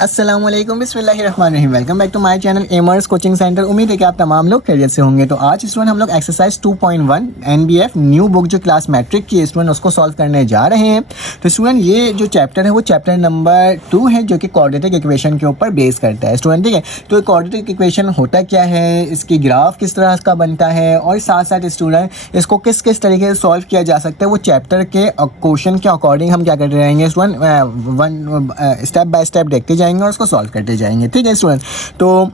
अस्सलाम वालेकुम बिस्मिल्लाहिर्रहमानिर्रहीम। Welcome back to my channel एमर्स कोचिंग सेंटर। उम्मीद है कि आप तमाम लोग खैरियत से होंगे। तो आज स्टूडेंट हम लोग एक्सरसाइज 2.1 एनबीएफ न्यू बुक जो क्लास मैट्रिक की स्टूडेंट उसको सॉल्व करने जा रहे हैं। तो स्टूडेंट ये जो चैप्टर है वो चैप्टर नंबर 2 है जो कि क्वाड्रेटिक इक्वेशन के ऊपर बेस करता है स्टूडेंट, ठीक है। तो क्वाड्रेटिक इक्वेशन होता क्या है, इसकी ग्राफ किस तरह का बनता है और साथ साथ स्टूडेंट इसको किस किस तरीके से सॉल्व किया जा सकता है, वो चैप्टर के क्वेश्चन के अकॉर्डिंग हम क्या करते रहेंगे student, one step by step देखते जाएंगे और उसको सॉल्व करते जाएंगे, ठीक है स्टूडेंट। तो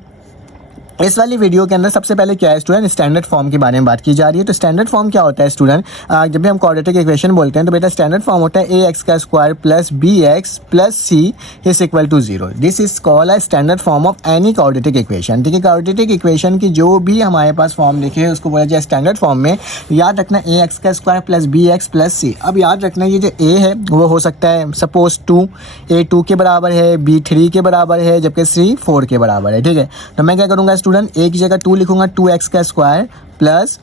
इस वाली वीडियो के अंदर सबसे पहले क्या है स्टूडेंट, स्टैंडर्ड फॉर्म के बारे में बात की जा रही है। तो स्टैंडर्ड फॉर्म क्या होता है स्टूडेंट, जब भी हम क्वाड्रेटिक इक्वेशन बोलते हैं तो बेटा स्टैंडर्ड फॉर्म होता है ए एक्स का square plus B x plus C is equal to 0। This is called a standard form of any quadratic equation, ठीक है। क्वाड्रेटिक इक्वेशन की जो भी हमारे पास फॉर्म लिखे है उसको बोला जाए स्टैंडर्ड फॉर्म में। याद रखना ए एक्स का square plus B x plus C. अब याद रखना ये जो ए है वो हो सकता है सपोज 2, ए 2 के बराबर है, बी 3 के बराबर है, जबकि सी 4 के बराबर है, ठीक है। तो मैं क्या करूँगा स्टूडेंट, ए की जगह 2 लिखूंगा, 2x का स्क्वायर प्लस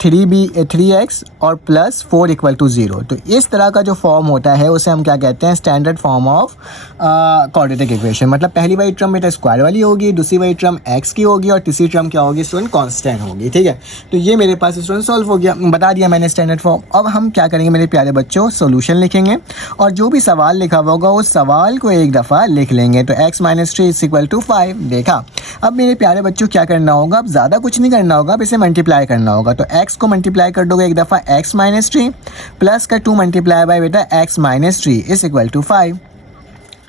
3x और प्लस 4 इक्वल टू 0। तो इस तरह का जो फॉर्म होता है उसे हम क्या कहते हैं, standard form of quadratic equation. मतलब पहली वाली टर्म बेटा स्क्वायर वाली होगी, दूसरी वाली टर्म x की होगी और तीसरी टर्म क्या होगी स्टूडेंट, कांस्टेंट होगी, ठीक है। तो ये मेरे पास स्टूडेंट सॉल्व हो गया, बता दिया मैंने स्टैंडर्ड फॉर्म। अब हम क्या करेंगे मेरे प्यारे बच्चों, सोल्यूशन लिखेंगे और जो भी सवाल लिखा होगा उस सवाल को एक दफ़ा लिख लेंगे। तो x - 3 इज इक्वल टू 5। देखा, अब मेरे प्यारे बच्चों क्या करना होगा, अब ज़्यादा कुछ नहीं करना होगा, अब इसे मल्टीप्लाई करना होगा। तो x को मल्टीप्लाई कर दोगे एक दफ़ा, x - 3 प्लस का 2 मल्टीप्लाई बाय बेटा x - 3 इज इक्वल टू 5।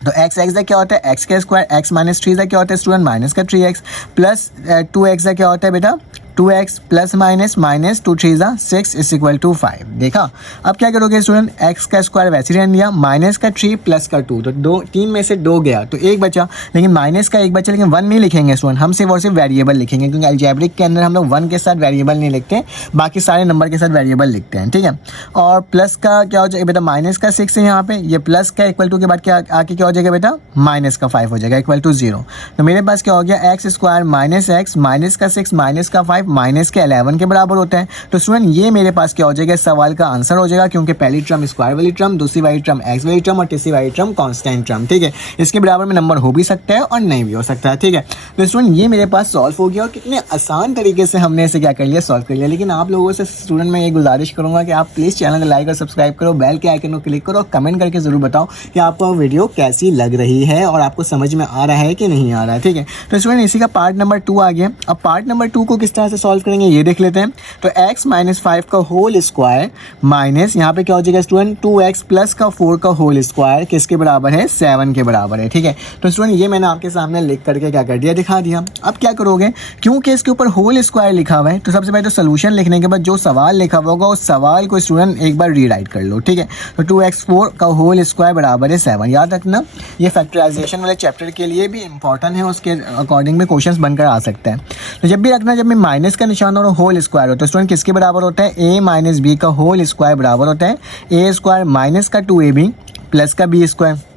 तो x का क्या होता है, x का स्क्वायर, x - 3 का क्या होता है स्टूडेंट, माइनस का 3x प्लस 2x का क्या होता है बेटा 2x plus minus 2 3 6 is equal to 5। देखा, अब क्या करोगे स्टूडेंट, x का स्क्वायर वैसे रहने दिया, माइनस का 3 प्लस का 2, तो 3 में से 2 गया तो 1 बचा, लेकिन माइनस का 1 बचा, लेकिन 1 नहीं लिखेंगे स्टूडेंट, हम सिर्फ और सिर्फ वेरिएबल लिखेंगे, क्योंकि अलजेब्रिक के अंदर हम लोग 1 के साथ वेरिएबल नहीं लिखते, बाकी सारे नंबर के साथ वेरिएबल लिखते हैं, ठीक है। और प्लस का क्या हो जाएगा बेटा, माइनस का 6 है यहाँ पे, ये प्लस का इक्वल टू के बाद क्या आके क्या हो जाएगा बेटा, माइनस का 5 हो जाएगा इक्वल टू 0। तो मेरे पास क्या हो गया, x square minus x minus का 6 माइनस का 5 माइनस के 11 के बराबर होता है। तो स्टूडेंट ये मेरे पास क्या हो जाएगा, सवाल का आंसर हो जाएगा, क्योंकि पहली टर्म स्क्वायर वाली टर्म, दूसरी वाली टर्म एक्स वाली टर्म और तीसरी वाली टर्म कांस्टेंट टर्म, ठीक है। इसके बराबर में नंबर हो भी सकता है और नहीं भी हो सकता है, ठीक है। तो स्टूडेंट ये मेरे पास सॉल्व हो गया और कितने आसान तरीके से हमने इसे क्या कर लिया, सॉल्व कर लिया। लेकिन आप लोगों से स्टूडेंट मैं ये गुजारिश करूँगा कि आप प्लीज़ चैनल को लाइक और सब्सक्राइब करो, बेल के आइकन को क्लिक करो और कमेंट करके ज़रूर बताओ कि आपको वीडियो कैसी लग रही है और आपको समझ में आ रहा है कि नहीं आ रहा है, ठीक है। तो स्टूडेंट इसी का पार्ट नंबर 2 आ गया। अब पार्ट नंबर 2 को किस तरह से सॉल्व करेंगे ये देख लेते हैं। तो x - 5 का होल स्क्वायर माइनस यहाँ पे क्या हो जाएगा स्टूडेंट, 2x प्लस का 4 का होल स्क्वायर किसके बराबर है, 7 के बराबर है, ठीक है। तो स्टूडेंट ये मैंने आपके सामने लिख करके क्या कर दिया, दिखा दिया। अब क्या करोगे, क्योंकि इसके ऊपर होल स्क्वायर लिखा हुआ है तो सबसे पहले तो सोल्यूशन लिखने के बाद जो सवाल लिखा होगा उस सवाल को स्टूडेंट एक बार रीराइट कर लो, ठीक है। तो 2x4 का होल स्क्वायर बराबर है 7। याद रखना ये फैक्टराइजेशन वाले चैप्टर के लिए भी इंपॉर्टेंट है, उसके अकॉर्डिंग में क्वेश्चंस बनकर आ सकता है। तो जब भी रखना, जब भी माइनस का निशान और होल स्क्वायर हो तो स्टूडेंट किसके बराबर होता है, a माइनस बी का होल स्क्वायर बराबर होता है a स्क्वायर माइनस का 2ab प्लस का b स्क्वायर।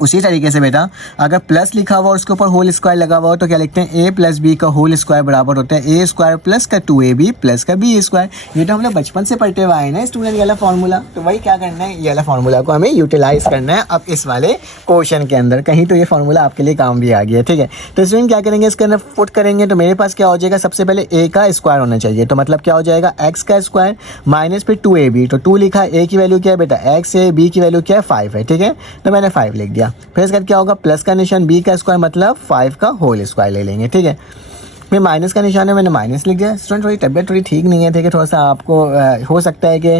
उसी तरीके से बेटा अगर प्लस लिखा हुआ और उसके ऊपर होल स्क्वायर लगा हुआ हो तो क्या लिखते हैं, a प्लस बी का होल स्क्वायर बराबर होता है a स्क्वायर प्लस का 2ab प्लस का b स्क्वायर। ये तो हम लोग बचपन से पढ़ते हुए आए ना स्टूडेंट, ये वाला फार्मूला। तो वही क्या करना है, ये वाला फार्मूला को हमें यूटिलाइज करना है अब इस वाले क्वेश्चन के अंदर। कहीं तो ये फार्मूला आपके लिए काम भी आ गया, ठीक है। तो स्टूडेंट क्या करेंगे, इसके अंदर पुट करेंगे तो मेरे पास क्या हो जाएगा, सबसे पहले a का स्क्वायर होना चाहिए, तो मतलब क्या हो जाएगा x का स्क्वायर माइनस फिर 2ab। तो 2 लिखा, a की वैल्यू क्या है बेटा x है, b की वैल्यू क्या है 5 है, ठीक है। तो मैंने 5 लिख दिया। फिर इसका क्या होगा, प्लस का निशान, b का स्क्वायर मतलब 5 का होल स्क्वायर ले लेंगे, ठीक है। फिर माइनस का निशान है, मैंने माइनस लिख दिया। स्टूडेंट थोड़ी तबीयत थोड़ी ठीक नहीं है, ठीक है, थोड़ा सा आपको हो सकता है कि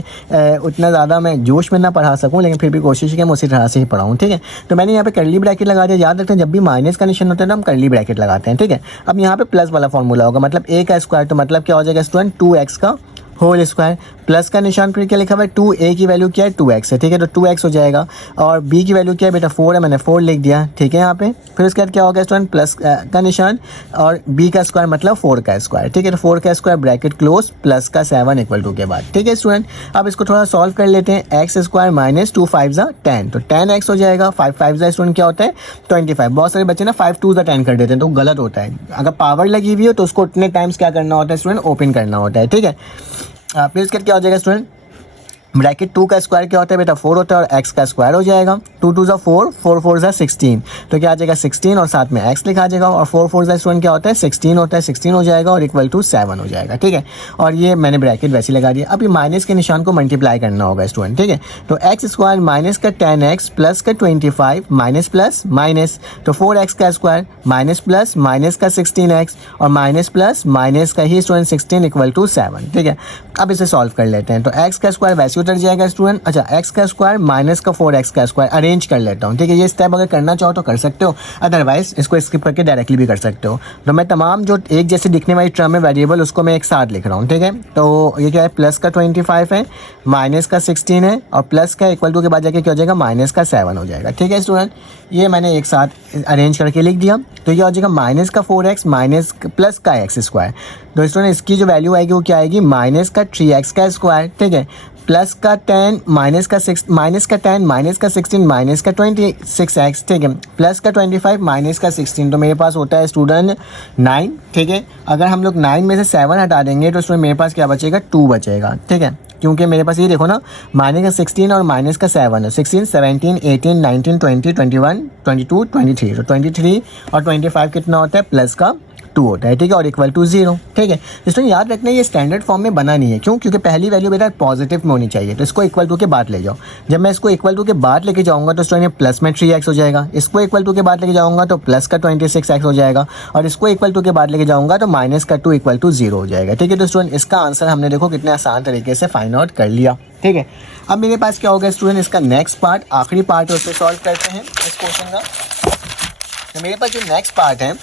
उतना ज़्यादा मैं जोश में ना पढ़ा सकूं, लेकिन फिर भी कोशिश की मैं उसी तरह से ही पढ़ाऊं, ठीक है। तो मैंने यहाँ पे कर्ली ब्रैकेट लगा दिया। याद रखते हैं जब भी माइनस का निशान होता है तो हम कर्ली ब्रैकेट लगाते हैं, ठीक है। अब यहाँ पे प्लस वाला फॉर्मूला होगा, मतलब a का स्क्वायर, तो मतलब क्या हो जाएगा स्टूडेंट 2x का होल स्क्वायर प्लस का निशान फिर क्या लिखा हुआ है, 2a की वैल्यू क्या है 2x है, ठीक है। तो 2x हो जाएगा और b की वैल्यू क्या है बेटा 4 है, मैंने 4 लिख दिया, ठीक है। यहाँ पे फिर उसके बाद क्या होगा स्टूडेंट, प्लस का निशान और b का स्क्वायर मतलब 4 का स्क्वायर, ठीक है। तो 4 का स्क्वायर ब्रैकेट क्लोज प्लस का 7 इक्वल टू के बाद, ठीक है स्टूडेंट। अब इसको थोड़ा सॉल्व कर लेते हैं। एक्स स्क्वायर माइनस 2 5 10, तो 10x हो जाएगा। 5 5 स्टूडेंट क्या होता है 25। बहुत सारे बच्चे ना 5 2 10 कर देते हैं तो गलत होता है। अगर पावर लगी हुई हो तो उसको उतने टाइम्स क्या करना होता है स्टूडेंट, ओपन करना होता है, ठीक है। फिर इसके क्या हो जाएगा स्टूडेंट, ब्रैकेट 2 का स्क्वायर क्या होता है बेटा 4 होता है और x का स्क्वायर हो जाएगा, 2 2 4, 4 4 16, तो क्या आ जाएगा 16 और साथ में x लिखा जाएगा और 4 4 स्टूडेंट क्या होता है 16 होता है, 16 हो जाएगा और इक्वल टू 7 हो जाएगा, ठीक है। और ये मैंने ब्रैकेट वैसे लगा दिया। अब ये माइनस के निशान को मल्टीप्लाई करना होगा स्टूडेंट, ठीक है। तो एक्स स्क्वायर माइनस का 10x प्लस का 25 माइनस प्लस माइनस, तो 4x का स्क्वायर माइनस प्लस माइनस का 16x और माइनस प्लस माइनस का ही स्टूडेंट 16 इक्वल टू 7, ठीक है। अब इसे सॉल्व कर लेते हैं। तो x का स्क्वायर वैसे उतर जाएगा स्टूडेंट, अच्छा x का स्क्वायर माइनस का 4x का स्क्वायर अरेंज कर लेता हूँ, ठीक है। ये स्टेप अगर करना चाहो तो कर सकते हो, अदरवाइज इसको स्किप करके डायरेक्टली भी कर सकते हो। तो मैं तमाम जो एक जैसे दिखने वाली टर्म है वेरिएबल उसको मैं एक साथ लिख रहा हूँ, ठीक है। तो ये क्या है प्लस का 25 है, माइनस का 16 है और प्लस का इक्वल टू के बाद जाके क्या हो जाएगा माइनस का 7 हो जाएगा, ठीक है स्टूडेंट। ये मैंने एक साथ अरेंज करके लिख दिया। तो ये हो जाएगा माइनस का 4x माइनस प्लस का x स्क्वायर, तो स्टूडेंट इसकी जो वैल्यू आएगी वो क्या आएगी माइनस का 3x का स्क्वायर, ठीक है, प्लस का 10 माइनस का 6 माइनस का 10 माइनस का 16 माइनस का 26x, ठीक है, प्लस का 25 माइनस का 16, तो मेरे पास होता है स्टूडेंट 9, ठीक है। अगर हम लोग 9 में से 7 हटा देंगे तो स्टूडेंट मेरे पास क्या बचेगा 2 बचेगा, ठीक है। क्योंकि मेरे पास ये देखो ना माइनस का 16 और माइनस का 7 है, 16 17 18 19 20 21 22 23, तो 23 और 25 कितना होता है प्लस का 2 होता है, ठीक है, और इक्वल टू 0, ठीक है। इसमें याद रखना ये स्टैंडर्ड फॉर्म में बना नहीं है, क्यों, क्योंकि पहली वैल्यू बेटा पॉजिटिव में होनी चाहिए, तो इसको इक्वल टू के बाद ले जाओ। जब मैं इसको इक्वल टू के बाद लेके जाऊंगा तो स्टूडेंट प्लस में 3x हो जाएगा, इसको इक्वल टू के बाद लेके जाऊंगा तो प्लस का 26x हो जाएगा और इसको इक्वल टू के बाद लेके जाऊंगा तो माइनस का 2 इक्वल टू 0 हो जाएगा, ठीक है। तो स्टूडेंट इसका आंसर हमने देखो कितने आसान तरीके से फाइंड आउट कर लिया, ठीक है। अब मेरे पास क्या होगा स्टूडेंट इसका नेक्स्ट पार्ट, आखिरी पार्ट है उससे सॉल्व करते हैं इस क्वेश्चन का। तो मेरे पास जो नेक्स्ट पार्ट है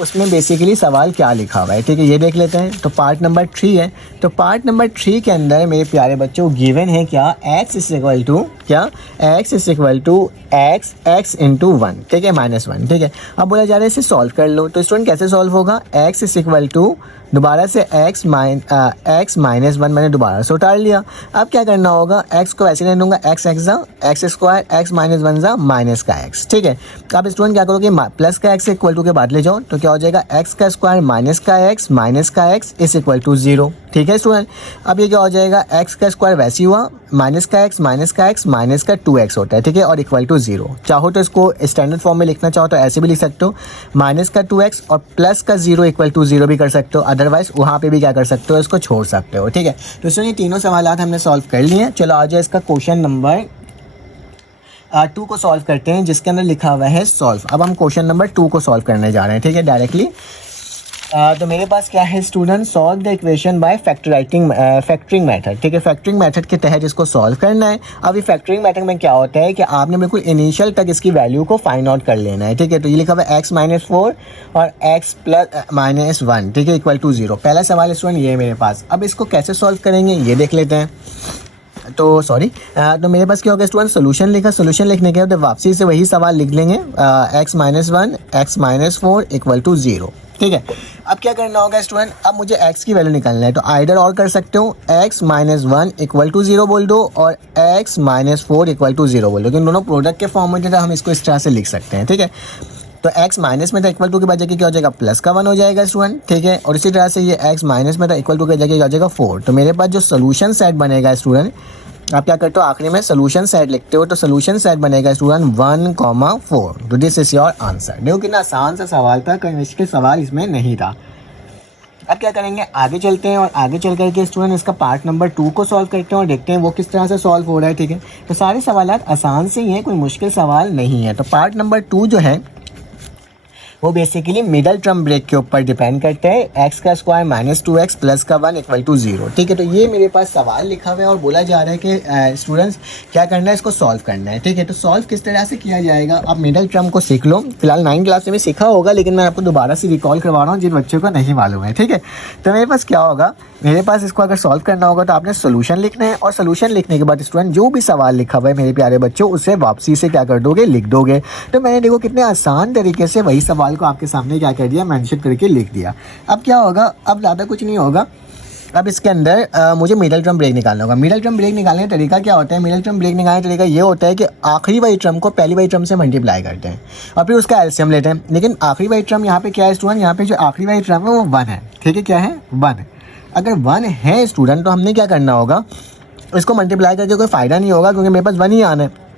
उसमें बेसिकली सवाल क्या लिखा हुआ है, ठीक है, ये देख लेते हैं। तो पार्ट नंबर 3 है, तो पार्ट नंबर 3 के अंदर मेरे प्यारे बच्चों गिवन है क्या x इज इक्वल टू क्या x is equal to x into 1, ठीक है, -1, ठीक है। अब बोला जा रहा है इसे सॉल्व कर लो, तो स्टूडेंट कैसे सॉल्व होगा, x इज इक्वल टू दोबारा से x माइनस 1 मैंने दोबारा से उतार लिया। अब क्या करना होगा x को ऐसे ले लूँगा x स्क्वायर x माइनस 1 जा माइनस का x, ठीक है। अब स्टूडेंट क्या करोगे प्लस का x इक्वल टू के बाद ले जाओ, तो क्या हो जाएगा x का स्क्वायर माइनस का x इज इक्वल टू 0, ठीक है स्टूडेंट। अब ये क्या हो जाएगा x का स्क्वायर वैसे ही हुआ माइनस का x माइनस का 2x होता है, ठीक है, और इक्वल टू 0। चाहो तो इसको स्टैंडर्ड फॉर्म में लिखना चाहो तो ऐसे भी लिख सकते हो, माइनस का 2x और प्लस का 0 इक्वल टू 0 भी कर सकते हो, अदरवाइज वहाँ पे भी क्या कर सकते हो इसको छोड़ सकते हो, ठीक है। तो इसमें ये तीनों सवालात हमने सॉल्व कर लिए हैं। चलो आ जाए इसका क्वेश्चन नंबर 2 को सॉल्व करते हैं, जिसके अंदर लिखा हुआ है सॉल्व। अब हम क्वेश्चन नंबर 2 को सॉल्व करने जा रहे हैं, ठीक है, डायरेक्टली। तो मेरे पास क्या है student, solve the equation by factoring method, ठीक है, फैक्टरिंग मेथड के तहत इसको सॉल्व करना है। अब ये फैक्टरिंग मेथड में क्या होता है कि आपने बिल्कुल इनिशियल तक इसकी वैल्यू को फाइंड आउट कर लेना है, ठीक है। तो ये लिखा हुआ है x माइनस 4 और x प्लस माइनस 1, ठीक है, इक्वल टू 0। पहला सवाल स्टूडेंट ये है मेरे पास। अब इसको कैसे सॉल्व करेंगे ये देख लेते हैं। तो मेरे पास क्या होगा स्टूडेंट, सोल्यूशन लिखा, सोल्यूशन लिखने के बाद वापसी से वही सवाल लिख लेंगे, x minus 1 x minus 4 equal to 0, ठीक है। अब क्या करना होगा स्टूडेंट, अब मुझे x की वैल्यू निकालना है, तो आइडर और कर सकते हो, x माइनस 1 इक्वल टू 0 बोल दो और x माइनस 4 इक्वल टू 0 बोल दो, क्योंकि दोनों प्रोडक्ट के फॉर्म में हम इसको इस तरह से लिख सकते हैं, ठीक है। तो x माइनस में था इक्वल टू के बाद जाके क्या हो जाएगा प्लस का 1 हो जाएगा स्टूडेंट, ठीक है। और इसी तरह से ये x माइनस में था इक्वल टू के जाके क्या हो जाएगा 4। तो मेरे पास जो सोल्यूशन सेट बनेगा स्टूडेंट, आप क्या करते हो आखिरी में सोल्यूशन सेट लिखते हो, तो सोल्यूशन सेट बनेगा स्टूडेंट 1,4। तो दिस इज योर आंसर। देखो कितना आसान सा सवाल था, कोई मुश्किल सवाल इसमें नहीं था। अब क्या करेंगे, आगे चलते हैं और आगे चल करके स्टूडेंट इसका पार्ट नंबर 2 को सॉल्व करते हैं और देखते हैं वो किस तरह से सॉल्व हो रहा है, ठीक है। तो सारे सवालात आसान से ही हैं, कोई मुश्किल सवाल नहीं है। तो पार्ट नंबर 2 जो है वो बेसिकली मिडल टर्म ब्रेक के ऊपर डिपेंड करते हैं, x का स्क्वायर माइनस 2x प्लस का 1 इक्वल टू 0, ठीक है। तो ये मेरे पास सवाल लिखा हुआ है और बोला जा रहा है कि स्टूडेंट्स क्या करना है, इसको सॉल्व करना है, ठीक है। तो सॉल्व किस तरह से किया जाएगा, आप मिडल टर्म को सीख लो। फिलहाल 9 क्लास में सीखा होगा, लेकिन मैं आपको दोबारा से रिकॉल करवा रहा हूँ जिन बच्चों को नहीं मालूम है, ठीक है। तो मेरे पास क्या होगा, मेरे पास इसको अगर सॉल्व करना होगा तो आपने सोल्यूशन लिखना है और सोल्यूशन लिखने के बाद स्टूडेंट जो भी सवाल लिखा हुआ है मेरे प्यारे बच्चों उसे वापसी से क्या कर दोगे, लिख दोगे। तो मैंने देखो कितने आसान तरीके से वही सवाल को आपके सामने क्या कर दिया, मेंशन करके लिख दिया। अब क्या होगा, अब ज़्यादा कुछ नहीं होगा। अब इसके अंदर मुझे मिडल टर्म ब्रेक निकालना होगा। मिडल टर्म ब्रेक निकालने का तरीका क्या होता है, मिडल टर्म ब्रेक निकालने का तरीका ये होता है कि आखिरी वाली टर्म को पहली वाली टर्म से मल्टीप्लाई करते हैं और फिर उसका एलसीएम लेते हैं। लेकिन आखिरी वाली टर्म यहाँ पे क्या है स्टूडेंट, यहाँ पे जो आखिरी वाली टर्म है वो 1 है, ठीक है। क्या है 1। अगर 1 है स्टूडेंट तो हमने क्या करना होगा, इसको मल्टीप्लाई करके कोई फ़ायदा नहीं होगा क्योंकि मेरे पास 1 ही आना है।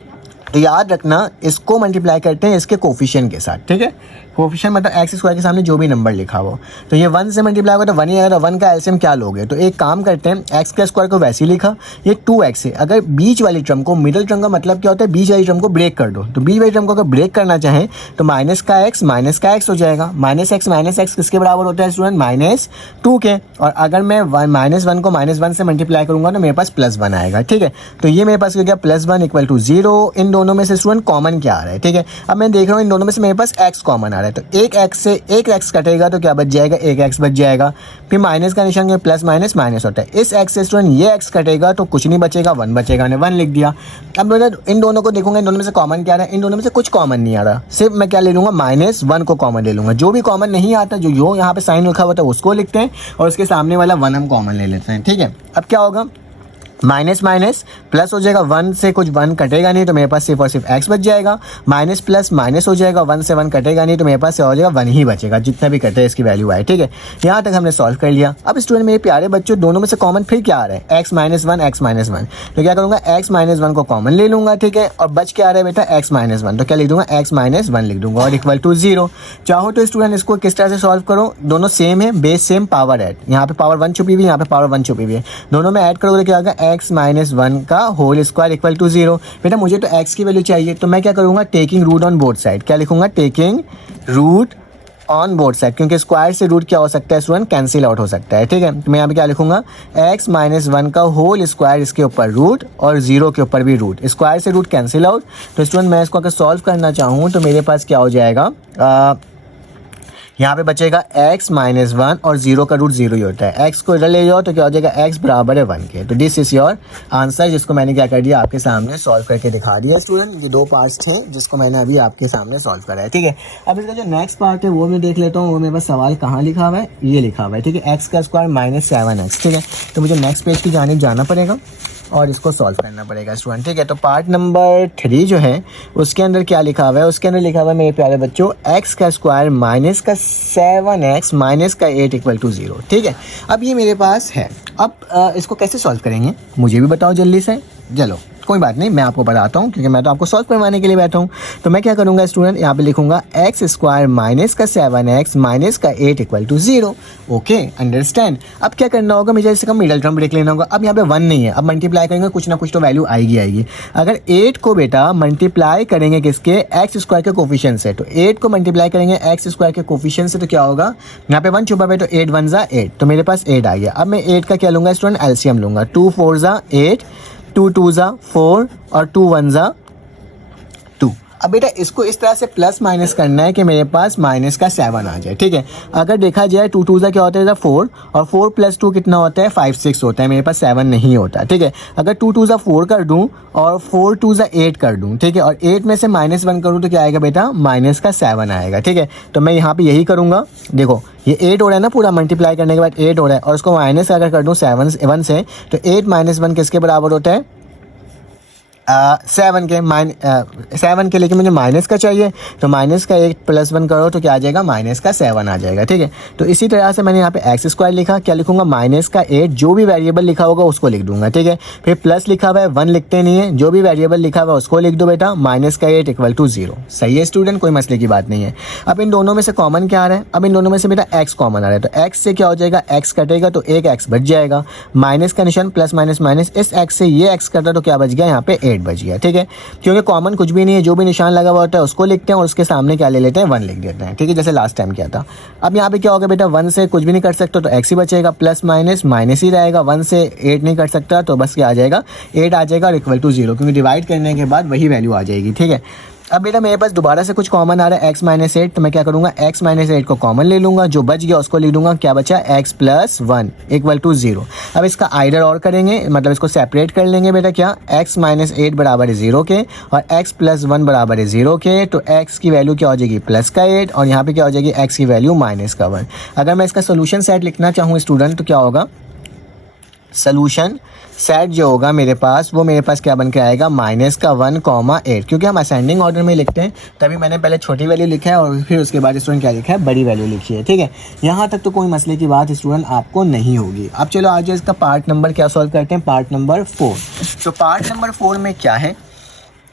तो याद रखना इसको मल्टीप्लाई करते हैं इसके कोफिशिएंट के साथ, ठीक है। कोफिशिएंट मतलब एक्स स्क्वायर के सामने जो भी नंबर लिखा हो, तो ये 1 से मल्टीप्लाई होगा तो 1 ही आएगा। 1 का एलसीएम क्या लोगे, तो एक काम करते हैं, एक्स का स्क्वायर को वैसे ही लिखा, ये 2x है। अगर बीच वाली टर्म को, मिडिल टर्म का मतलब क्या होता है, बीच वाली टर्म को ब्रेक कर दो। तो बीच वाली टर्म को अगर ब्रेक करना चाहें तो माइनस का एक्स हो जाएगा। माइनस एक्स किसके बराबर होता है स्टूडेंट, -2 के। और अगर मैं -1 को -1 से मल्टीप्लाई करूंगा तो मेरे पास +1 आएगा, ठीक है। तो ये मेरे पास हो गया +1 = 0। इन दोनों में से स्टूडेंट कॉमन क्या आ रहा है, ठीक है। अब मैं देख रहा हूँ इन दोनों में से मेरे पास x कॉमन आ रहा है, तो एक x से एक x कटेगा तो क्या बच जाएगा, एक x बच जाएगा। फिर माइनस का निशान के प्लस माइनस माइनस होता है। इस x से स्टूडेंट ये x कटेगा तो कुछ नहीं बचेगा, 1 बचेगा, मैंने 1 लिख दिया। अब बेटा इन दोनों को देखूंगा, इन दोनों में से कॉमन क्या आ रहा है, इन दोनों में से कुछ कॉमन नहीं आ रहा। सिर्फ मैं क्या ले लूँगा, -1 को कॉमन ले लूँगा। जो भी कॉमन नहीं आता, जो यहाँ पे साइन लिखा हुआ था उसको लिखते हैं और उसके सामने वाला 1 हम कॉमन ले लेते हैं, ठीक है। अब क्या होगा, माइनस माइनस प्लस हो जाएगा, 1 से कुछ 1 कटेगा नहीं तो मेरे पास सिर्फ और सिर्फ x बच जाएगा। माइनस प्लस माइनस हो जाएगा, 1 से 1 कटेगा नहीं तो मेरे पास हो जाएगा 1 ही बचेगा, जितना भी कटे इसकी वैल्यू आए, ठीक है। यहाँ तक हमने सॉल्व कर लिया। अब स्टूडेंट मेरे प्यारे बच्चों, दोनों में से कॉमन फिर क्या आ रहा है, x -1 तो क्या करूँगा, x -1 को कॉमन ले लूँगा, ठीक है। और बच क्या आ रहा है बेटा, x -1, तो क्या लिख दूँगा, x -1 लिख दूँगा और = 0। चाहो तो स्टूडेंट इसको किस तरह से सॉल्व करो, दोनों सेम है, बेस सेम, पावर ऐड, यहाँ पे पावर 1 छुपी हुई है, यहाँ पे पावर 1 छुपी हुई है, दोनों में ऐड करोगे क्या होगा, x -1 का होल स्क्वायर = 0। बेटा मुझे तो x की वैल्यू चाहिए, तो मैं क्या करूँगा, taking root on both side, क्या लिखूंगा, taking root on both side, क्योंकि स्क्वायर से रूट क्या हो सकता है स्टूडेंट, कैंसिल आउट हो सकता है, ठीक है। तो मैं यहाँ पे क्या लिखूंगा, x -1 का होल स्क्वायर, इसके ऊपर रूट और 0 के ऊपर भी रूट, स्क्वायर से रूट कैंसिल आउट। तो स्टूडेंट मैं इसको अगर सॉल्व करना चाहूँ तो मेरे पास क्या हो जाएगा, यहाँ पे बचेगा x -1 और 0 का रूट 0 ही होता है। x को इधर ले जाओ तो क्या हो जाएगा, x बराबर है 1 के। तो दिस इज योर आंसर, जिसको मैंने क्या कर दिया, आपके सामने सॉल्व करके दिखा दिया स्टूडेंट। ये 2 पार्ट्स थे जिसको मैंने अभी आपके सामने सॉल्व करा है, ठीक है। अब इसका जो नेक्स्ट पार्ट है वो मैं देख लेता हूँ। वो मेरे पास सवाल कहाँ लिखा हुआ है, ये लिखा हुआ है, ठीक है, x का स्क्वायर -7x, ठीक है। तो मुझे नेक्स्ट पेज की जानिब जाना पड़ेगा और इसको सॉल्व करना पड़ेगा स्टूडेंट, ठीक है। तो पार्ट नंबर 3 जो है उसके अंदर क्या लिखा हुआ है, उसके अंदर लिखा हुआ है मेरे प्यारे बच्चों, x का स्क्वायर -7x -8 = 0, ठीक है। अब ये मेरे पास है, अब इसको कैसे सॉल्व करेंगे मुझे भी बताओ जल्दी से। चलो कोई बात नहीं, मैं आपको बताता हूँ क्योंकि मैं तो आपको सॉल्व करवाने के लिए बैठा हूँ। तो मैं क्या करूँगा स्टूडेंट, यहाँ पे लिखूँगा x square -7x -8 = 0। Okay, understand. अब क्या करना होगा, मुझे इसका मिडल टर्म ब्रेक लेना होगा। अब यहाँ पे 1 नहीं है, अब मल्टीप्लाई करेंगे कुछ ना कुछ तो वैल्यू आएगी। अगर 8 को बेटा मल्टीप्लाई करेंगे किसके, एक्स स्क्वायर के कोफिशिएंट से, तो 8 को मल्टीप्लाई करेंगे एक्स स्क्वायर के कोफिशिएंट से तो क्या होगा, यहाँ पे 1 छुपा है तो 8 1 = 8, तो मेरे पास 8 आ गया। अब मैं 8 का क्या लूँगा स्टूडेंट, एलसीएम लूँगा। 2 4 = 8, 2 2 = 4 और 2 1 = 2। अब बेटा इसको इस तरह से प्लस माइनस करना है कि मेरे पास -7 आ जाए, ठीक है। अगर देखा जाए 2 2 क्या होता है 4 और 4 + 2 कितना होता है 5 6 होता है, मेरे पास 7 नहीं होता, ठीक है। अगर 2 2 4 कर दूं और 4 2 8 कर दूं, ठीक है, और 8 में से -1 करूं तो क्या आएगा बेटा, -7 आएगा, ठीक है। तो मैं यहाँ पे यही करूँगा। देखो ये 8 हो रहा है ना, पूरा मल्टीप्लाई करने के बाद 8 हो रहा है और उसको माइनस अगर कर दूँ 1 से, तो 8 - 1 किसके बराबर होता है, 7 के, लेकिन मुझे माइनस का चाहिए, तो माइनस का 8 + 1 करो तो क्या आ जाएगा, -7 आ जाएगा, ठीक है। तो इसी तरह से मैंने यहाँ पे x स्क्वायर लिखा, क्या लिखूंगा, -8, जो भी वेरिएबल लिखा होगा उसको लिख दूंगा, ठीक है। फिर प्लस लिखा हुआ है, 1 लिखते नहीं है, जो भी वेरिएबल लिखा हुआ है उसको लिख दो बेटा, -8 = 0। सही है स्टूडेंट, कोई मसले की बात नहीं है। अब इन दोनों में से कॉमन क्या आ रहा है, अब इन दोनों में से बेटा x कॉमन आ रहा है, तो x से क्या हो जाएगा, x कटेगा तो एक x बच जाएगा, माइनस का निशान प्लस माइनस माइनस, इस x से ये x कटा तो क्या बच गया, यहाँ पे 8 बच गया, ठीक है। क्योंकि कॉमन कुछ भी नहीं है, जो भी निशान लगा हुआ होता है उसको लिखते हैं और उसके सामने क्या ले लेते हैं, 1 लिख देते हैं, ठीक है, जैसे लास्ट टाइम किया था। अब यहाँ पे क्या होगा बेटा, 1 से कुछ भी नहीं कर सकते तो x ही बचेगा, प्लस माइनस माइनस ही रहेगा, 1 से 8 नहीं कर सकता तो बस क्या आ जाएगा, 8 आ जाएगा और = 0, क्योंकि डिवाइड करने के बाद वही वैल्यू आ जाएगी, ठीक है। अब बेटा मेरे पास दोबारा से कुछ कॉमन आ रहा है, x -8, तो मैं क्या करूँगा, x -8 को कॉमन ले लूँगा, जो बच गया उसको लिख दूंगा, क्या बचा, x + 1 = 0। अब इसका आइडर और करेंगे, मतलब इसको सेपरेट कर लेंगे बेटा, क्या, x -8 बराबर है 0 के और x + 1 बराबर है 0 के, तो x की वैल्यू क्या हो जाएगी, +8 और यहाँ पे क्या हो जाएगी, x की वैल्यू -1। अगर मैं इसका सोल्यूशन सेट लिखना चाहूँ स्टूडेंट तो क्या होगा, सोल्यूशन सेट जो होगा मेरे पास वो मेरे पास क्या बन के आएगा, -1,8, क्योंकि हम असेंडिंग ऑर्डर में लिखते हैं तभी मैंने पहले छोटी वैल्यू लिखा है और फिर उसके बाद स्टूडेंट क्या लिखा है, बड़ी वैल्यू लिखी है। ठीक है, यहाँ तक तो कोई मसले की बात स्टूडेंट आपको नहीं होगी। अब चलो आज इसका पार्ट नंबर क्या सॉल्व करते हैं, पार्ट नंबर 4। तो पार्ट नंबर 4 में क्या है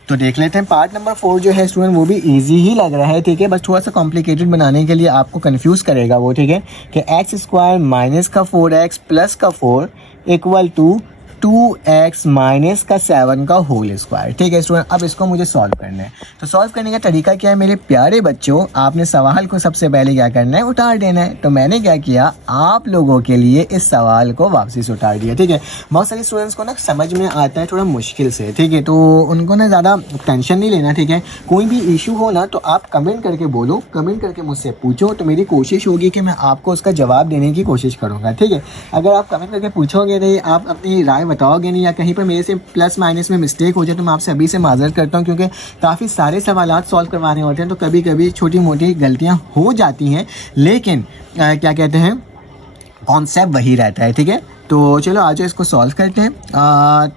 तो देख लेते हैं। पार्ट नंबर 4 जो है स्टूडेंट वो भी इजी ही लग रहा है। ठीक है, बस थोड़ा सा कॉम्प्लिकेटेड बनाने के लिए आपको कंफ्यूज करेगा वो। ठीक है कि x² माइनस का 4x प्लस का 4 इक्वल टू 2x माइनस का 7 का होल स्क्वायर। ठीक है स्टूडेंट, अब इसको मुझे सॉल्व करना है। तो सॉल्व करने का तरीका क्या है मेरे प्यारे बच्चों, आपने सवाल को सबसे पहले क्या करना है, उतार देना है। तो मैंने क्या किया, आप लोगों के लिए इस सवाल को वापसी से उतार दिया। ठीक है, बहुत सारे स्टूडेंट्स को ना समझ में आता है थोड़ा मुश्किल से। ठीक है, तो उनको ना ज़्यादा टेंशन नहीं लेना। ठीक है, कोई भी इशू हो ना तो आप कमेंट करके बोलो, कमेंट करके मुझसे पूछो, तो मेरी कोशिश होगी कि मैं आपको उसका जवाब देने की कोशिश करूँगा। ठीक है, अगर आप कमेंट करके पूछोगे नहीं, आप अपनी राय बताओगे नहीं या कहीं पर मेरे से प्लस माइनस में मिस्टेक हो जाए तो मैं आपसे अभी से माजरत करता हूं, क्योंकि काफ़ी सारे सवालात सॉल्व करवाने होते हैं तो कभी कभी छोटी मोटी गलतियां हो जाती हैं, लेकिन क्या कहते हैं, कॉन्सेप्ट वही रहता है। ठीक है, तो चलो आज इसको सॉल्व करते हैं।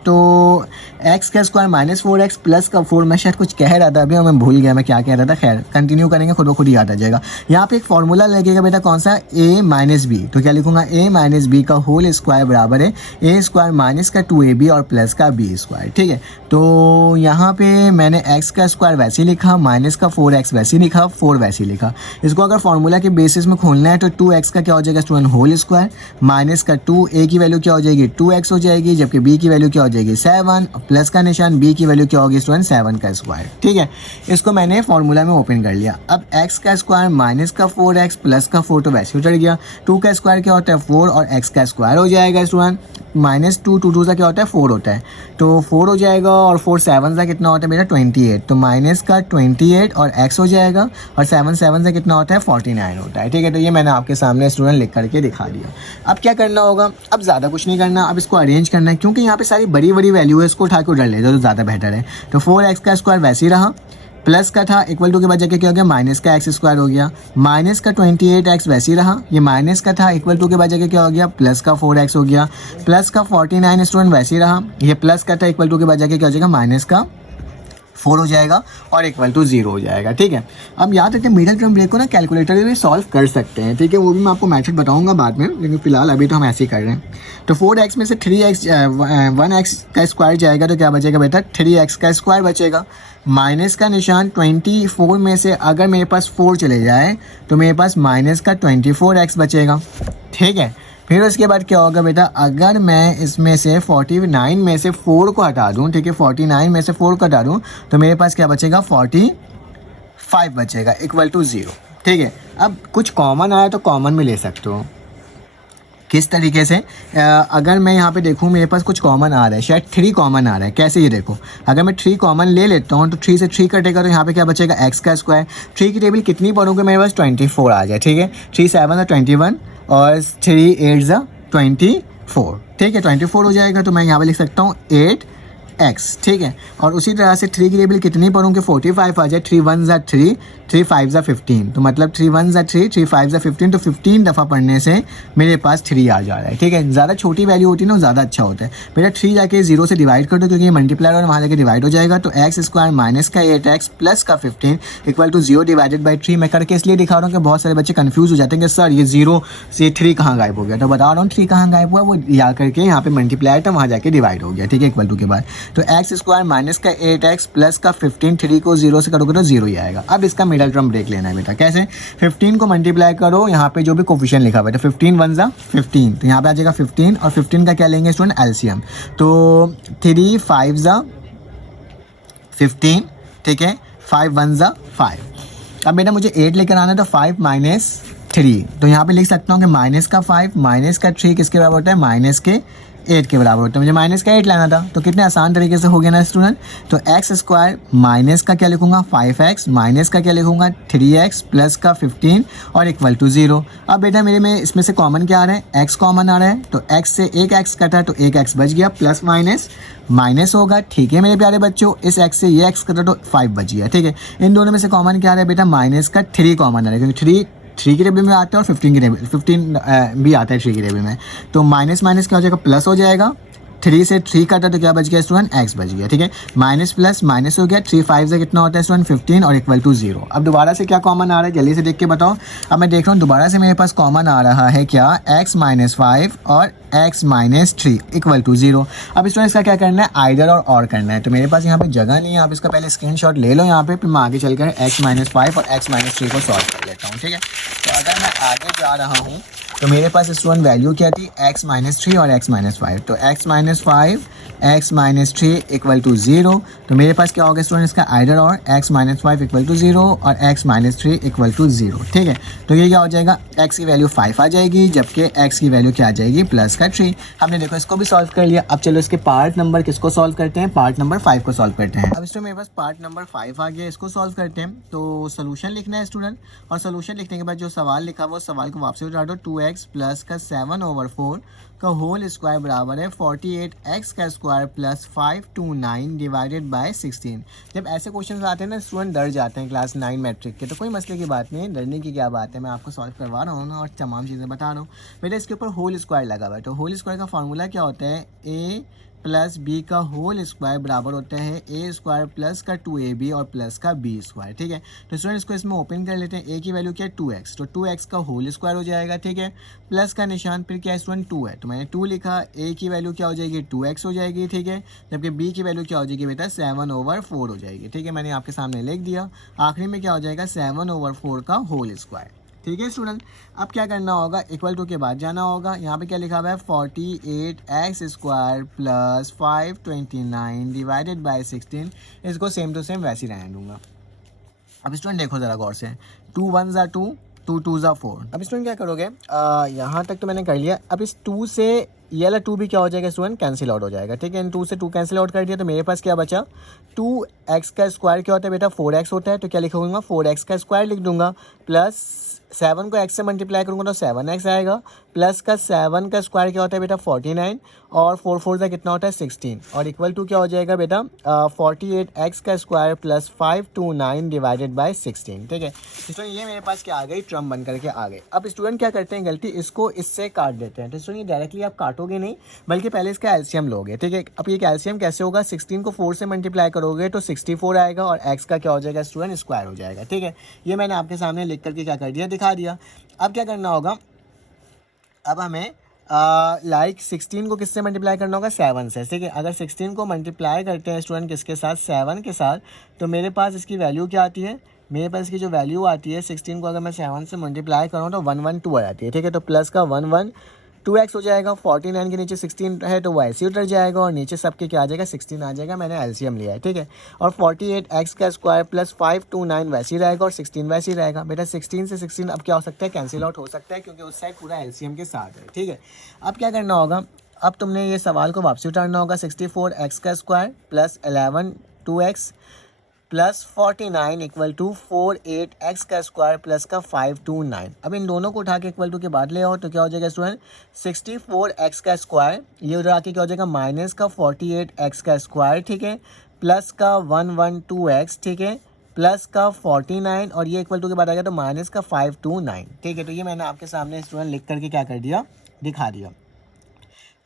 तो x² माइनस 4x प्लस का 4, मैं शायद कुछ कह रहा था अभी और मैं भूल गया मैं क्या कह रहा था। खैर कंटिन्यू करेंगे, खुद ब खुद याद आ जाएगा। यहाँ पे एक फार्मूला लगेगा बेटा, कौन सा, a माइनस बी। तो क्या लिखूंगा, a माइनस बी का होल स्क्वायर बराबर है a² माइनस का 2ab और प्लस का b²। ठीक है, तो यहाँ पे मैंने x का स्क्वायर वैसे ही लिखा, माइनस का 4x वैसे ही लिखा, 4 वैसे ही लिखा। इसको अगर फार्मूला के बेसिस में खोलना है तो 2x का क्या हो जाएगा स्टूडेंट, होल स्क्वायर, माइनस का 2, a की वैल्यू क्या हो जाएगी, 2x हो जाएगी, जबकि b की वैल्यू क्या हो जाएगी, 7, प्लस का निशान, b की वैल्यू क्या होगी स्टूडेंट, 7 का स्क्वायर। ठीक है, इसको मैंने फार्मूला में ओपन कर लिया। अब x का स्क्वायर माइनस का 4x प्लस का 4 तो वैसे उतर गया, 2 का स्क्वायर क्या होता है 4 और x का स्क्वायर हो जाएगा स्टूडेंट, -2 2 का क्या होता है 4 होता है, तो 4 हो जाएगा और 4 7 का कितना होता है मेरा 28, तो माइनस का 28 और x हो जाएगा और 7 7 से कितना होता है 49 होता है। ठीक है, तो ये मैंने आपके सामने स्टूडेंट लिख करके दिखा दिया। अब क्या करना होगा, अब ज़्यादा कुछ नहीं करना, अब इसको अरेंज करना है, क्योंकि यहाँ पे सारी बड़ी बड़ी वैल्यू है, इसको उठा के उधर ले जाओ तो ज़्यादा बेहतर है। तो 4x का स्क्वायर वैसे ही रहा, प्लस का था इक्वल टू के बाद जाके क्या हो गया, माइनस का x² हो गया, माइनस का 28x वैसे ही रहा, ये माइनस का था इक्वल टू के बाद जाके क्या हो गया, प्लस का 4x हो गया, प्लस का 49 स्टूडेंट वैसे ही रहा, ये प्लस का था इक्वल टू के बाद जाके क्या हो जाएगा, माइनस का 4 हो जाएगा और इक्वल टू 0 हो जाएगा। ठीक है, अब याद रखिए मिडिल टर्म ब्रेक को ना कैलकुलेटर में भी सॉल्व कर सकते हैं। ठीक है, वो भी मैं आपको मेथड बताऊंगा बाद में, लेकिन फिलहाल अभी तो हम ऐसे ही कर रहे हैं। तो 4x में से 3x 1x का स्क्वायर जाएगा तो क्या बचेगा बेटा, 3x का स्क्वायर बचेगा, माइनस का निशान 24 में से अगर मेरे पास 4 चले जाए तो मेरे पास माइनस का 24x बचेगा। ठीक है, फिर उसके बाद क्या होगा बेटा, अगर मैं इसमें से 49 में से 4 को हटा दूं, ठीक है 49 में से 4 को हटा दूं तो मेरे पास क्या बचेगा, 45 बचेगा इक्वल टू 0। ठीक है, अब कुछ कॉमन आया तो कॉमन में ले सकते हो। किस तरीके से, अगर मैं यहाँ पे देखूँ मेरे पास कुछ कॉमन आ रहा है, शायद 3 कॉमन आ रहा है। कैसे, ये देखो, अगर मैं 3 कॉमन ले लेता हूँ तो 3 से 3 कटेगा तो यहाँ पे क्या बचेगा, x का स्क्वायर। 3 की टेबल कितनी पढ़ूँगा, मेरे पास 24 आ जाए। ठीक है, 3 7 21 और 3 8 24। ठीक है, 24 हो जाएगा, तो मैं यहाँ पे लिख सकता हूँ 8x। ठीक है, और उसी तरह से 3 की टेबल कितनी पढ़ूँ कि 45 आ जाए, 3 1 3, 3 5 15, तो मतलब 3 1 3, 3 5 15, तो 15 दफ़ा पढ़ने से मेरे पास 3 आ जा रहा है। ठीक है, ज़्यादा छोटी वैल्यू होती है ना, ज़्यादा अच्छा होता है। बेटा 3 जाके 0 से डिवाइड कर दो, क्योंकि ये मल्टीप्लायर और वहाँ जाके डिवाइड हो जाएगा, तो x² माइनस का 8x प्लस का 15 इक्वल टू 0 डिवाइडेड बाई 3। मैं करके इसलिए दिखा रहा हूँ कि बहुत सारे बच्चे कन्फ्यूज़ हो जाते हैं कि सर ये 0 से 3 कहाँ गायब हो गया, तो बता रहा हूँ 3 कहाँ गायब हुआ, वो या करके यहाँ पे मल्टीप्लायर था वहाँ जाके डिवाइड हो गया। ठीक है, इक्वल टू के बाद तो x² माइनस का 8x प्लस का 15, 3 को 0 से करोगे तो 0 ही आएगा। अब इसका मिडल टर्म ब्रेक लेना है बेटा, कैसे, 15 को मल्टीप्लाई करो, यहाँ पे जो भी कोफिशिएंट लिखा हुआ है, 15 1 15, तो यहाँ पे आ जाएगा 15 और 15 का क्या लेंगे स्टूडेंट, एलसीएम, तो 3 5 15। ठीक है, 5 1 5। अब बेटा मुझे 8 लेकर आना है, तो 5 माइनस 3, तो यहाँ पे लिख सकता हूँ कि माइनस का 5 माइनस का 3 किसके बराबर होता है, माइनस के 8 के बराबर होता है। मुझे माइनस का 8 लाना था, तो कितने आसान तरीके से हो गया ना स्टूडेंट। तो x² माइनस का क्या लिखूंगा, 5x, माइनस का क्या लिखूंगा 3x प्लस का 15 और इक्वल टू 0। अब बेटा मेरे में इसमें से कॉमन क्या आ रहा है, x कॉमन आ रहा है, तो x से एक x कटा तो एक x बच गया, प्लस माइनस माइनस होगा। ठीक है मेरे प्यारे बच्चों, इस x से ये x कटा तो 5 बच गया। ठीक है, इन दोनों में से कॉमन क्या आ रहा है बेटा, माइनस का 3 कॉमन आ रहा है, क्योंकि 3 3 की टेबल में आता है और 15 भी आता है 3 की टेबल में। तो माइनस माइनस क्या हो जाएगा, प्लस हो जाएगा। 3 से 3 काटा तो क्या बच गया स्टूडेंट, एक्स बच गया। ठीक है, माइनस प्लस माइनस हो गया, 3 5 से कितना होता है स्टूडेंट 15 और इक्वल टू 0। अब दोबारा से क्या कॉमन आ रहा है, जल्दी से देख के बताओ। अब मैं देख रहा हूँ दोबारा से मेरे पास कॉमन आ रहा है क्या, x माइनस 5 और x माइनस 3 इक्वल टू 0। अब स्टूडेंट इसका क्या करना है, आइडर और करना है। तो मेरे पास यहाँ पे जगह नहीं है, आप इसका पहले स्क्रीनशॉट ले लो यहाँ पे, फिर मैं आगे चलकर x माइनस 5 और x माइनस 3 को सॉल्व कर लेता हूँ। ठीक है, तो अगर मैं आगे जा रहा हूँ तो मेरे पास स्टूडेंट वैल्यू क्या थी, x माइनस 3 और x माइनस 5। तो x minus 5 x minus 3 equal to 0। तो मेरे पास क्या होगा स्टूडेंट, इसका आइडर और x माइनस 5 इक्वल टू 0 और x माइनस 3 इक्वल टू 0। ठीक है, तो ये क्या हो जाएगा, x की वैल्यू 5 आ जाएगी, जबकि x की वैल्यू क्या आ जाएगी, प्लस का 3। हमने देखो इसको भी सॉल्व कर लिया। अब चलो इसके पार्ट नंबर किसको सॉल्व करते हैं, पार्ट नंबर 5 को सॉल्व करते हैं। अब इसमें मेरे पास पार्ट नंबर 5 आ गया, इसको सॉल्व करते हैं। तो सोल्यूशन लिखना है स्टूडेंट, और सोल्यूशन लिखने के बाद जो सवाल लिखा वो सवाल को वापसी उठा दो। 2x प्लस का 7/4 का होल स्क्वायर बराबर है 48x का स्क्वायर प्लस 529 डिवाइडेड बाय 16। जब ऐसे क्वेश्चन आते हैं ना, स्टूडेंट डर जाते हैं क्लास 9 मैट्रिक के। तो कोई मसले की बात नहीं है, डरने की क्या बात है, मैं आपको सॉल्व करवा रहा हूँ ना और तमाम चीज़ें बता रहा हूँ। बेटा इसके ऊपर होल स्क्वायर लगा हुआ है, तो होल स्क्वायर का फार्मूला क्या होता है, a प्लस बी का होल स्क्वायर बराबर होता है ए स्क्वायर प्लस का 2ab और प्लस का बी स्क्वायर। ठीक है, तो स्टूडेंट इसको इसमें ओपन कर लेते हैं। ए की वैल्यू क्या है 2x, तो 2x का होल स्क्वायर हो जाएगा। ठीक है, प्लस का निशान फिर क्या है स्टूडेंट 2 है, तो मैंने 2 लिखा। ए की वैल्यू क्या हो जाएगी 2x हो जाएगी। ठीक है, जबकि बी की वैल्यू क्या हो जाएगी बेटा 7/4 हो जाएगी। ठीक है, मैंने आपके सामने लिख दिया। आखिरी में क्या हो जाएगा 7/4 का होल स्क्वायर। ठीक है स्टूडेंट, अब क्या करना होगा, इक्वल टू के बाद जाना होगा। यहाँ पे क्या लिखा हुआ है 48x square plus 529 divided by 16। इसको सेम टू सेम वैसे ही रहने दूंगा। अब स्टूडेंट देखो ज़रा गौर से, 2 1 ज़ा 2, 2 2 ज़ा 4। अब स्टूडेंट क्या करोगे, यहाँ तक तो मैंने कर लिया। अब इस 2 से ये वाला 2 भी क्या हो जाएगा स्टूडेंट, कैंसिल आउट हो जाएगा। ठीक है, इन 2 से 2 कैंसिल आउट कर दिया, तो मेरे पास क्या बचा, 2x का स्क्वायर क्या होता है बेटा 4x होता है। तो क्या लिखूंगा 4x का स्क्वायर लिख दूंगा, प्लस 7 को x से मल्टीप्लाई करूँगा तो 7x आएगा, प्लस का 7 का स्क्वायर क्या होता है बेटा 49 और 4 4 का कितना होता है 16 और इक्वल टू क्या हो जाएगा बेटा 48x का स्क्वायर प्लस 529 डिवाइडेड बाय 16। ठीक है स्टूडेंट, ये मेरे पास क्या आ गई, टर्म बन करके आ गए। अब स्टूडेंट क्या करते हैं गलती, इसको इससे काट देते हैं। तो स्टूडेंट ये डायरेक्टली आप काटोगे नहीं, बल्कि पहले इसका एलसीएम लोगे। ठीक है, अब ये एलसीएम कैसे होगा, 16 को 4 से मल्टीप्लाई करोगे तो 64 आएगा और x का क्या हो जाएगा स्टूडेंट स्क्वायर हो जाएगा। ठीक है, ये मैंने आपके सामने लिख करके क्या कर दिया, दिखा दिया। अब क्या करना होगा, अब हमें लाइक 16 को किससे मल्टीप्लाई करना होगा 7 से। ठीक है, अगर 16 को मल्टीप्लाई करते हैं स्टूडेंट किसके साथ, 7 के साथ, तो मेरे पास इसकी वैल्यू क्या आती है, मेरे पास इसकी जो वैल्यू आती है 16 को अगर मैं 7 से मल्टीप्लाई करूँ तो 112 आ जाती है। ठीक है, तो प्लस का 112x हो जाएगा। 49 के नीचे 16 है तो वो ऐसे उतर जाएगा और नीचे सबके क्या आ जाएगा 16 आ जाएगा। मैंने एलसीएम लिया है। ठीक है, और 48x का स्क्वायर प्लस 529 वैसे ही रहेगा और 16 वैसे ही रहेगा। बेटा 16 से 16 अब क्या हो सकता है, कैंसिल आउट हो सकता है क्योंकि उस साइड पूरा एलसीएम के साथ है। ठीक है, अब क्या करना होगा, अब तुमने ये सवाल को वापसी उतारना होगा। 64x का square plus 11 2x plus 49 equal to 48x का स्क्वायर प्लस का 529। अब इन दोनों को उठा के इक्वल टू के बाद ले आओ तो क्या हो जाएगा स्टूडेंट 64x का स्क्वायर, ये उधर आके क्या हो जाएगा माइनस का 48x का स्क्वायर। ठीक है, प्लस का 112x। ठीक है, प्लस का 49 और ये इक्वल टू के बाद आ गया तो माइनस का 529। ठीक है, तो ये मैंने आपके सामने स्टूडेंट लिख करके क्या कर दिया, दिखा दिया।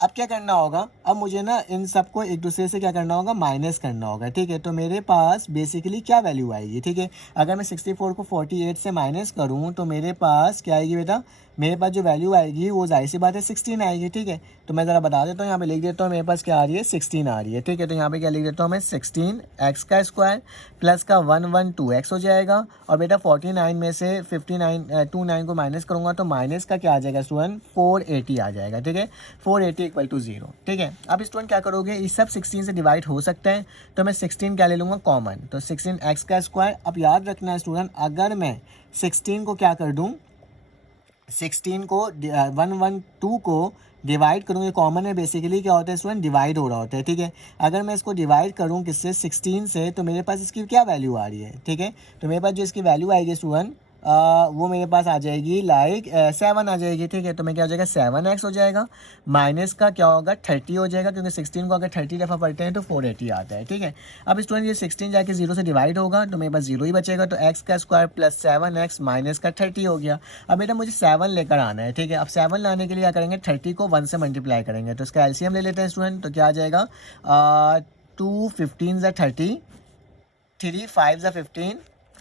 अब क्या करना होगा, अब मुझे ना इन सबको एक दूसरे से क्या करना होगा, माइनस करना होगा। ठीक है, तो मेरे पास बेसिकली क्या वैल्यू आएगी। ठीक है, अगर मैं 64 को 48 से माइनस करूं तो मेरे पास क्या आएगी बेटा, मेरे पास जो वैल्यू आएगी वो जाहिर सी बात है 16 आएगी। ठीक है, तो मैं ज़रा बता देता हूँ, यहाँ पे लिख देता हूँ मेरे पास क्या आ रही है 16 आ रही है। ठीक है, तो यहाँ पे क्या लिख देता हूँ मैं 16x का स्क्वायर प्लस का 112x हो जाएगा और बेटा 49 में से 29 को माइनस करूँगा तो माइनस का क्या आ जाएगा स्टूडेंट 480 आ जाएगा। ठीक है, 480 इक्वल टू 0। ठीक है, अब स्टूडेंट क्या करोगे, इस सब 16 से डिवाइड हो सकता है तो मैं 16 क्या ले लूँगा कॉमन, तो 16x का स्क्वायर। अब याद रखना है स्टूडेंट, अगर मैं 16 को क्या कर दूँ, 16 को 112 को डिवाइड करूँ, ये कॉमन है बेसिकली क्या होता है स्टूडेंट, डिवाइड हो रहा होता है। ठीक है, अगर मैं इसको डिवाइड करूँ किससे 16 से तो मेरे पास इसकी क्या वैल्यू आ रही है। ठीक है, तो मेरे पास जो इसकी वैल्यू आएगी स्टूडेंट वो मेरे पास आ जाएगी लाइक 7 आ जाएगी, ठीक है। तो मैं क्या हो जाएगा 7x हो जाएगा, माइनस का क्या होगा 30 हो जाएगा, क्योंकि 16 को अगर 30 दफ़ा पढ़ते हैं तो 480 आता है, ठीक है। अब स्टूडेंट ये 16 जाके 0 से डिवाइड होगा तो मेरे पास 0 ही बचेगा, तो x का स्क्वायर प्लस 7x माइनस का 30 हो गया। अब बेटा मुझे 7 लेकर आना है, ठीक है। अब 7 लाने के लिए क्या करेंगे 30 को 1 से मल्टीप्लाई करेंगे, तो इसका एलसीएम ले लेते हैं स्टूडेंट। तो क्या आ जाएगा 2 15 ज़ा 30, 3 5 ज़ा 15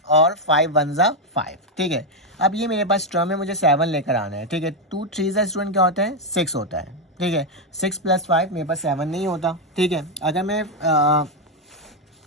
और 5 1 ज़ा 5, ठीक है। अब ये मेरे पास टर्म है, मुझे 7 लेकर आना है, ठीक है। 2 3 ज़ा स्टूडेंट क्या होता है 6 होता है, ठीक है। 6 प्लस 5 मेरे पास 7 नहीं होता, ठीक है। अगर मैं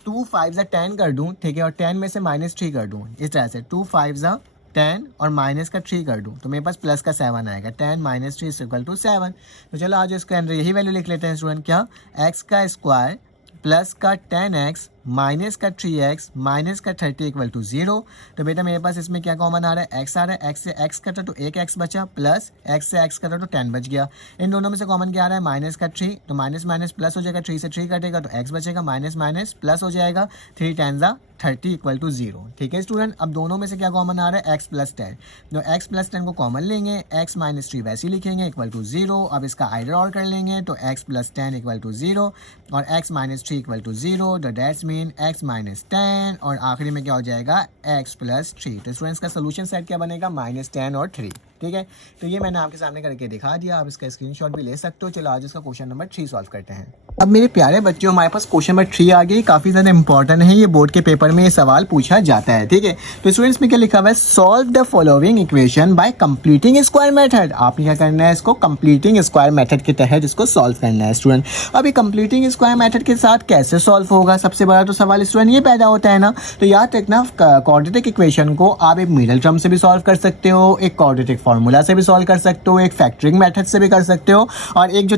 2 5 ज़ा 10 कर दूँ, ठीक है, और 10 में से -3 कर दूँ, इस तरह से 2 5 ज़ा 10 और माइनस का 3 कर दूँ तो मेरे पास प्लस का 7 आएगा। 10 माइनस 3 इज इक्वल टू 7। तो चलो आज इसके अंदर यही वैल्यू लिख लेते हैं स्टूडेंट, क्या x का स्क्वायर प्लस का 10x माइनस का 3x माइनस का 30 इक्वल टू 0। तो बेटा मेरे पास इसमें क्या कॉमन आ रहा है x आ रहा है, x से x कटा तो एक x बचा, प्लस x से x कटा तो 10 बच गया। इन दोनों में से कॉमन क्या आ रहा है माइनस का 3, तो माइनस माइनस प्लस हो जाएगा, 3 से 3 कटेगा तो x बचेगा, माइनस माइनस प्लस हो जाएगा, 3 10 ज़ा 30 इक्वल टू 0, ठीक है स्टूडेंट। अब दोनों में से क्या कॉमन आ रहा है x प्लस 10, तो x प्लस 10 को कॉमन लेंगे, x माइनस 3 वैसे ही लिखेंगे इक्वल टू 0। अब इसका आइडर और कर लेंगे तो x प्लस 10 इक्वल टू 0 और x माइनस 3 इक्वल टू 0, तो दैट्स मीन x माइनस 10 और आखिरी में क्या हो जाएगा x प्लस 3। तो स्टूडेंट्स का सोल्यूशन सेट क्या बनेगा -10 और 3, ठीक है। तो ये मैंने आपके सामने करके दिखा दिया, आप इसका स्क्रीनशॉट भी ले सकते हो। चलो आज इसका क्वेश्चन नंबर 3 सॉल्व करते हैं। अब मेरे प्यारे बच्चों हमारे पास क्वेश्चन नंबर 3 आ गई, काफ़ी ज़्यादा इंपॉर्टेंट है, ये बोर्ड के पेपर में ये सवाल पूछा जाता है, ठीक है। तो स्टूडेंट्स में क्या लिखा हुआ है, solve the following equation by completing square method. आपने क्या करना है, इसको कंप्लीटिंग स्क्वायर मेथड के तहत इसको सॉल्व करना है स्टूडेंट। अभी कंप्लीटिंग स्क्वायर मेथड के साथ कैसे सॉल्व होगा, सबसे बड़ा तो सवाल स्टूडेंट ये पैदा होता है ना। तो याद रखना क्वाड्रेटिक इक्वेशन को आप एक मिडल टर्म से भी सॉल्व कर सकते हो, एक क्वाड्रेटिक फार्मूला से भी सॉल्व कर सकते हो, एक फैक्टरिंग मेथड से भी कर सकते हो, और एक जो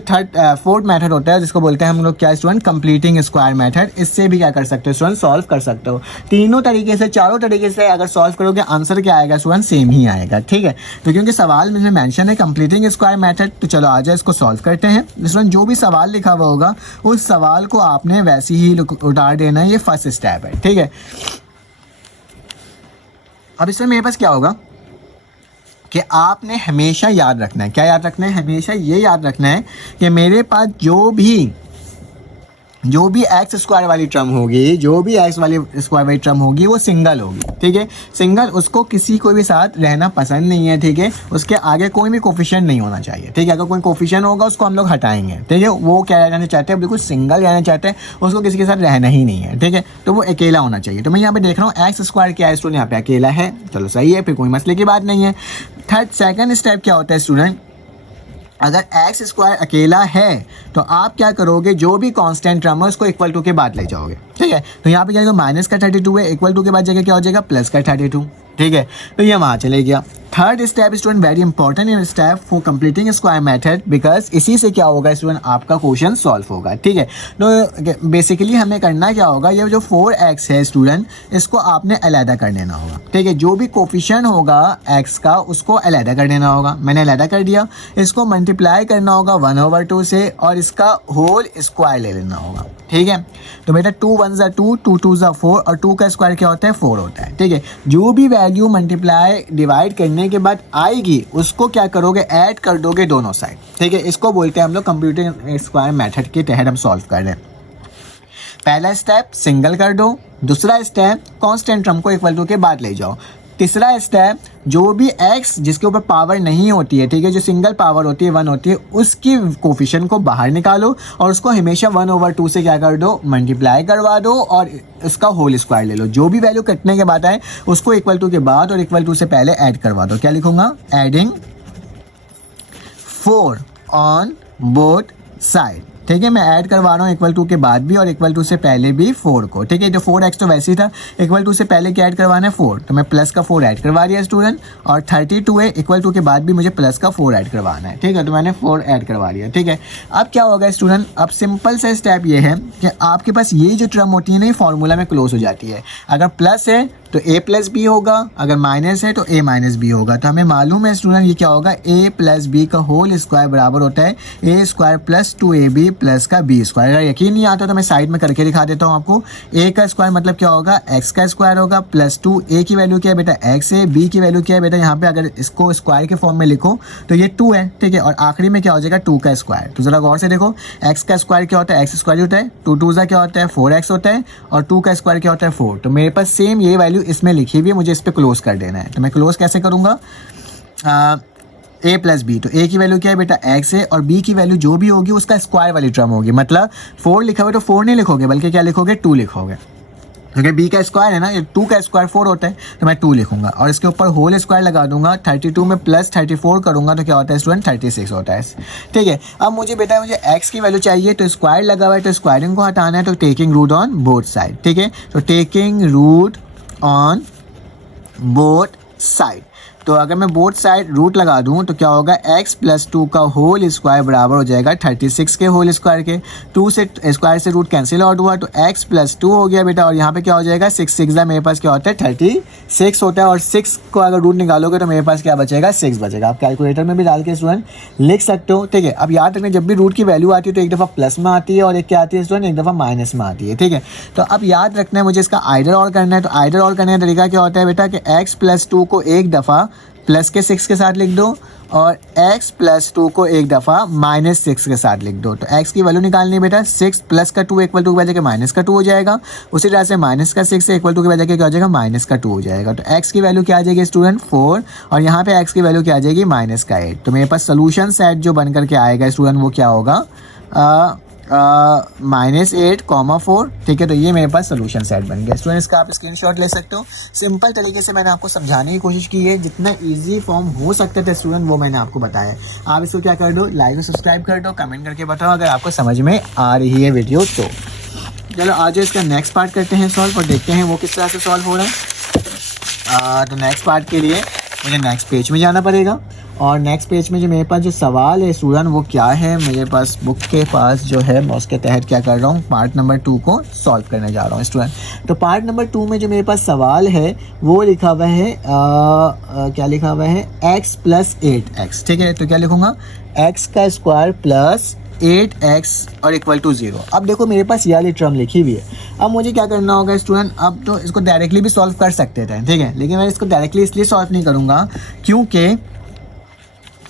फोर्थ मेथड होता है जिसको बोलते हैं हम लोग क्या स्टूडेंट कंप्लीटिंग स्क्वायर मेथड, इससे भी क्या कर सकते हो स्टूडेंट सॉल्व कर सकते हो। तीनों तरीके से, चारों तरीके से अगर सॉल्व करोगे आंसर क्या आएगा स्टूडेंट सेम ही आएगा, ठीक है। तो क्योंकि सवाल में मेंशन है कंप्लीटिंग स्क्वायर मेथड, तो चलो आ जाए इसको सॉल्व करते हैं। स्टूडेंट जो भी सवाल लिखा हुआ होगा उस सवाल को आपने वैसे ही उतार देना है, ये फर्स्ट स्टेप है, ठीक है। अब इसमें मेरे पास क्या होगा कि आपने हमेशा याद रखना है, क्या याद रखना है, हमेशा ये याद रखना है कि मेरे पास जो भी एक्स स्क्वायर वाली टर्म होगी, जो भी एक्स वाली स्क्वायर वाली टर्म होगी वो सिंगल होगी, ठीक है। सिंगल, उसको किसी को भी साथ रहना पसंद नहीं है, ठीक है। उसके आगे कोई भी कोफिशिएंट नहीं होना चाहिए, ठीक है। अगर कोई कोफिशिएंट होगा उसको हम लोग हटाएंगे, ठीक है। वो क्या रहना चाहते हैं, बिल्कुल सिंगल रहना चाहते हैं, उसको किसी के साथ रहना ही नहीं है, ठीक है। तो वो अकेला होना चाहिए। तो मैं यहाँ पे देख रहा हूँ एक्स स्क्वायर क्या है स्टूडेंट, यहाँ पे अकेला है, चलो सही है, फिर कोई मसले की बात नहीं है। सेकंड स्टेप क्या होता है स्टूडेंट, अगर एक्स स्क्वायर अकेला है तो आप क्या करोगे, जो भी कांस्टेंट टर्म है उसको इक्वल टू के बाद ले जाओगे, ठीक है। तो यहाँ पे क्या माइनस का 32 है, इक्वल टू के बाद जगह क्या हो जाएगा प्लस का 32, ठीक है। तो ये वहाँ चले गया। Third step student very important step for completing square method, because इसी से क्या होगा स्टूडेंट आपका क्वेश्चन सॉल्व होगा, ठीक है। तो बेसिकली हमें करना क्या होगा, ये जो 4x है स्टूडेंट इसको आपने अलहदा कर देना होगा, ठीक है। जो भी कोफिशिएंट होगा x का उसको अलहदा कर देना होगा, मैंने अलहदा कर दिया। इसको मल्टीप्लाई करना होगा 1/2 से और इसका होल स्क्वायर ले लेना होगा, ठीक है। तो बेटा 2 1 ज़ा 2, 2 2 ज़ा 4 और 2 का स्क्वायर क्या होता है 4 होता है, ठीक है। जो भी वैल्यू मल्टीप्लाई डिवाइड करने के बाद आएगी उसको क्या करोगे, ऐड कर दोगे दोनों साइड, ठीक है। इसको बोलते हैं हम लोग कंप्यूटिंग स्क्वायर मेथड के तहत हम सॉल्व कर रहे हैं। पहला स्टेप सिंगल कर दो, दूसरा स्टेप कांस्टेंट टर्म को इक्वल टू के बाद ले जाओ, तीसरा स्टेप जो भी x जिसके ऊपर पावर नहीं होती है, ठीक है, जो सिंगल पावर होती है 1 होती है, उसकी कोफिशिएंट को बाहर निकालो और उसको हमेशा 1/2 से क्या कर दो मल्टीप्लाई करवा दो और इसका होल स्क्वायर ले लो। जो भी वैल्यू कटने के बाद आए उसको इक्वल टू के बाद और इक्वल टू से पहले ऐड करवा दो। क्या लिखूंगा, एडिंग 4 ऑन बोथ साइड, ठीक है। मैं ऐड करवा रहा हूँ इक्वल टू के बाद भी और इक्वल टू से पहले भी 4 को, ठीक है। जो 4x तो वैसे ही था, इक्वल टू से पहले क्या ऐड करवाना है 4, तो मैं प्लस का 4 ऐड करवा दिया स्टूडेंट। और 32 है, इक्वल टू के बाद भी मुझे प्लस का 4 ऐड करवाना है, ठीक है। तो मैंने 4 ऐड करवा दिया, ठीक है। अब क्या होगा स्टूडेंट, अब सिंपल सा स्टेप ये है कि आपके पास ये जो टर्म होती है ना ये फार्मूला में क्लोज हो जाती है। अगर प्लस है तो a प्लस बी होगा, अगर माइनस है तो a माइनस बी होगा। तो हमें मालूम है स्टूडेंट ये क्या होगा, a प्लस बी का होल स्क्वायर बराबर होता है a square plus 2ab plus का b स्क्वायर। अगर यकीन नहीं आता तो मैं साइड में करके दिखा देता हूँ आपको। a का स्क्वायर मतलब क्या होगा, x का स्क्वायर होगा प्लस 2, a की वैल्यू क्या है बेटा x है, b की वैल्यू क्या है बेटा, यहाँ पे अगर इसको स्क्वायर के फॉर्म में लिखो तो ये 2 है, ठीक है। और आखिरी में क्या हो जाएगा 2 का स्क्वायर। तो जरा गौर से देखो, x का स्क्वायर क्या होता है, x स्क्वायर होता है, 2 2 क्या होता है 4x होता है, और 2 का स्क्वायर क्या होता है 4। तो मेरे पास सेम ये वैल्यू इसमें लिखी हुई है, मुझे इस पर क्लोज कर देना है। तो मैं क्लोज कैसे करूँगा, a प्लस बी, तो a की वैल्यू क्या है बेटा x है, और b की वैल्यू जो भी होगी उसका स्क्वायर वाली टर्म होगी। मतलब 4 लिखा हुआ है तो 4 नहीं लिखोगे बल्कि क्या लिखोगे 2 लिखोगे, क्योंकि b का स्क्वायर है ना, ये 2 का स्क्वायर 4 होता है, तो मैं 2 लिखूंगा और इसके ऊपर होल स्क्वायर लगा दूंगा। 32 में प्लस 34 करूंगा तो क्या होता है स्टूडेंट 36 होता है, ठीक है। अब मुझे x की वैल्यू चाहिए, तो स्क्वायर लगा हुआ है तो स्क्वायरिंग को हटाना है, तो taking root on both side, ठीक है। तो taking root on both side, तो अगर मैं बोथ साइड रूट लगा दूं तो क्या होगा, x प्लस 2 का होल स्क्वायर बराबर हो जाएगा 36 के होल स्क्वायर के। 2 से स्क्वायर से रूट कैंसिल आउट हुआ तो x प्लस 2 हो गया बेटा, और यहाँ पे क्या हो जाएगा 6 6 मेरे पास क्या होता है 36 होता है, और 6 को अगर रूट निकालोगे तो मेरे पास क्या बचेगा 6 बचेगा। आप कैलकुलेटर में भी डाल के स्टूडेंट लिख सकते हो, ठीक है। अब याद रखना जब भी रूट की वैल्यू आती है तो एक दफ़ा प्लस में आती है और एक क्या आती है स्टूडेंट, एक दफ़ा माइनस में आती है, ठीक है। तो अब याद रखना है मुझे इसका आइडर और करना है, तो आइडर और करने का तरीका क्या होता है बेटा कि x प्लस 2 को एक दफ़ा प्लस के 6 के साथ लिख दो और x प्लस 2 को एक दफ़ा माइनस 6 के साथ लिख दो। तो x की वैल्यू निकालनी है बेटा, 6 प्लस का 2 इक्वल टू की वजह के माइनस का 2 हो जाएगा। उसी तरह से माइनस का 6 से इक्वल टू की वजह के क्या हो जाएगा, माइनस का 2 हो जाएगा। तो x की वैल्यू क्या आ जाएगी स्टूडेंट 4, और यहाँ पे x की वैल्यू क्या आ जाएगी माइनस का 8। तो मेरे पास सोल्यूशन सेट जो बन करके आएगा स्टूडेंट वो क्या होगा, -8, 4, ठीक है। तो ये मेरे पास सोल्यूशन सेट बन गया स्टूडेंट, इसका आप स्क्रीनशॉट ले सकते हो। सिंपल तरीके से मैंने आपको समझाने की कोशिश की है, जितना इजी फॉर्म हो सकता था स्टूडेंट वो मैंने आपको बताया। आप इसको क्या कर दो, लाइक और सब्सक्राइब कर दो, कमेंट करके बताओ अगर आपको समझ में आ रही है वीडियो तो। चलो आज इसका नेक्स्ट पार्ट करते हैं सॉल्व और देखते हैं वो किस तरह से सॉल्व हो रहा है। तो नेक्स्ट पार्ट के लिए मुझे नेक्स्ट पेज में जाना पड़ेगा, और नेक्स्ट पेज में जो मेरे पास जो सवाल है स्टूडेंट वो क्या है, मेरे पास बुक के पास जो है मैं उसके तहत क्या कर रहा हूँ, पार्ट नंबर 2 को सॉल्व करने जा रहा हूँ स्टूडेंट। तो पार्ट नंबर 2 में जो मेरे पास सवाल है वो लिखा हुआ है क्या लिखा हुआ है, x प्लस 8x, ठीक है। तो क्या लिखूँगा, x का स्क्वायर प्लस 8x और इक्वल टू 0। अब देखो मेरे पास ये वाली टर्म लिखी हुई है, अब मुझे क्या करना होगा स्टूडेंट, अब तो इसको डायरेक्टली भी सॉल्व कर सकते थे, ठीक है, लेकिन मैं इसको डायरेक्टली इसलिए सॉल्व नहीं करूँगा क्योंकि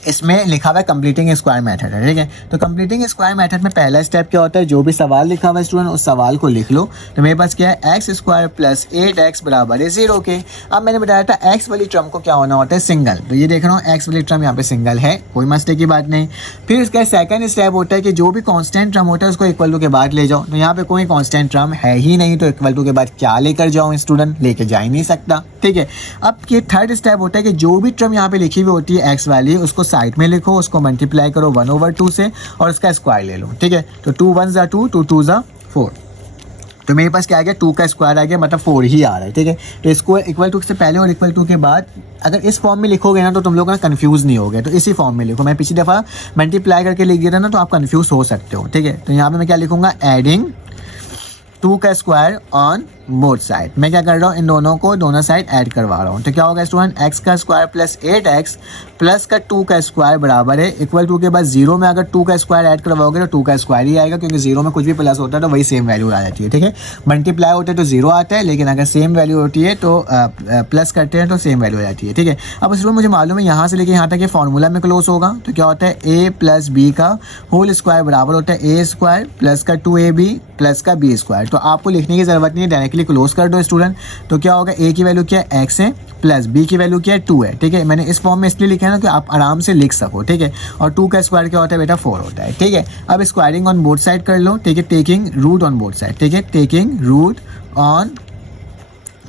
इसमें लिखा हुआ है कंप्लीटिंग स्क्वायर मेथड है, ठीक है। तो कंप्लीटिंग स्क्वायर मेथड में पहला स्टेप क्या होता है, जो भी सवाल लिखा हुआ है स्टूडेंट उस सवाल को लिख लो। तो मेरे पास क्या है, x स्क्वायर प्लस 8x बराबर है 0 के। अब मैंने बताया था x वाली टर्म को क्या होना होता है, सिंगल। तो ये देख रहा हूँ x वाली टर्म यहाँ पे सिंगल है, कोई मसले की बात नहीं। फिर इसका सेकंड स्टेप होता है कि जो भी कॉन्स्टेंट टर्म होता है उसको इक्वल टू के बाद ले जाओ। तो यहाँ पे कोई कॉन्स्टेंट टर्म है ही नहीं, तो इक्वल टू के बाद क्या लेकर जाऊँ स्टूडेंट, लेके जा ही नहीं सकता, ठीक है। अब ये थर्ड स्टेप होता है कि जो भी टर्म यहाँ पे लिखी हुई होती है x वाली उसको साइड में लिखो, को मल्टीप्लाई करो 1/2 से और इसका स्क्वायर ले लो, ठीक है। तो 2 1 ज़ा 2, 2 2 ज़ा 4। तो मेरे पास क्या आ गया, 2 का स्क्वायर आ गया, मतलब 4 ही आ रहा है, ठीक है। तो इसको इक्वल टू से पहले और इक्वल टू के बाद अगर इस फॉर्म में लिखोगे ना तो तुम लोग ना कंफ्यूज नहीं होगे, तो इसी फॉर्म में लिखो। मैं पिछली दफ़ा मल्टीप्लाई करके लिख दिया था ना, तो आप कंफ्यूज हो सकते हो, ठीक है। तो यहाँ पे मैं क्या लिखूंगा, एडिंग 2 का स्क्वायर ऑन बोथ साइड। मैं क्या कर रहा हूँ, इन दोनों को दोनों साइड ऐड करवा रहा हूँ। तो क्या होगा स्टूडेंट, x का स्क्वायर प्लस 8x प्लस का 2 का स्क्वायर बराबर है इक्वल टू के बाद 0 में अगर 2 का स्क्वायर ऐड करवाओगे तो 2 का स्क्वायर ही आएगा, क्योंकि 0 में कुछ भी प्लस होता है तो वही सेम वैल्यू आ जाती है, ठीक है। मल्टीप्लाई होता है तो 0 आता है, लेकिन अगर सेम वैल्यू होती है तो प्लस करते हैं तो सेम वैल्यू आ जाती है, ठीक है। अब स्टूडेंट मुझे मालूम है यहाँ से लेके यहाँ तक ये फॉर्मूला में क्लोज होगा, तो क्या होता है a प्लस बी का होल स्क्वायर बराबर होता है a स्क्वायर प्लस का 2ab प्लस का b स्क्वायर। तो आपको लिखने की ज़रूरत नहीं है, डायरेक्टली क्लोज कर दो स्टूडेंट। तो क्या होगा, a की वैल्यू क्या है x है प्लस b की वैल्यू क्या है 2 है, ठीक है। मैंने इस फॉर्म में इसलिए लिखा है ना कि आप आराम से लिख सको, ठीक है। और 2 का स्क्वायर क्या होता है बेटा 4 होता है, ठीक है। अब स्क्वायरिंग ऑन बोथ साइड कर लो, ठीक है, taking root on both side, ठीक है, taking root on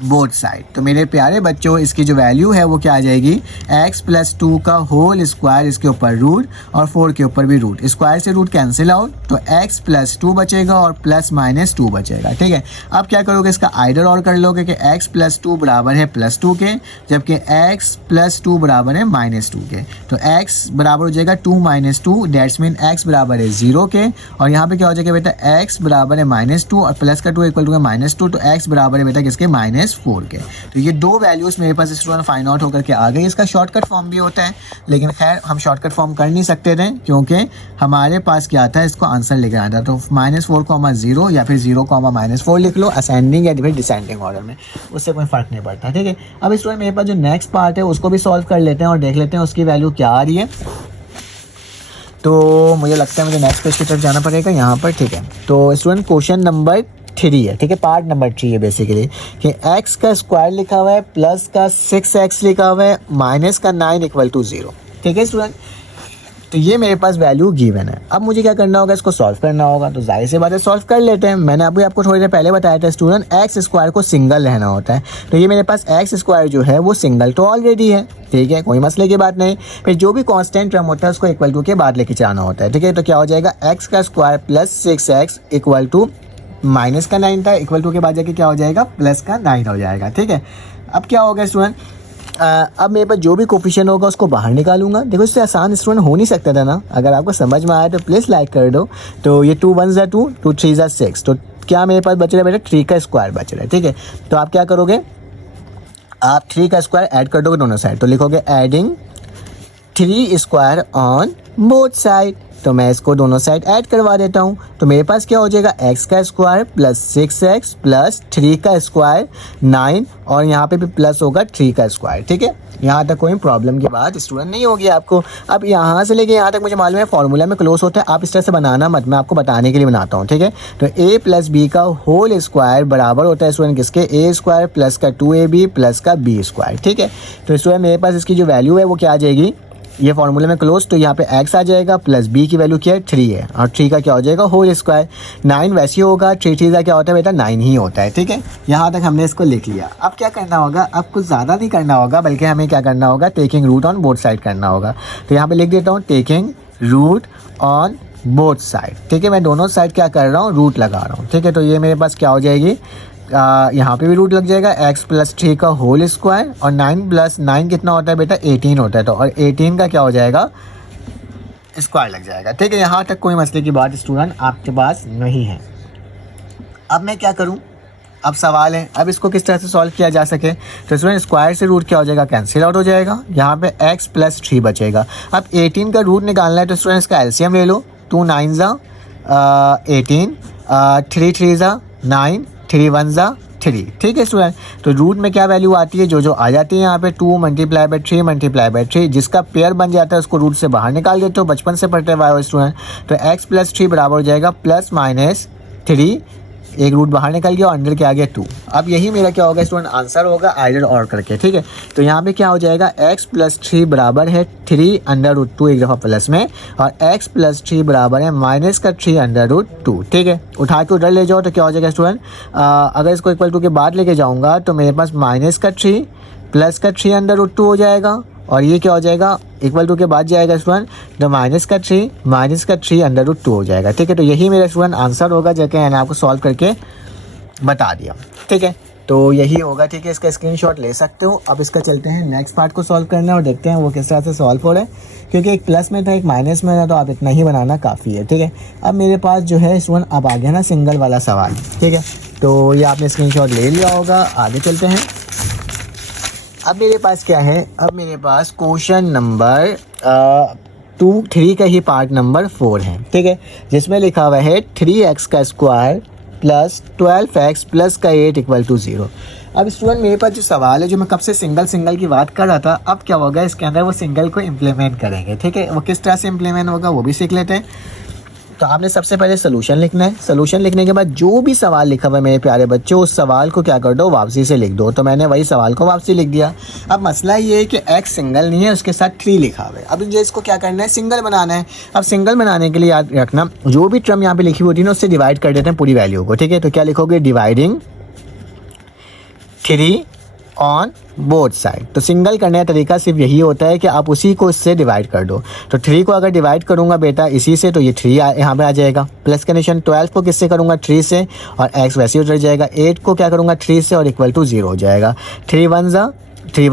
both side. तो मेरे प्यारे बच्चों इसकी जो वैल्यू है वो क्या आ जाएगी, x प्लस 2 का होल स्क्वायर, इसके ऊपर रूट और 4 के ऊपर भी रूट, स्क्वायर से रूट कैंसिल आउट, तो x प्लस 2 बचेगा और प्लस माइनस 2 बचेगा, ठीक है। अब क्या करोगे, इसका आइडर और कर लोगे कि x प्लस 2 बराबर है प्लस 2 के, जबकि x प्लस 2 बराबर है माइनस 2 के। तो x बराबर हो जाएगा 2 माइनस 2, डेट्स मीन x बराबर है 0 के। और यहाँ पे क्या हो जाएगा बेटा, x बराबर है -2 और प्लस का 2 इक्वल टू है -2, तो x बराबर है बेटा किसके, -2 -4 के। तो ये दो वैल्यूज़ मेरे पास स्टूडेंट फाइंड आउट होकर के आ गई। इसका शॉर्टकट फॉर्म भी होता है, लेकिन खैर हम शॉर्टकट फॉर्म कर नहीं सकते थे क्योंकि हमारे पास क्या था, इसको आंसर लेकर आना था। तो -4, 0 या फिर 0, -4 लिख लो असेंडिंग या फिर डिसेंडिंग ऑर्डर में, उससे कोई फ़र्क नहीं पड़ता। ठीक है, अब स्टूडेंट मेरे पास जो नेक्स्ट पार्ट है उसको भी सॉल्व कर लेते हैं और देख लेते हैं उसकी वैल्यू क्या आ रही है। तो मुझे लगता है मुझे नेक्स्ट पेज की तरफ जाना पड़ेगा यहाँ पर। ठीक है, तो स्टूडेंट क्वेश्चन नंबर 3 है। ठीक है, पार्ट नंबर 3 है बेसिकली कि x का स्क्वायर लिखा हुआ है, प्लस का 6x लिखा हुआ है, माइनस का 9 = 0। ठीक है स्टूडेंट, तो ये मेरे पास वैल्यू गिवन है। अब मुझे क्या करना होगा, इसको सॉल्व करना होगा। तो जाहिर सी बात है सॉल्व कर लेते हैं। मैंने अभी आपको थोड़ी देर पहले बताया था स्टूडेंट, एक्स स्क्वायर को सिंगल रहना होता है। तो ये मेरे पास एक्स स्क्वायर जो है वो सिंगल तो ऑलरेडी है। ठीक है, कोई मसले की बात नहीं। फिर जो भी कांस्टेंट टर्म होता है उसको इक्वल टू के बाद लेके जाना होता है। ठीक है, तो क्या हो जाएगा, एक्स का square plus 6x equal to minus का 9 था, इक्वल टू के बाद जाके क्या हो जाएगा, प्लस का 9 हो जाएगा। ठीक है, अब क्या होगा स्टूडेंट, अब मेरे पास जो भी कोफिशिएंट होगा उसको बाहर निकालूंगा। देखो इससे आसान स्टूडेंट हो नहीं सकता था ना। अगर आपको समझ में आया तो प्लीज़ लाइक कर दो। तो ये 2 1 = 2, 2 3 = 6। तो क्या मेरे पास बच रहा है बेटा, 3 का स्क्वायर बच रहा है। ठीक है, तो आप क्या करोगे, आप 3 का स्क्वायर ऐड कर दोगे दोनों साइड। तो लिखोगे adding 3 square on both side. तो मैं इसको दोनों साइड ऐड करवा देता हूँ। तो मेरे पास क्या हो जाएगा, x का स्क्वायर प्लस 6x प्लस 3 का स्क्वायर 9, और यहाँ पे भी प्लस होगा 3 का स्क्वायर। ठीक है, यहाँ तक कोई प्रॉब्लम की बात स्टूडेंट नहीं होगी आपको। अब यहाँ से लेके यहाँ तक मुझे मालूम है फॉर्मूला में क्लोज होता है, आप इस तरह से बनाना मत, मैं आपको बताने के लिए बनाता हूँ। ठीक है, तो a + b का होल स्क्वायर बराबर होता है स्टूडेंट किसके, a² प्लस का 2ab प्लस का b²। ठीक है, तो स्टूडेंट मेरे पास इसकी जो वैल्यू है वो क्या आ जाएगी, ये फॉर्मूले में क्लोज। तो यहाँ पे x आ जाएगा प्लस b की वैल्यू क्या है, 3 है, और 3 का क्या हो जाएगा, होल स्क्वायर। 9 वैसे ही होगा, 3 3 का क्या होता है बेटा, 9 ही होता है। ठीक है, यहाँ तक हमने इसको लिख लिया। अब क्या करना होगा, अब कुछ ज़्यादा नहीं करना होगा, बल्कि हमें क्या करना होगा, taking root on both side करना होगा। तो यहाँ पे लिख देता हूँ taking root on both side. ठीक है, मैं दोनों साइड क्या कर रहा हूँ, रूट लगा रहा हूँ। ठीक है, तो ये मेरे पास क्या हो जाएगी, यहाँ पे भी रूट लग जाएगा, x + 3 का होल स्क्वायर, और 9 + 9 कितना होता है बेटा, 18 होता है। तो और 18 का क्या हो जाएगा, स्क्वायर लग जाएगा। ठीक है, यहाँ तक कोई मसले की बात स्टूडेंट आपके पास नहीं है। अब मैं क्या करूँ, अब सवाल है अब इसको किस तरह से सॉल्व किया जा सके। तो स्टूडेंट स्क्वायर से रूट क्या हो जाएगा, कैंसिल आउट हो जाएगा। यहाँ पे x + 3 बचेगा। अब 18 का रूट निकालना है, तो स्टूडेंट इसका एलसीएम ले लो। 2 9 = 18, 3 3 = 9, 3 1 = 3। ठीक है स्टूडेंट, तो रूट में क्या वैल्यू आती है, जो आ जाती है यहाँ पे 2 × 3 × 3, जिसका पेयर बन जाता है उसको रूट से बाहर निकाल देते हो, बचपन से पढ़ते हुए स्टूडेंट। तो x + 3 बराबर हो जाएगा ±3, एक रूट बाहर निकल गया और अंदर क्या आ गया 2। अब यही मेरा क्या होगा स्टूडेंट, आंसर होगा आइडर और करके। ठीक है, तो यहाँ पे क्या हो जाएगा, x + 3 बराबर है 3 √2 एक दफ़ा प्लस में, और x + 3 बराबर है -3 √2। ठीक है, उठा के उधर ले जाओ तो क्या हो जाएगा स्टूडेंट, अगर इसको इक्वल टू के बाद लेके जाऊँगा तो मेरे पास -3 प्लस का 3 √2 हो जाएगा, और ये क्या हो जाएगा, इक्वल टू के बाद जाएगा स्टूडेंट तो -3 √2 हो जाएगा। ठीक है, तो यही मेरा स्टूडेंट आंसर होगा, जैसे मैंने आपको सॉल्व करके बता दिया। ठीक है, तो यही होगा। ठीक है, इसका स्क्रीनशॉट ले सकते हो। अब इसका चलते हैं नेक्स्ट पार्ट को सॉल्व करना है और देखते हैं वो किस तरह से सॉल्व हो रहा है, क्योंकि एक प्लस में था एक माइनस में था, तो आप इतना ही बनाना काफ़ी है। ठीक है, अब मेरे पास जो है स्टूडेंट अब आ गया ना सिंगल वाला सवाल। ठीक है, तो ये आपने स्क्रीनशॉट ले लिया होगा, आगे चलते हैं। अब मेरे पास क्या है, अब मेरे पास क्वेश्चन नंबर 3 का ही पार्ट नंबर 4 है। ठीक है, जिसमें लिखा हुआ है 3x का स्क्वायर प्लस 12x प्लस का 8 = 0। अब स्टूडेंट मेरे पास जो सवाल है, जो मैं कब से सिंगल की बात कर रहा था, अब क्या होगा इसके अंदर वो सिंगल को इम्प्लीमेंट करेंगे। ठीक है, वो किस तरह से इम्प्लीमेंट होगा वो भी सीख लेते हैं। तो आपने सबसे पहले सोल्यूशन लिखना है। सोल्यूशन लिखने के बाद जो भी सवाल लिखा हुआ है मेरे प्यारे बच्चों, उस सवाल को क्या कर दो, वापसी से लिख दो। तो मैंने वही सवाल को वापसी लिख दिया। अब मसला ये है कि x सिंगल नहीं है, उसके साथ 3 लिखा हुआ है। अब मुझे इसको क्या करना है, सिंगल बनाना है। अब सिंगल बनाने के लिए याद रखना, जो भी टर्म यहाँ पे लिखी होती है ना उससे डिवाइड कर देते हैं पूरी वैल्यू को। ठीक है, तो क्या लिखोगे, डिवाइडिंग 3 ऑन बोथ साइड। तो सिंगल करने का तरीका सिर्फ यही होता है कि आप उसी को इससे डिवाइड कर दो। तो 3 को अगर डिवाइड करूंगा बेटा इसी से, तो ये 3 यहाँ पे आ जाएगा। प्लस का निशान 12 को किससे करूंगा, 3 से, और x वैसे ही उतर जाएगा। 8 को क्या करूंगा, 3 से, और इक्वल टू 0 हो जाएगा। 3 1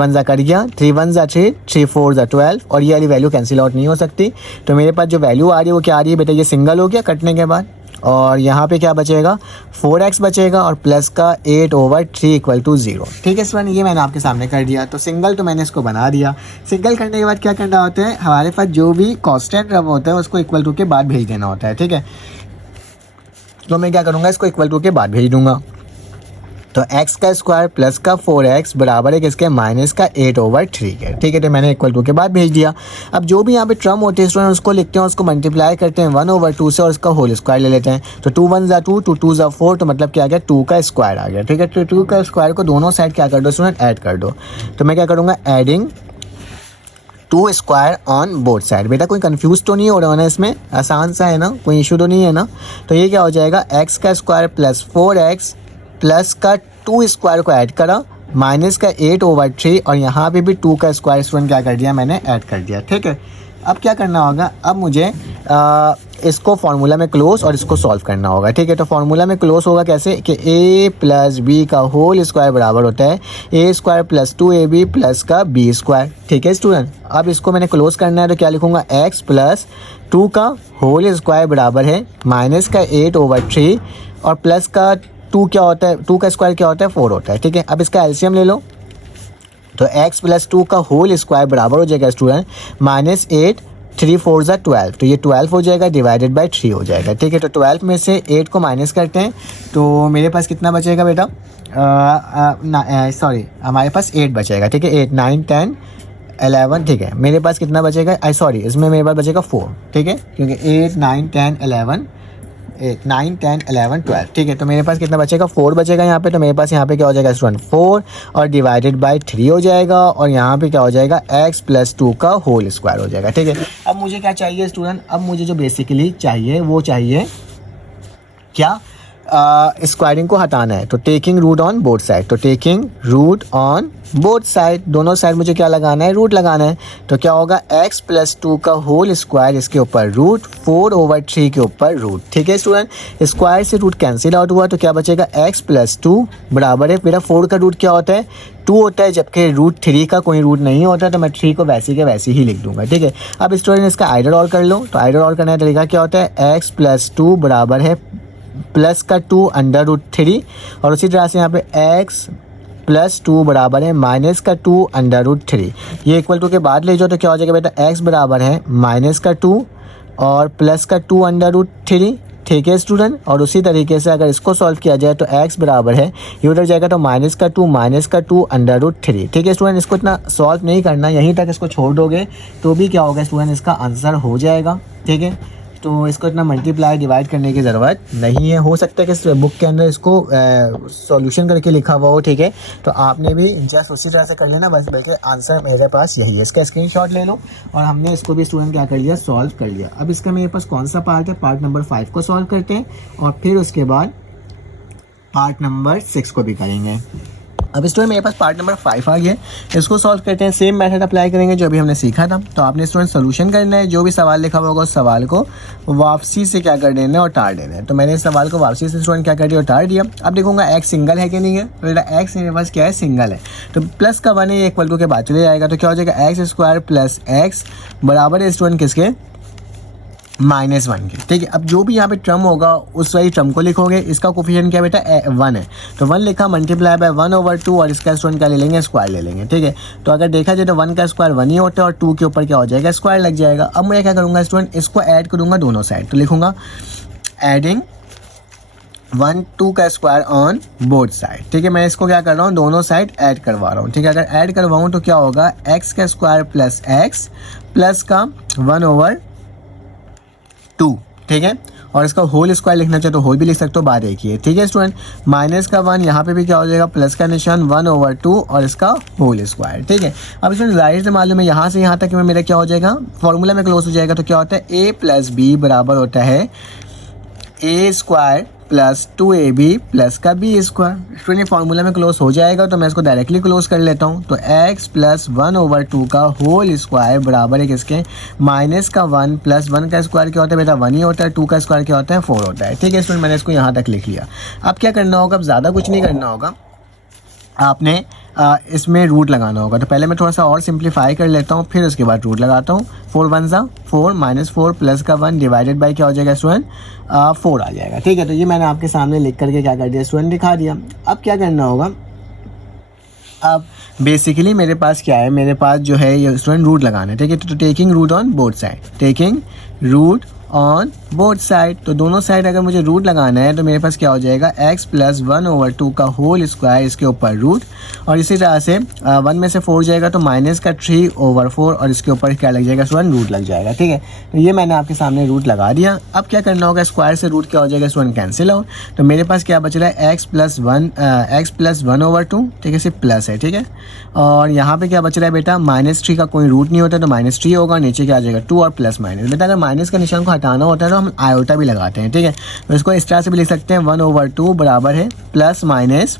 ज़ा कर गया, 3 1 ज़ा 3, 3 4 ज़ा 12, और ये वाली वैल्यू कैंसिल आउट नहीं हो सकती। तो मेरे पास जो वैल्यू आ रही है वो क्या आ रही है बेटा, ये सिंगल हो गया कटने के बाद। और यहाँ पे क्या बचेगा 4x बचेगा और प्लस का 8/3 इक्वल टू 0। ठीक है स्टूडेंट, ये मैंने आपके सामने कर दिया। तो सिंगल तो मैंने इसको बना दिया। सिंगल करने के बाद क्या करना होता है, हमारे पास जो भी कांस्टेंट टर्म होता है उसको इक्वल टू के बाद भेज देना होता है। ठीक है, तो मैं क्या करूँगा, इसको इक्वल टू के बाद भेज दूंगा। तो x का स्क्वायर प्लस का 4x बराबर है किसके, माइनस का 8/3 के। ठीक है, तो मैंने इक्वल टू के बाद भेज दिया। अब जो भी यहाँ पे टर्म होते हैं स्टूडेंट उसको लिखते हैं, उसको मल्टीप्लाई करते हैं 1/2 से और इसका होल स्क्वायर ले लेते हैं। तो 2 1 ज़ा 2, 2 2 ज़ा 4, तो मतलब क्या आ गया 2 का स्क्वायर आ गया। ठीक है, तो 2 का स्क्वायर को दोनों साइड क्या कर दो स्टूडेंट, ऐड कर दो। तो मैं क्या करूँगा, adding 2 square on both side. बेटा कोई कंफ्यूज तो नहीं हो रहा है ना, इसमें आसान सा है ना, कोई इशू तो नहीं है ना। तो ये क्या हो जाएगा, x का स्क्वायर प्लस 4x प्लस का 2 स्क्वायर को ऐड करा माइनस का 8/3 और यहाँ पे भी 2 का स्क्वायर स्टूडेंट क्या कर दिया, मैंने ऐड कर दिया। ठीक है, अब क्या करना होगा, अब मुझे इसको फार्मूला में क्लोज और इसको सॉल्व करना होगा। ठीक है, तो फार्मूला में क्लोज होगा कैसे कि a प्लस बी का होल स्क्वायर बराबर होता है a square plus 2ab plus का b स्क्वायर। ठीक है स्टूडेंट, अब इसको मैंने क्लोज करना है तो क्या लिखूँगा, x प्लस 2 का होल स्क्वायर बराबर है माइनस का 8/3 और प्लस का 2 क्या होता है, 2 का स्क्वायर क्या होता है, 4 होता है। ठीक है, अब इसका एलसीएम ले लो। तो x प्लस 2 का होल स्क्वायर बराबर हो जाएगा स्टूडेंट माइनस 8, 3 4 ज़ा 12, तो ये 12 हो जाएगा डिवाइडेड बाय 3 हो जाएगा। ठीक है, तो 12 में से 8 को माइनस करते हैं तो मेरे पास कितना बचेगा बेटा, सॉरी हमारे पास 8 बचेगा। ठीक है, 8 9 10 11। ठीक है, मेरे पास कितना बचेगा, सॉरी इसमें मेरे पास बचेगा 4। ठीक है, क्योंकि 8 9 10 11 8 9 10 11 12। ठीक है, तो मेरे पास कितना बचेगा, 4 बचेगा यहाँ पे। तो मेरे पास यहाँ पे क्या हो जाएगा स्टूडेंट 4 और डिवाइडेड बाय 3 हो जाएगा और यहाँ पे क्या हो जाएगा x प्लस 2 का होल स्क्वायर हो जाएगा। ठीक है, अब मुझे क्या चाहिए स्टूडेंट, अब मुझे जो बेसिकली चाहिए वो चाहिए क्या, स्क्वायरिंग को हटाना है। तो taking root on both side, तो taking root on both side, दोनों साइड मुझे क्या लगाना है, रूट लगाना है। तो क्या होगा x प्लस 2 का होल स्क्वायर इसके ऊपर रूट 4/3 के ऊपर रूट। ठीक है स्टूडेंट, स्क्वायर से रूट कैंसिल आउट हुआ तो क्या बचेगा, x प्लस 2 बराबर है, मेरा 4 का रूट क्या होता है, 2 होता है, जबकि रूट 3 का कोई रूट नहीं होता, तो मैं 3 को वैसे के वैसे ही लिख दूंगा। ठीक है, अब स्टूडेंट इसका आइडर ऑल कर लो। तो आइडर ऑल करने का तरीका क्या होता है, x प्लस 2 बराबर है प्लस का 2/√3 और उसी तरह से यहाँ पे x प्लस 2 बराबर है माइनस का 2/√3। ये इक्वल टू के बाद ले जाओ तो क्या हो जाएगा बेटा, x बराबर है माइनस का 2 और प्लस का 2/√3। ठीक है स्टूडेंट, और उसी तरीके से अगर इसको सॉल्व किया जाए तो x बराबर है, ये उधर जाएगा तो माइनस का 2/√3। ठीक है स्टूडेंट, इसको इतना सॉल्व नहीं करना, यहीं तक इसको छोड़ दोगे तो भी क्या होगा स्टूडेंट, इसका आंसर हो जाएगा। ठीक है, तो इसको इतना मल्टीप्लाई डिवाइड करने की ज़रूरत नहीं है। हो सकता है कि बुक के अंदर इसको सॉल्यूशन करके लिखा हुआ हो। ठीक है, तो आपने भी जस्ट उसी तरह से कर लेना बस, बल्कि आंसर मेरे पास यही है। इसका स्क्रीनशॉट ले लो और हमने इसको भी स्टूडेंट क्या कर लिया, सॉल्व कर लिया। अब इसका मेरे पास कौन सा पार्ट है, पार्ट नंबर 5 को सॉल्व करते हैं और फिर उसके बाद पार्ट नंबर 6 को भी करेंगे। अब स्टूडेंट मेरे पास पार्ट नंबर 5 आ गया, इसको सॉल्व करते हैं। सेम मेथड अप्लाई करेंगे जो अभी हमने सीखा था। तो आपने स्टूडेंट सोल्यूशन करना है, जो भी सवाल लिखा हुआ होगा उस सवाल को वापसी से क्या कर देना है, उतार देना है। तो मैंने इस सवाल को वापसी से स्टूडेंट क्या कर दिया, उतार दिया। अब देखूंगा x सिंगल है कि नहीं है, तो बेटा x मेरे पास क्या है, सिंगल है। तो प्लस का 1 है, ये इक्वल टू के बाद चले जाएगा, तो क्या हो जाएगा x स्क्वायर प्लस x बराबर है स्टूडेंट किसके, -1 के। ठीक है, अब जो भी यहाँ पे टर्म होगा उस वाली टर्म को लिखोगे। इसका कोफिशिएंट क्या बेटा 1 है, तो 1 लिखा मल्टीप्लाई बाय 1/2 और इसका स्टूडेंट क्या ले लेंगे, स्क्वायर ले लेंगे। ठीक है, तो अगर देखा जाए तो 1 का स्क्वायर 1 ही होता है और 2 के ऊपर क्या हो जाएगा, स्क्वायर लग जाएगा। अब मैं क्या करूँगा स्टूडेंट, इसको ऐड करूँगा दोनों साइड, तो लिखूँगा एडिंग 1 2 का स्क्वायर ऑन बोथ साइड। ठीक है, मैं इसको क्या कर रहा हूँ, दोनों साइड ऐड करवा रहा हूँ। ठीक है, अगर ऐड करवाऊँ तो क्या होगा, x का स्क्वायर प्लस x प्लस का 1/2। ठीक है, और इसका होल स्क्वायर लिखना चाहे तो होल भी लिख सकते हो, बात एक ही है। ठीक है स्टूडेंट, माइनस का 1 यहाँ पे भी क्या हो जाएगा, प्लस का निशान 1/2 और इसका होल स्क्वायर। ठीक है, अब स्टूडेंट जाहिर से मालूम है यहाँ से यहाँ तक में मेरा क्या हो जाएगा, फॉर्मूला में क्लोज हो जाएगा। तो क्या होता है, a प्लस बी बराबर होता है a square plus 2ab plus का b स्क्वायर। स्टूडेंट फार्मूला में क्लोज हो जाएगा तो मैं इसको डायरेक्टली क्लोज कर लेता हूँ। तो x प्लस 1/2 का होल स्क्वायर बराबर है किसके, माइनस का 1 प्लस 1 का स्क्वायर क्या होता है बेटा 1 ही होता है, 2 का स्क्वायर क्या होता है 4 होता है। ठीक है स्टूडेंट, मैंने इसको यहाँ तक लिख लिया। अब क्या करना होगा, अब ज़्यादा कुछ नहीं करना होगा, आपने इसमें रूट लगाना होगा। तो पहले मैं थोड़ा सा और सिंप्लीफाई कर लेता हूँ, फिर उसके बाद रूट लगाता हूँ। 4 1 ज़ा 4 -4 प्लस का 1 डिवाइडेड बाई क्या हो जाएगा स्टूडेंट 4 आ जाएगा। ठीक है, तो ये मैंने आपके सामने लिख करके क्या कर दिया स्टूडेंट, दिखा दिया। अब क्या करना होगा, अब बेसिकली मेरे पास क्या है, मेरे पास जो है ये स्टूडेंट रूट लगाना है। ठीक है, तो taking root on both side, taking root on both side, तो दोनों साइड अगर मुझे रूट लगाना है तो मेरे पास क्या हो जाएगा x प्लस 1/2 का होल स्क्वायर इसके ऊपर रूट, और इसी तरह से 1 में से 4 जाएगा तो माइनस का 3/4 और इसके ऊपर क्या लग जाएगा स्टूडेंट, रूट लग जाएगा। ठीक है, तो ये मैंने आपके सामने रूट लगा दिया। अब क्या करना होगा, स्क्वायर से रूट क्या हो जाएगा स्टूडेंट, कैंसिल आउट। तो मेरे पास क्या बच रहा है x प्लस 1/2, ठीक है, सिर्फ प्लस है। ठीक है, और यहाँ पे क्या बच रहा है बेटा, -3 का कोई रूट नहीं होता तो -3 होगा, नीचे क्या आ जाएगा 2 और प्लस माइनस। बेटा अगर माइनस का निशान को हटाना होता है तो हम आयोटा भी लगाते हैं। ठीक है, तो इसको इस तरह से भी लिख सकते हैं 1/2 बराबर है प्लस माइनस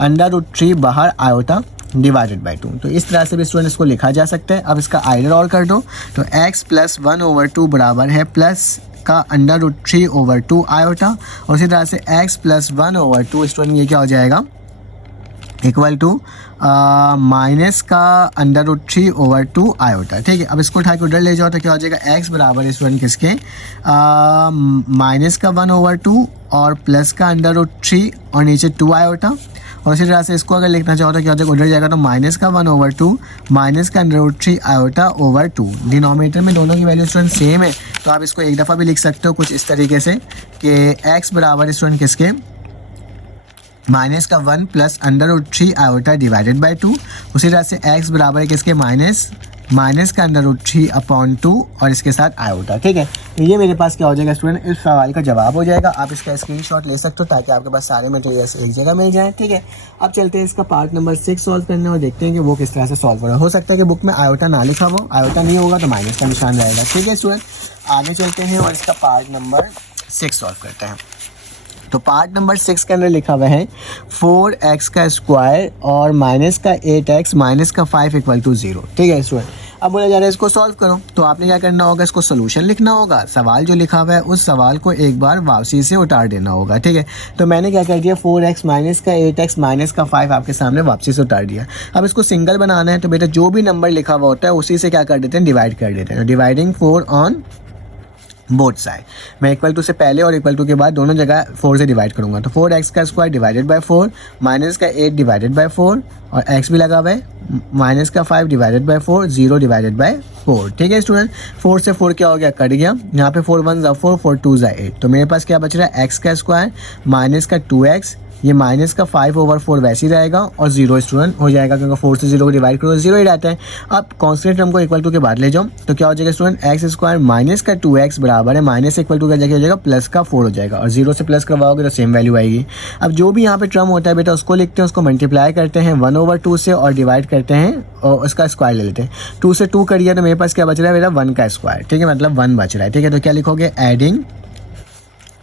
√3 बाहर आयोटा डिवाइडेड बाई 2। तो इस तरह से भी स्टूडेंट इसको लिखा जा सकता है। अब इसका आइडर और कर दो, तो x प्लस 1/2 बराबर है प्लस का √3/2 आयोटा, और इसी तरह से x प्लस 1/2 स्टूडेंट ये क्या हो जाएगा, इक्वल टू माइनस का √3/2 आयोटा। ठीक है, अब इसको उठा के उधर ले जाओ तो क्या हो जाएगा, x बराबर स्टूडेंट किसके, माइनस का 1/2 और प्लस का √3 और नीचे 2 आयोटा, और इसी तरह से इसको अगर लिखना चाहो तो क्या हो जाएगा, उधर जाएगा तो माइनस का 1/2 माइनस का √3 आयोटा ओवर 2। डिनोमिनेटर में दोनों की वैल्यू स्टूडेंट सेम है, तो आप इसको एक दफ़ा भी लिख सकते हो कुछ इस तरीके से कि x बराबर स्टूडेंट किसके, माइनस का 1 प्लस √3 आयोटा डिवाइडेड बाई 2। उसी तरह से x बराबर है किसके, माइनस का √3/2 और इसके साथ आयोटा। ठीक है, तो ये मेरे पास क्या हो जाएगा स्टूडेंट, इस सवाल का जवाब हो जाएगा। आप इसका स्क्रीनशॉट ले सकते हो ताकि आपके पास सारे मटेरियल्स एक जगह मिल जाएं। ठीक है, अब चलते हैं इसका पार्ट नंबर 6 सॉल्व करने और देखते हैं कि वो किस तरह से सॉल्व हो सकता है कि बुक में आयोटा ना लिखा हो, आयोटा नहीं होगा तो माइनस का निशान रहेगा। ठीक है स्टूडेंट, आगे चलते हैं और इसका पार्ट नंबर 6 सॉल्व करते हैं। तो पार्ट नंबर 6 के अंदर लिखा हुआ है 4x का स्क्वायर और माइनस का 8x माइनस का 5 इक्वल टू 0। ठीक है स्टूडेंट, अब बोला जा रहा है इसको सॉल्व करो, तो आपने क्या करना होगा, इसको सोल्यूशन लिखना होगा। सवाल जो लिखा हुआ है उस सवाल को एक बार वापसी से उतार देना होगा। ठीक है, तो मैंने क्या कर दिया, 4x माइनस का 8x माइनस का 5 आपके सामने वापसी से उतार दिया। अब इसको सिंगल बनाना है तो बेटा जो भी नंबर लिखा हुआ होता है उसी से क्या कर देते हैं, डिवाइड कर देते हैं। डिवाइडिंग 4 ऑन बोथ साइड, मैं इक्वल टू से पहले और इक्वल टू के बाद दोनों जगह 4 से डिवाइड करूंगा। तो 4x का स्क्वायर डिवाइडेड बाय 4 माइनस का 8 डिवाइडेड बाय 4 और x भी लगा हुआ है, माइनस का 5 डिवाइडेड बाय 4 0 डिवाइडेड बाय 4। ठीक है स्टूडेंट, 4 से 4 क्या हो गया, कट गया। यहाँ पे 4 1 ज़ा 4 4 2 ज़ा 8, तो मेरे पास क्या बच रहा है, x का स्क्वायर माइनस का 2x, ये माइनस का 5/4 वैसे ही रहेगा और 0 स्टूडेंट हो जाएगा क्योंकि 4 से 0 को डिवाइड करो 0 ही रहता है। अब कॉन्स्टेंट टर्म को इक्वल टू के बाद ले जाओ तो क्या हो जाएगा स्टूडेंट, एक्स स्क्वायर माइनस का 2x बराबर है माइनस इक्वल टू का जगह हो जाएगा प्लस का 4 हो जाएगा, और 0 से प्लस करवाओगे तो सेम वैल्यू आएगी। अब जो भी यहाँ पे टर्म होता है बेटा उसको लिखते हैं, उसको मल्टीप्लाई करते हैं 1/2 से और डिवाइड करते हैं और उसका स्क्वायर ले लेते हैं। 2 से 2 करिए तो मेरे पास क्या बच रहा है बेटा, 1 का स्क्वायर। ठीक है, मतलब 1 बच रहा है। ठीक है, तो क्या लिखोगे, एडिंग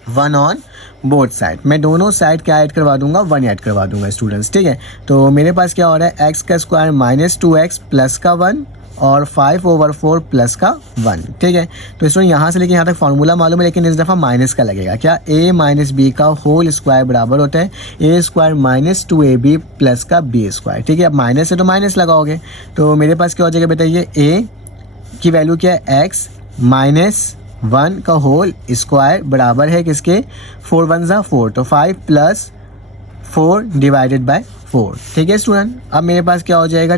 1 ऑन बोथ साइड, मैं दोनों साइड क्या ऐड करवा दूंगा, 1 ऐड करवा दूंगा स्टूडेंट्स। ठीक है, तो मेरे पास क्या हो रहा है, x का स्क्वायर माइनस 2x प्लस का 1 और 5/4 प्लस का 1। ठीक है, तो स्टूडेंट यहाँ से लेके यहाँ तक फार्मूला मालूम है, लेकिन इस दफ़ा माइनस का लगेगा। क्या, a माइनस बी का होल स्क्वायर बराबर होता है a square minus 2ab plus का b स्क्वायर। ठीक है, अब माइनस है तो माइनस लगाओगे तो मेरे पास क्या हो जाएगा बेटा, ये a की वैल्यू क्या है, x माइनस 1 का होल स्क्वायर बराबर है किसके, 4 1 ज़ा 4, तो 5 प्लस 4 डिवाइडेड बाय 4। ठीक है स्टूडेंट, अब मेरे पास क्या हो जाएगा,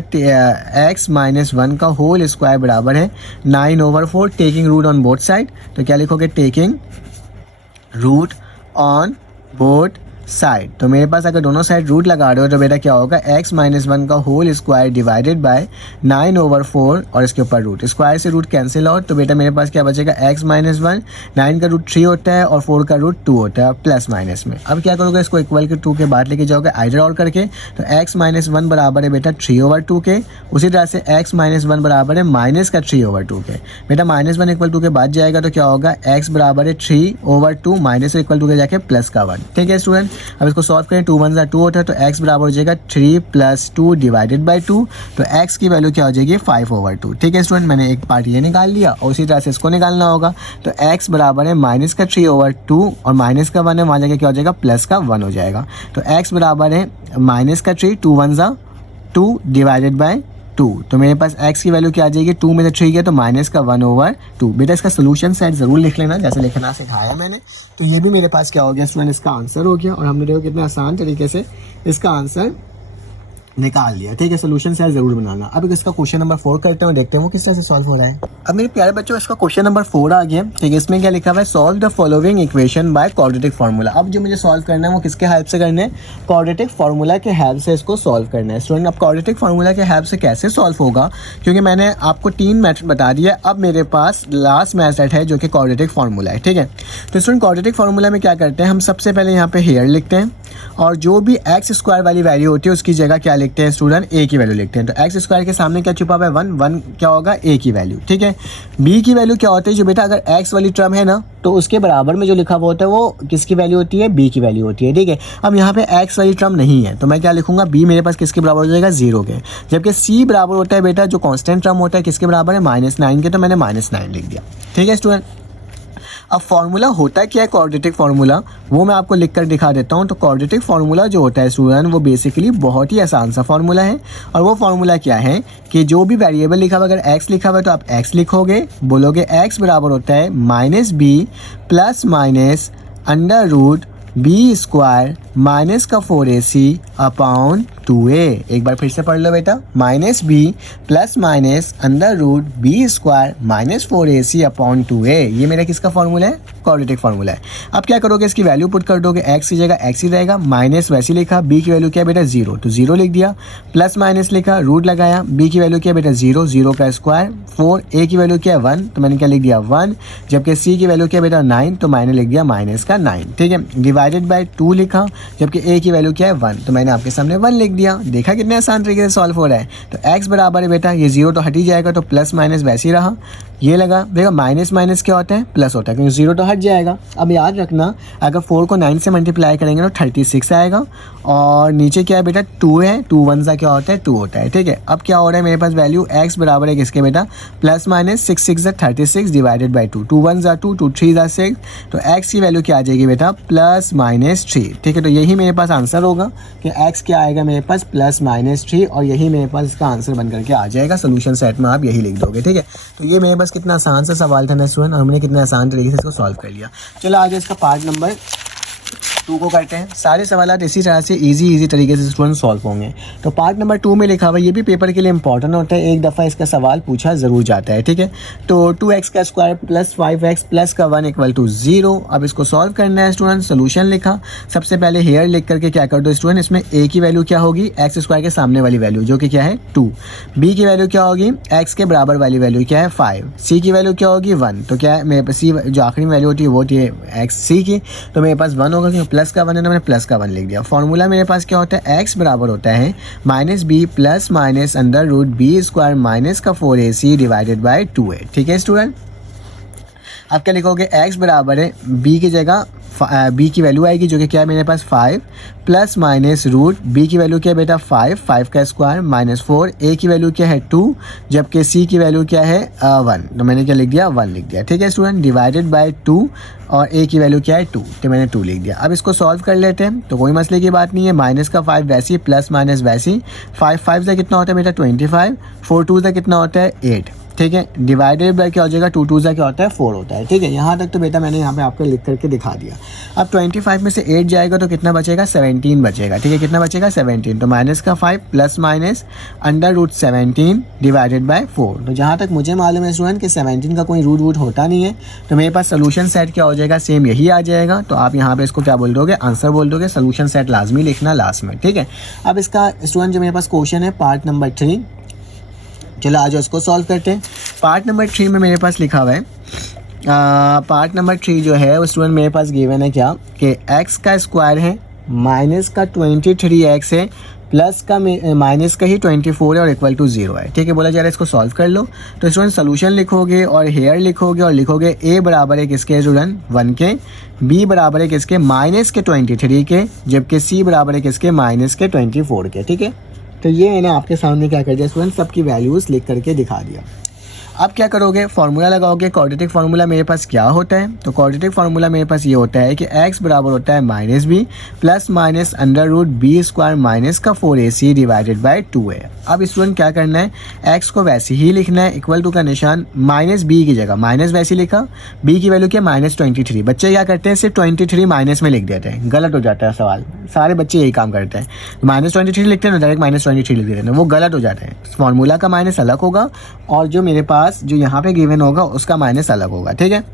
x माइनस 1 का होल स्क्वायर बराबर है 9/4, taking root on both side. तो क्या लिखोगे, taking root on both side. तो मेरे पास अगर दोनों साइड रूट लगा रहे हो तो बेटा क्या होगा, x माइनस 1 का होल स्क्वायर डिवाइडेड बाय 9/4 और इसके ऊपर रूट, स्क्वायर से रूट कैंसिल आउट, तो बेटा मेरे पास क्या बचेगा, x माइनस 1, 9 का रूट 3 होता है और 4 का रूट 2 होता है प्लस माइनस में। अब क्या करोगे, इसको इक्वल के 2 के बाद लेके जाओगे आइडर और करके, तो x माइनस 1 बराबर है बेटा 3/2 के, उसी तरह से x माइनस 1 बराबर है माइनस का 3/2 के। बेटा माइनस 1 इक्वल टू के बाद जाएगा तो क्या होगा, x बराबर है 3/2 माइनस इक्वल टू के जाके प्लस का 1। ठीक है स्टूडेंट, अब इसको सॉल्व करें, 2 1 2 होता है, तो x बराबर हो जाएगा 3 + 2 डिवाइडेड बाई 2, तो x की वैल्यू क्या हो जाएगी 5/2। ठीक है स्टूडेंट, मैंने एक पार्ट ये निकाल लिया और उसी तरह से इसको निकालना होगा। तो x बराबर है -3/2 और माइनस का 1 है, वहाँ जाके क्या हो जाएगा +1 हो जाएगा। तो x बराबर है -3, 2 1 2 डिवाइडेड बाई 2, तो मेरे पास x की वैल्यू क्या आ जाएगी, 2 में से 3 गया तो -1/2। बेटा इसका सोल्यूशन सेट ज़रूर लिख लेना जैसे लिखना सिखाया मैंने। तो ये भी मेरे पास क्या हो गया स्टूडेंट, इसका आंसर हो गया और हमने देखो कितना आसान तरीके से इसका आंसर निकाल लिया। ठीक है, सोल्यूशन सेट जरूर बनाना। अब इसका क्वेश्चन नंबर 4 करते हैं, देखते हैं वो किस तरह से सॉल्व हो रहा है। अब मेरे प्यारे बच्चों इसका क्वेश्चन नंबर 4 आ गया। ठीक है, इसमें क्या लिखा हुआ है, solve the following equation by quadratic formula. अब जो मुझे सॉल्व करना है वो किसके हेल्प से करना है, क्वाड्रेटिक फार्मूला के हेल्प से इसको सॉल्व करना है। स्टूडेंट अब क्वाड्रेटिक फार्मूला के हेल्प से कैसे सॉल्व होगा, क्योंकि मैंने आपको 3 मेथड बता दिया, अब मेरे पास लास्ट मेथड है जो कि क्वाड्रेटिक फार्मूला है। ठीक है, तो स्टूडेंट क्वाड्रेटिक फार्मूला में क्या करते हैं, हम सबसे पहले यहाँ पे हेयर लिखते हैं और जो भी x² वाली वैल्यू होती है उसकी जगह क्या लिखते हैं स्टूडेंट, a की वैल्यू लिखते हैं। तो x² के सामने क्या छुपा हुआ है 1 क्या होगा a की वैल्यू। ठीक है, b की वैल्यू क्या होती है, जो बेटा अगर x वाली टर्म है ना तो उसके बराबर में जो लिखा हुआ होता है वो किसकी वैल्यू होती है, b की वैल्यू होती है। ठीक है, अब यहाँ पे x वाली टर्म नहीं है तो मैं क्या लिखूंगा, b मेरे पास किसके बराबर हो जाएगा 0 के, जबकि c बराबर होता है बेटा जो कांस्टेंट टर्म होता है किसके बराबर है -9 के, तो मैंने -9 लिख दिया। ठीक है स्टूडेंट, अब फार्मूला होता क्या है क्वाड्रेटिक फार्मूला, वो मैं आपको लिख कर दिखा देता हूँ। तो क्वाड्रेटिक फार्मूला जो होता है स्टूडेंट वो बेसिकली बहुत ही आसान सा फार्मूला है और वो फार्मूला क्या है कि जो भी वेरिएबल लिखा हुआ, अगर x लिखा हुआ है तो आप x लिखोगे, बोलोगे x बराबर होता है -b ± √b² माइनस का 4ac अपॉन 2a। एक बार फिर से पढ़ लो बेटा, -b ±√b² -4ac upon 2a। ये मेरा किसका फार्मूला है, क्वाड्रेटिक फार्मूला है। अब क्या करोगे, इसकी वैल्यू पुट कर दोगे, x की जगह x ही रहेगा, माइनस वैसे लिखा, b की वैल्यू क्या है बेटा 0 तो 0 लिख दिया, प्लस माइनस लिखा, रूट लगाया, b की वैल्यू क्या है बेटा 0, 0 का स्क्वायर, 4, a की वैल्यू क्या है 1 तो मैंने क्या लिख दिया 1, जबकि c की वैल्यू क्या है बेटा 9 तो मैंने लिख दिया -9। ठीक है, डिवाइडेड बाय 2 लिखा, जबकि a की वैल्यू क्या है 1 तो मैंने आपके सामने 1 लिख दिया। देखा कितने आसान तरीके से सॉल्व हो रहा है। तो x बराबर है बेटा, ये 0 तो हट ही जाएगा तो प्लस माइनस वैसे ही रहा, ये लगा देखा माइनस माइनस क्या होता है प्लस होता है, क्योंकि 0 तो हट जाएगा। अब याद रखना अगर 4 को 9 से मल्टीप्लाई करेंगे तो 36 आएगा और नीचे क्या है बेटा 2 है, 2 1 सा क्या होता है 2 होता है। ठीक है, अब क्या हो रहा है मेरे पास वैल्यू x बराबर है किसके बेटा, प्लस माइनस 6 6 36 डिवाइडेड बाई 2, 2 1 2 2 3 6, तो x की वैल्यू क्या आ जाएगी बेटा +-3। ठीक है, तो यही मेरे पास आंसर होगा कि x क्या आएगा मेरे पास +-3 और यही मेरे पास इसका आंसर बन करके आ जाएगा। सोल्यूशन सेट में आप यही लिख दोगे। ठीक है, तो ये मेरे पास कितना आसान सा सवाल था ना स्टूडेंट, और हमने कितने आसान तरीके से इसको सॉल्व कर लिया। चलो आगे इसका पार्ट नंबर 2 को करते हैं। सारे सवाल इसी तरह से इजी तरीके से स्टूडेंट सॉल्व होंगे। तो पार्ट नंबर 2 में लिखा हुआ, ये भी पेपर के लिए इंपॉर्टेंट होता है, एक दफ़ा इसका सवाल पूछा ज़रूर जाता है। ठीक है, तो 2x का स्क्वायर प्लस 5x प्लस का 1 = 0। अब इसको सॉल्व करना है स्टूडेंट। सोल्यूशन लिखा, सबसे पहले हेयर लिख करके क्या कर दो स्टूडेंट, इसमें a की वैल्यू क्या होगी, x² के सामने वाली वैल्यू जो कि क्या है 2, b की वैल्यू क्या होगी, x के बराबर वाली वैल्यू क्या है 5, c की वैल्यू क्या होगी 1, तो क्या है मेरे पास c जो आखिरी वैल्यू होती है वो होती है x c की, तो मेरे पास 1 होगा, क्योंकि प्लस का 1 है तो मैंने प्लस का 1 लिख दिया। फॉर्मूला मेरे पास क्या होता है, x बराबर होता है -b ±√b² माइनस का 4ac डिवाइडेड बाई 2a। ठीक है स्टूडेंट, अब क्या लिखोगे, x बराबर है b की जगह b की वैल्यू आएगी जो कि क्या है मेरे पास 5 प्लस माइनस रूट b की वैल्यू क्या है बेटा 5 का स्क्वायर -4, a की वैल्यू क्या है 2, जबकि c की वैल्यू क्या है 1 तो मैंने क्या लिख दिया 1 लिख दिया। ठीक है स्टूडेंट, डिवाइडेड बाय 2 और a की वैल्यू क्या है 2 तो मैंने 2 लिख दिया। अब इसको सॉल्व कर लेते हैं, तो कोई मसले की बात नहीं है, माइनस का 5 वैसी प्लस माइनस वैसी, 5 5 से कितना होता है बेटा 25, 4 2 से कितना होता है 8। ठीक है, डिवाइडेड बाय क्या हो जाएगा 2 2 से क्या होता है 4 होता है। ठीक है, यहाँ तक तो बेटा मैंने यहाँ पे आपको लिख करके दिखा दिया। अब 25 में से 8 जाएगा तो कितना बचेगा 17 बचेगा। ठीक है, कितना बचेगा 17, तो माइनस का 5 प्लस माइनस √17 डिवाइडेड बाय 4। तो जहाँ तक मुझे मालूम है स्टूडेंट कि 17 का कोई रूट होता नहीं है, तो मेरे पास सोल्यूशन सेट क्या हो जाएगा, सेम यही आ जाएगा। तो आप यहाँ पे इसको क्या बोल दोगे, आंसर बोल दोगे, सोल्यूशन सेट लाजमी लिखना लास्ट में। ठीक है, अब इसका स्टूडेंट जो मेरे पास क्वेश्चन है पार्ट नंबर 3, चलो आज उसको सॉल्व करते हैं। पार्ट नंबर 3 में मेरे पास लिखा हुआ है, पार्ट नंबर 3 जो है वो स्टूडेंट मेरे पास गिवन है क्या कि x का स्क्वायर है माइनस का 23x है प्लस का माइनस का ही 24 है और इक्वल टू 0 है, ठीक है। बोला जा रहा है इसको सॉल्व कर लो। तो स्टूडेंट सोल्यूशन लिखोगे और हेयर लिखोगे और लिखोगे ए बराबर है किसके स्टूडेंट 1 के, बी बराबर है किसके माइनस के 23 के, जबकि सी बराबर है किसके माइनस के 24 के, ठीक है। तो ये मैंने आपके सामने क्या कर दिया स्टूडेंट, सबकी वैल्यूज़ लिख करके दिखा दिया। अब क्या करोगे, फार्मूला लगाओगे। क्वाड्रेटिक फार्मूला मेरे पास क्या होता है, तो क्वाड्रेटिक फार्मूला मेरे पास ये होता है कि x बराबर होता है minus B plus minus under root B square minus का 4ac डिवाइडेड बाय 2 है। अब स्टूडेंट क्या करना है, x को वैसे ही लिखना है, इक्वल टू का निशान माइनस बी की जगह माइनस वैसे लिखा, b की वैल्यू क्या माइनस 23। बच्चे क्या करते हैं, सिर्फ 23 माइनस में लिख देते हैं, गलत हो जाता है सवाल, सारे बच्चे यही काम करते हैं। माइनस 23 लिखते हैं ना, डायरेक्ट माइनस 23 लिख देते हैं, वो गलत हो जाता है। फार्मूला का माइनस अलग होगा और जो मेरे पास जो यहाँ पे गिवन होगा उसका माइनस अलग होगा, ठीक है।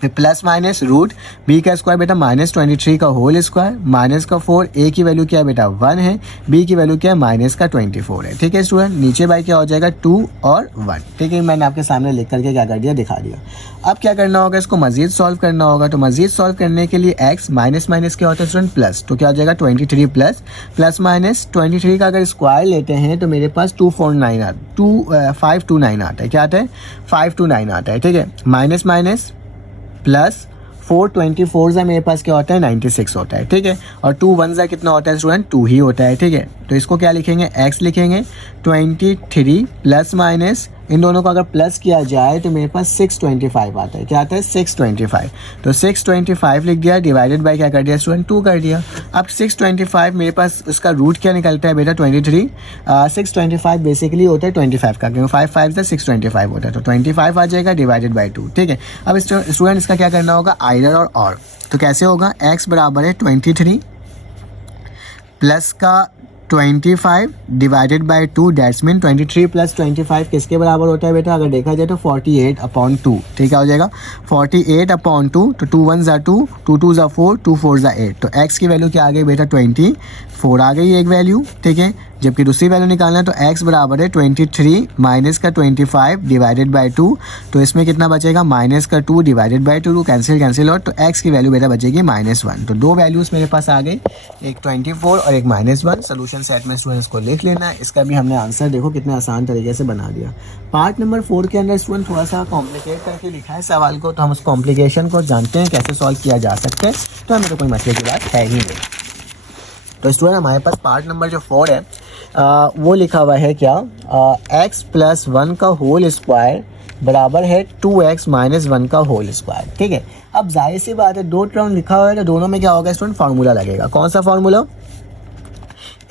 फिर प्लस माइनस रूट बी का स्क्वायर बेटा माइनस 23 का होल स्क्वायर माइनस का 4, ए की वैल्यू क्या है बेटा 1 है, बी की वैल्यू क्या है माइनस का 24 है, ठीक है स्टूडेंट। नीचे बाई क्या हो जाएगा 2 और 1, ठीक है। मैंने आपके सामने लिख करके क्या कर दिया, दिखा दिया। अब क्या करना होगा, इसको मजीद सॉल्व करना होगा। तो मजीद सॉल्व करने के लिए एक्स माइनस माइनस क्या होता है स्टूडेंट प्लस, तो क्या हो जाएगा 23 प्लस प्लस माइनस 23 का अगर स्क्वायर लेते हैं तो मेरे पास 529 आता है, क्या आता है 529 आता है, ठीक है। माइनस माइनस प्लस 424 ज़ा मेरे पास क्या होता है 96 होता है, ठीक है। और 2 1 ज़ा कितना होता है स्टूडेंट 2 ही होता है, ठीक है। तो इसको क्या लिखेंगे, x लिखेंगे 23 प्लस माइनस इन दोनों को अगर प्लस किया जाए तो मेरे पास 625 आता है, क्या आता है 625। तो 625 लिख दिया, डिवाइडेड बाय क्या कर दिया स्टूडेंट 2 कर दिया। अब 625 मेरे पास उसका रूट क्या निकलता है बेटा 23। 625 बेसिकली होता है 25 का, क्योंकि 5 5 से 625 होता है, तो 25 आ जाएगा डिवाइडेड बाय 2, ठीक है। अब स्टूडेंट इसका क्या करना होगा, आइदर और तो कैसे होगा, x बराबर है 23 प्लस का 25 divided by 2, that's mean 23 plus 25 किसके बराबर होता है बेटा, अगर देखा जाए तो 48/2, ठीक है हो जाएगा 48/2। तो 2 1 ज़ा 2, 2 2 ज़ा 4, 2 4 ज़ा 8। तो x की वैल्यू क्या आ गई बेटा 24 आ गई एक वैल्यू, ठीक है। जबकि दूसरी वैल्यू निकालना है तो x बराबर है 23 माइनस का 25 डिवाइडेड बाई 2। तो इसमें कितना बचेगा माइनस का 2 डिवाइडेड बाई 2, कैंसिल और तो x की वैल्यू बेटा बचेगी -1। तो दो वैल्यूज़ मेरे पास आ गई, एक 24 और एक -1। सोल्यूशन सेट में स्टूडेंट्स को लिख लेना है। इसका भी हमने आंसर देखो कितने आसान तरीके से बना दिया। पार्ट नंबर 4 के अंदर स्टूडेंट थोड़ा सा कॉम्प्लिकेट करके लिखा है सवाल को, तो हम उस कॉम्प्लिकेशन को जानते हैं कैसे सॉल्व किया जा सकता है, तो हमें तो कोई मसले की बात है ही नहीं। तो स्टूडेंट हमारे पास पार्ट नंबर जो 4 है वो लिखा हुआ है क्या, x प्लस 1 का होल स्क्वायर बराबर है 2x माइनस 1 का होल स्क्वायर, ठीक है। अब जाहिर सी बात है दो टर्म लिखा हुआ है तो दोनों में क्या होगा स्टूडेंट, फार्मूला लगेगा। कौन सा फार्मूला,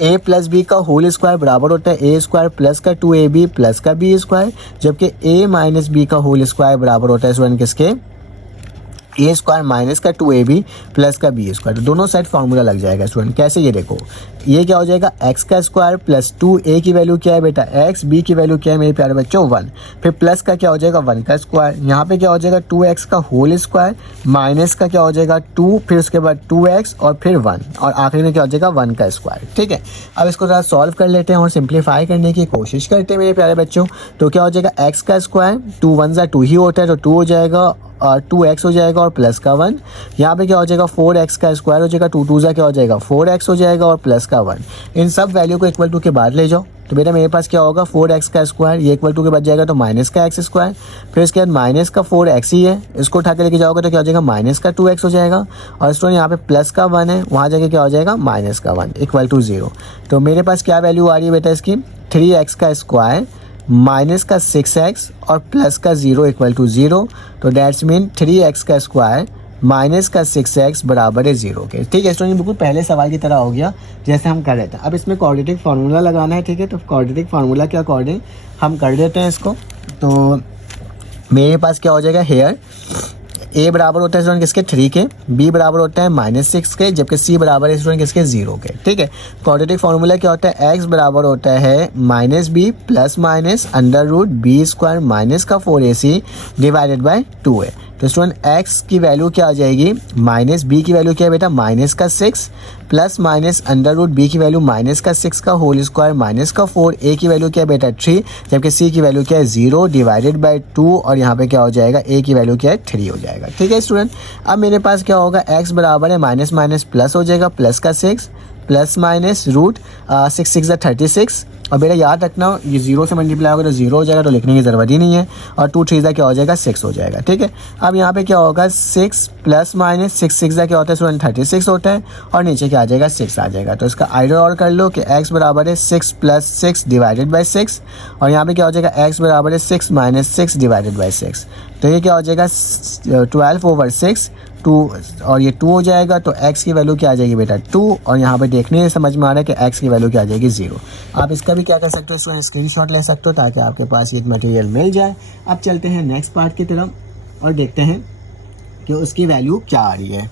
a प्लस बी का होल स्क्वायर बराबर होता है a स्क्वायर प्लस का 2ab प्लस का b स्क्वायर, जबकि a माइनस बी का होल स्क्वायर बराबर होता है स्टूडेंट किसके, ए स्क्वायर माइनस का 2ab प्लस का बी स्क्वायर। तो दोनों साइड फार्मूला लग जाएगा स्टूडेंट। कैसे, ये देखो ये क्या हो जाएगा x का स्क्वायर प्लस 2a की वैल्यू क्या है बेटा x, b की वैल्यू क्या है मेरे प्यारे बच्चों 1, फिर प्लस का क्या हो जाएगा 1 का स्क्वायर, यहाँ पे क्या हो जाएगा 2x का होल स्क्वायर माइनस का क्या हो जाएगा 2, फिर उसके बाद 2x और फिर 1 और आखिरी में क्या हो जाएगा 1 का स्क्वायर, ठीक है। अब इसको थोड़ा सॉल्व कर लेते हैं और सिंप्लीफाई करने की कोशिश करते हैं मेरे प्यारे बच्चों। तो क्या हो जाएगा x का स्क्वायर 2 1 ज़ा 2 ही होता है, तो 2 हो जाएगा और 2x हो जाएगा और प्लस का 1, यहाँ पे क्या हो जाएगा 4x का स्क्वायर हो जाएगा, 2 2 ज़ा क्या हो जाएगा 4x हो जाएगा और प्लस का 1। इन सब वैल्यू को इक्वल टू के बाद ले जाओ, तो बेटा मेरे पास क्या होगा 4x का स्क्वायर, ये इक्वल टू के बाद जाएगा तो माइनस का x स्क्वायर, फिर इसके बाद माइनस का 4x ही है, इसको उठा के लेके जाओगे तो क्या हो जाएगा माइनस का 2x हो जाएगा, और स्टूडेंट यहाँ पे प्लस का 1 है, वहाँ जाके क्या हो जाएगा माइनस का 1 इक्वल टू 0। तो मेरे पास क्या वैल्यू आ रही है बेटा इसकी, 3x का स्क्वायर माइनस का 6x और प्लस का 0 इक्वल टू 0। तो डेट्स मीन 3x का स्क्वायर माइनस का 6x बराबर है 0 के, ठीक है स्टूडेंट। बिल्कुल पहले सवाल की तरह हो गया जैसे हम कर रहे थे। अब इसमें क्वाड्रेटिक फार्मूला लगाना है, ठीक है। तो क्वाड्रेटिक फार्मूला के अकॉर्डिंग हम कर देते हैं इसको। तो मेरे पास क्या हो जाएगा, हेयर a बराबर होता है स्टूडेंट किसके 3 के, b बराबर होता है -6 के, जबकि c बराबर है स्टूडेंट किसके 0 के, ठीक है। क्वाड्रेटिक फार्मूला क्या होता है, x बराबर होता है -b plus minus under root b square minus का 4ac डिवाइडेड बाय 2 है। तो स्टूडेंट x की वैल्यू क्या आ जाएगी, माइनस b की वैल्यू क्या है बेटा माइनस का 6 plus minus under root b की वैल्यू माइनस का 6 का होल स्क्वायर माइनस का 4, a की वैल्यू क्या है बेटा 3, जबकि c की वैल्यू क्या है 0 डिवाइडेड बाय 2, और यहाँ पे क्या हो जाएगा a की वैल्यू क्या है 3 हो जाएगा, ठीक है स्टूडेंट। अब मेरे पास क्या होगा x बराबर है माइनस माइनस प्लस हो जाएगा, प्लस का 6 प्लस माइनस रूट 6 6 36। और बेटा याद रखना ये 0 से मल्टीप्लाई होगा तो 0 हो जाएगा, तो लिखने की ज़रूरत ही नहीं है। और 2 3 क्या हो जाएगा 6 हो जाएगा, ठीक है। अब यहाँ पे क्या होगा 6 प्लस माइनस 6 6 क्या होता है स्टूडेंट 36 होता है, और नीचे क्या आ जाएगा 6 आ जाएगा। तो इसका आइडिया और कर लो कि x बराबर है 6 प्लस 6 डिवाइडेड बाई 6, और यहाँ पे क्या हो जाएगा x बराबर है 6 माइनस 6 डिवाइडेड बाई 6। तो ये क्या हो जाएगा 12/6 2, और ये 2 हो जाएगा। तो x की वैल्यू क्या आ जाएगी बेटा 2, और यहाँ पे देखने से समझ में आ रहा है कि x की वैल्यू क्या आ जाएगी 0। आप इसका भी क्या कर सकते हो स्टूडेंट स्क्रीनशॉट ले सकते हो ताकि आपके पास ये मटेरियल मिल जाए। अब चलते हैं नेक्स्ट पार्ट की तरफ और देखते हैं कि उसकी वैल्यू क्या आ रही है।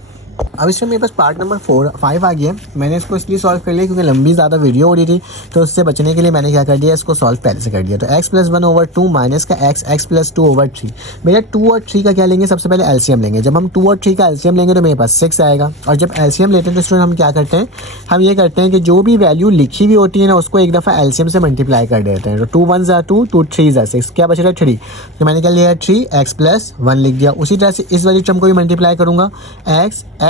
अब इसमें मेरे पास पार्ट नंबर 5 आ गया। मैंने इसको इसलिए सॉल्व कर लिया क्योंकि लंबी ज़्यादा वीडियो हो रही थी, तो उससे बचने के लिए मैंने क्या कर दिया इसको सॉल्व पहले से कर दिया। तो x + 1/2 माइनस का x + 2/3। भैया 2 और 3 का क्या लेंगे, सबसे पहले एलसीएम लेंगे। जब हम 2 और 3 का एलसीएम लेंगे तो मेरे पास 6 आएगा। और जब एलसीएम लेते हैं तो स्टूडेंट हम क्या करते हैं, हम ये करते हैं कि जो भी वैल्यू लिखी हुई होती है ना उसको एक दफ़ा एलसीएम से मल्टीप्लाई कर देते हैं। तो 2 1 = 2, 2 3 = 6, क्या बच रहा है 3। तो मैंने क्या लिया 3x + 1 लिख दिया। उसी तरह से इस वाली टर्म को भी मल्टीप्लाई करूँगा,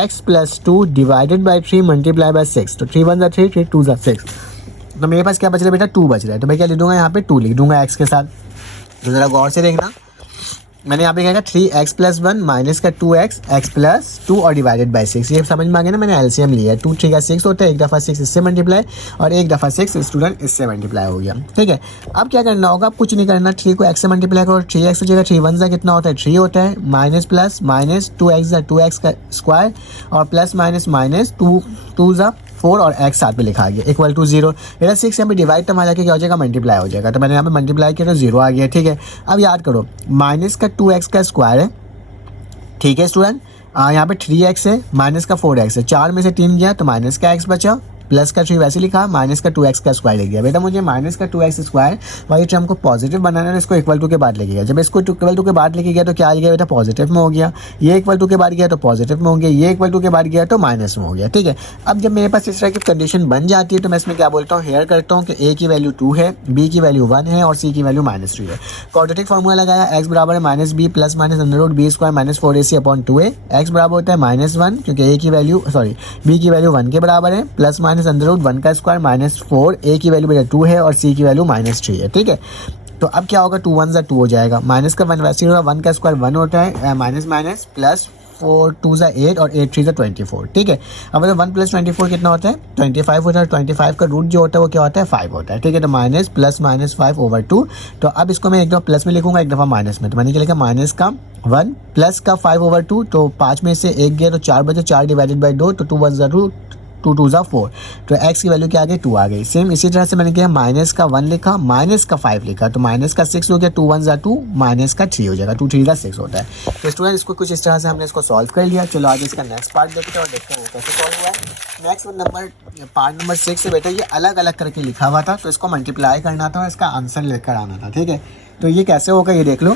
x + 2 divided by 3 multiply by 6। तो 3 1 = 3, 3 2 = 6। तो मेरे पास क्या बच रहा है बेटा 2 बच रहा है। तो मैं क्या लिख दूंगा यहाँ पे 2 लिख दूंगा x के साथ। तो ज़रा गौर से देखना, मैंने यहाँ पे क्या 3x + 1 माइनस का 2x x + 2 और डिवाइडेड बाई 6। ये समझ में आ गया ना, मैंने एलसीएम लिया है। 2 3 6 होता है, एक दफ़ा 6 इससे मल्टीप्लाई और एक दफ़ा 6 स्टूडेंट इससे मल्टीप्लाई हो गया, ठीक है। अब क्या करना होगा, अब कुछ नहीं करना, 3 को x से मल्टीप्लाई करो, 3x हो जाएगा। 3 1 कितना होता है 3 होता है, minus plus minus 2x 2x का स्क्वायर और प्लस माइनस माइनस 2 2 4 और x साथ में लिखा गया = 0। मेरा 6 यहाँ पे डिवाइड टर्म आ जाके क्या हो जाएगा मल्टीप्लाई हो जाएगा। तो मैंने यहाँ पे मल्टीप्लाई किया तो 0 आ गया, ठीक है। अब याद करो माइनस का 2x का स्क्वायर है, ठीक है स्टूडेंट। यहाँ पे 3x है, माइनस का 4x है, 4 में से 3 गया तो माइनस का x बचा, प्लस का 3 वैसे लिखा, माइनस का 2x का स्क्वायर लिख दिया। बेटा मुझे माइनस का 2x स्क्वायर वाली टर्म को पॉजिटिव बनाना है, इसको = के बाद लेके गया। जब इसको = के बाद लेके गया तो क्या आ गया बेटा पॉजिटिव में हो गया। ये = के बाद गया तो पॉजिटिव में हो गया, ये = के बाद गया तो माइनस में हो गया, ठीक है। अब जब मेरे पास इस तरह की कंडीशन बन जाती है तो मैं इसमें क्या बोलता हूँ, हेयर करता हूँ कि a की वैल्यू 2 है, b की वैल्यू 1 है और c की वैल्यू -3 है। क्वाड्रेटिक फार्मूला लगाया, x बराबर है -b plus minus √b² - 4ac/2a। x बराबर होता है -1 क्योंकि a की वैल्यू b की वैल्यू 1 के बराबर है, प्लस माइनस √1 का स्क्वायर -4, a की वैल्यू बेटा 2 है और c की वैल्यू -3 है, ठीक है। तो अब क्या होगा 2 1 = 2 हो जाएगा, माइनस का 1 वैसे होगा, 1 का स्क्वायर 1 होता है, माइनस माइनस प्लस 4 2 = 8 और 8 3 = 24, ठीक है। अब मतलब 1 + 24 कितना होता है 25 होता है। 25 का रूट जो होता है वो क्या होता है 5 होता है, ठीक है। तो माइनस प्लस -5/2। तो अब इसको मैं एक दफ़ा प्लस में लिखूंगा, एक दफ़ा माइनस में। तो मैंने क्या लिखा माइनस का 1 प्लस का 5/2। तो 5 में से 1 गया तो 4 बचे, 4 डिवाइडेड बाई 2 तो 2 1 = 2, 2 2 = 4। तो x की वैल्यू क्या आ गई 2 आ गई। सेम इसी तरह से मैंने किया माइनस का 1 लिखा, माइनस का 5 लिखा, तो माइनस का 6 हो गया, 2 1 = 2, माइनस का 3 हो जाएगा, 2 3 = 6 होता है। तो स्टूडेंट इसको कुछ इस तरह से हमने इसको सॉल्व कर लिया। चलो आगे इसका नेक्स्ट पार्ट देखते हैं और देखते हैं कैसे सॉल्व हुआ है। नेक्स्ट पार्ट नंबर 6 से बेटा ये अलग अलग करके लिखा हुआ था, तो इसको मल्टीप्लाई करना था और इसका आंसर लेकर आना था, ठीक है। तो ये कैसे होगा ये देख लो,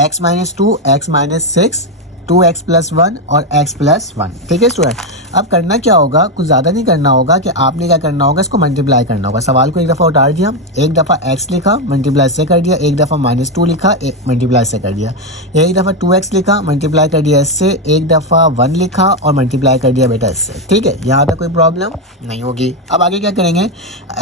x - 2 x - 6 2x + 1 और x + 1, ठीक है स्टूडेंट। अब करना क्या होगा, कुछ ज़्यादा नहीं करना होगा कि आपने क्या करना होगा, इसको मल्टीप्लाई करना होगा। सवाल को एक दफ़ा उतार दिया, एक दफ़ा x लिखा मल्टीप्लाई से कर दिया, एक दफ़ा -2 लिखा मल्टीप्लाई से कर दिया, एक दफ़ा 2x लिखा मल्टीप्लाई कर दिया इससे, एक दफ़ा 1 लिखा और मल्टीप्लाई कर दिया बेटा इससे, ठीक है। यहाँ तक कोई प्रॉब्लम नहीं होगी। अब आगे क्या करेंगे,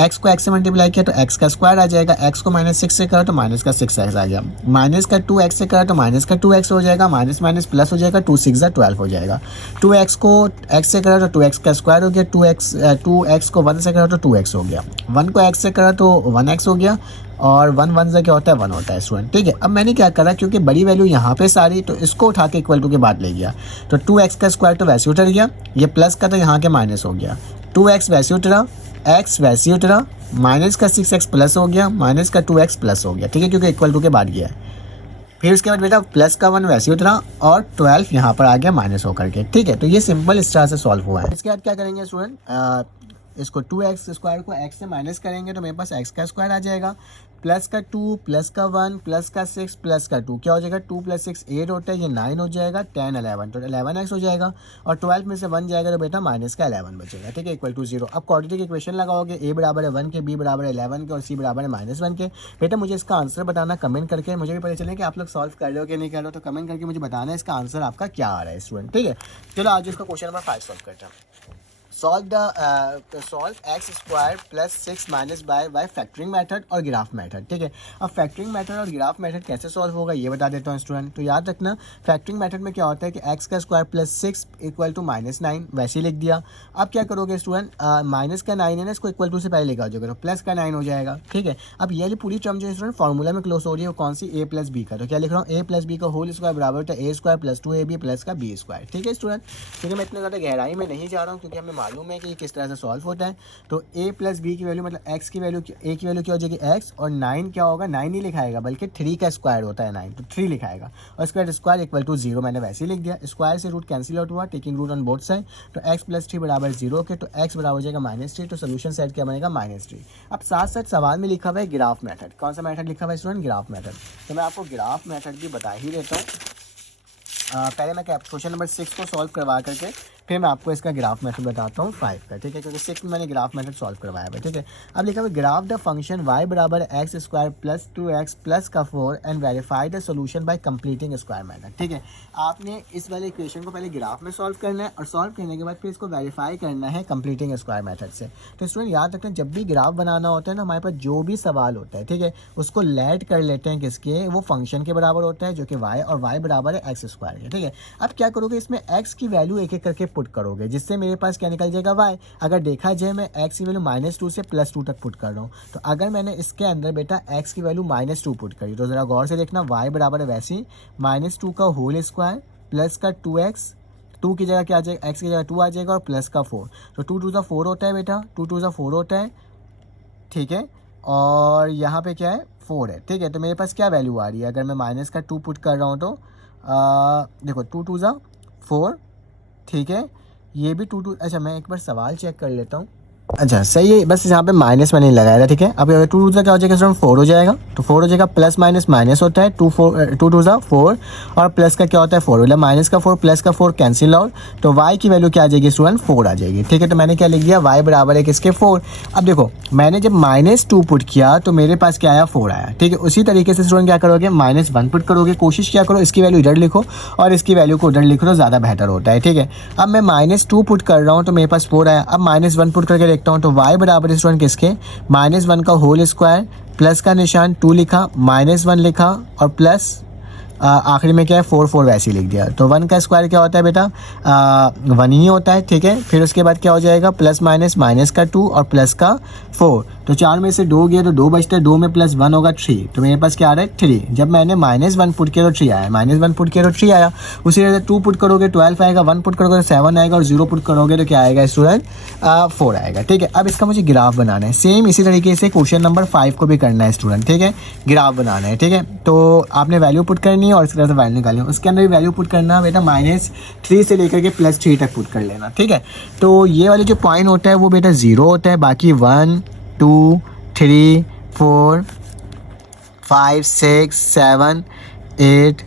x को x से मल्टीप्लाई किया तो x का स्क्वायर आ जाएगा, x को -6 से करा तो माइनस का 6x आ गया, माइनस का 2x से करा तो माइनस का 2x हो जाएगा, माइनस माइनस प्लस हो जाएगा, 2 6 = 12 हो जाएगा। 2x को x से करा तो 2x का स्क्वायर हो गया, 2x को 1 से करा तो 2x हो गया, 1 को x से करा तो 1x हो गया और 1 1 से क्या होता है 1 होता है स्टूडेंट, ठीक है। अब मैंने क्या करा, क्योंकि बड़ी वैल्यू यहाँ पे सारी, तो इसको उठा के = के बाद ले गया। तो 2x का स्क्वायर तो वैसे उतर गया, ये प्लस का तो यहाँ के माइनस हो गया, 2x वैसे उतरा, x वैसे उतरा, माइनस का 6x प्लस हो गया, माइनस का 2x प्लस हो गया, ठीक है, क्योंकि = के बाद गया है। फिर उसके बाद बेटा प्लस का 1 वैसे उतरा और 12 यहाँ पर आ गया माइनस होकर के, ठीक है। तो ये सिंपल इस तरह से सॉल्व हुआ है। इसके बाद क्या करेंगे स्टूडेंट, इसको 2x स्क्वायर को x से माइनस करेंगे तो मेरे पास x का स्क्वायर आ जाएगा, प्लस का 2 प्लस का 1 प्लस का 6 प्लस का 2 क्या हो जाएगा, 2 + 6 8 होता है, ये 9 हो जाएगा, 10 11 तो 11x हो जाएगा और 12 में से 1 जाएगा तो बेटा माइनस का 11 बचेगा, ठीक है, = 0। अब क्वाड्रेटिक इक्वेशन लगाओगे, a बराबर है 1 के, b बराबर है 11 के और c बराबर है -1 के। बेटा मुझे इसका आंसर बताना कमेंट करके, मुझे भी पता चले कि आप लोग सॉल्व कर रहे हो कि नहीं कर रहे हो, तो कमेंट करके मुझे बताना है इसका आंसर आपका क्या आ रहा है स्टूडेंट, ठीक है। चलो आज इसका क्वेश्चन नंबर 5 सॉल्व करते हैं। Solve x square plus 6 minus by factoring method और ग्राफ मेथड, ठीक है। अब फैक्टरिंग मेथड और ग्राफ मेथड कैसे सॉल्व होगा ये बता देता हूँ स्टूडेंट। तो याद रखना फैक्टरिंग मेथड में क्या होता है कि एक्स का स्क्वायर प्लस 6 इक्वल टू -9, वैसे ही लिख दिया। अब क्या करोगे स्टूडेंट, माइनस का 9 है ना, इसको इक्वल टू से पहले लेकर जाओगे तो प्लस का 9 हो जाएगा, ठीक है। अब ये पूरी टर्म जो है स्टूडेंट फॉर्मूला में क्लोज हो रही है, वो कौन सी, a प्लस बी का। तो क्या लिख रहा हूँ, a प्लस बी का होल स्क्वायर बराबर होता है a square plus 2ab plus का b स्क्वायर, ठीक है स्टूडेंट। क्योंकि मैं इतना ज़्यादा गहराई में नहीं जा रहा हूँ, क्योंकि हमें मालूम है कि किस तरह से सॉल्व होता है। तो a प्लस बी की वैल्यू मतलब x की वैल्यू, a की वैल्यू क्या हो जाएगी x, और 9 क्या होगा, 9 नहीं लिखाएगा बल्कि 3 का स्क्वायर होता है 9, तो 3 लिखाएगा। और स्क्वायर इक्वल टू 0 मैंने वैसे ही लिख दिया। स्क्वायर से रूट कैंसिल आउट हुआ, taking root on both side. तो x प्लस 3 बराबर 0 के, तो x बराबर हो जाएगा -3, तो सोल्यूशन सेट क्या बनेगा -3। अब साथ साथ सवाल में लिखा हुआ है ग्राफ मेथड। कौन सा मेथड लिखा हुआ है स्टूडेंट, ग्राफ मेथड। तो मैं आपको ग्राफ मेथड भी बता ही देता हूँ। पहले मैं क्वेश्चन नंबर 6 को सॉल्व करवा करके फिर मैं आपको इसका ग्राफ मेथड बताता हूँ 5 का, ठीक है, क्योंकि 6 में मैंने ग्राफ मेथड सॉल्व करवाया है, ठीक है। अब लिखा हुआ ग्राफ द फंक्शन y बराबर x square plus 2x plus का 4 and verify the solution bye completing square method, ठीक है। आपने इस वाले इक्वेशन को पहले ग्राफ में सॉल्व करना है और सॉल्व करने के बाद फिर इसको वेरीफाई करना है कंप्लीटिंग स्क्वायर मेथड से। तो स्टूडेंट याद रखना, जब भी ग्राफ बनाना होता है ना, हमारे पास जो भी सवाल होता है, ठीक है, उसको लेट कर लेते हैं किसके, वो फंक्शन के बराबर होता है जो कि y, और y बराबर है एक्स स्क्वायर के, ठीक है। अब क्या करोगे, इसमें x की वैल्यू एक एक करके पुट करोगे, जिससे मेरे पास क्या निकल जाएगा y। अगर देखा जाए मैं x की वैल्यू -2 से +2 तक पुट कर रहा हूँ, तो अगर मैंने इसके अंदर बेटा x की वैल्यू -2 पुट करी, तो ज़रा गौर से देखना y बराबर है वैसे ही -2 का होल स्क्वायर प्लस का 2x, 2 की जगह क्या आ जाएगा, x की जगह 2 आ जाएगा, और प्लस का 4, तो 2 2 4 होता है बेटा, 2 2 4 होता है, ठीक है। और यहाँ पे क्या है, 4 है, ठीक है। तो मेरे पास क्या वैल्यू आ रही है, अगर मैं माइनस का 2 पुट कर रहा हूँ तो देखो 2 2 4, ठीक है। ये भी 2 2, अच्छा मैं एक बार सवाल चेक कर लेता हूँ। अच्छा सही है, बस यहाँ पे माइनस मैंने लगाया था, ठीक है। अब अगर 2 2 क्या हो जाएगा स्टूडेंट, 4 हो जाएगा, तो 4 हो जाएगा, प्लस माइनस माइनस होता है, 2 2 4, और प्लस का क्या होता है 4, मतलब माइनस का 4 प्लस का 4 कैंसिल आउट, तो y की वैल्यू क्या आ जाएगी स्टूडेंट, 4 आ जाएगी, ठीक है। तो मैंने क्या लिख दिया, y बराबर है किसके, 4। अब देखो मैंने जब -2 पुट किया तो मेरे पास क्या आया, 4 आया, ठीक है। उसी तरीके से स्टूडेंट क्या करोगे, -1 पुट करोगे, कोशिश क्या करो इसकी वैल्यू इधर लिखो और इसकी वैल्यू को उधर लिखो तो ज़्यादा बेहतर होता है, ठीक है। अब मैं -2 पुट कर रहा हूँ तो मेरे पास 4 आया। अब -1 पुट करके देखता हूँ तो y बराबर स्टूडेंट किसके, -1 का होल स्क्वायर प्लस का निशान 2 लिखा, -1 लिखा, और प्लस आखिरी में क्या है 4 4 वैसे ही लिख दिया। तो 1 का स्क्वायर क्या होता है बेटा, 1 ही होता है, ठीक है। फिर उसके बाद क्या हो जाएगा, प्लस माइनस, माइनस का 2 और प्लस का 4, तो 4 में से 2 गया तो 2 बचता है, 2 में प्लस 1 होगा 3, तो मेरे पास क्या आ रहा है 3। जब मैंने -1 पुट किया तो 3 आया, -1 पुट किया तो 3 आया। उसी तरह से 2 पुट करोगे 12 आएगा, 1 पुट करोगे तो 7 आएगा, और 0 पुट करोगे तो क्या आएगा स्टूडेंट, 4 आएगा, ठीक है। अब इसका मुझे ग्राफ बनाना है, सेम इसी तरीके से क्वेश्चन नंबर 5 को भी करना है स्टूडेंट, ठीक है। ग्राफ बनाना है, ठीक है। तो आपने वैल्यू पुट करनी है और इस तरह से वैल्यू निकालनी है, उसके अंदर भी वैल्यू पुट करना बेटा -3 से लेकर के +3 तक पुट कर लेना, ठीक है। तो ये वाले जो पॉइंट होता है वो बेटा 0 होता है, बाकी 1 2 3 4 5 6 7 8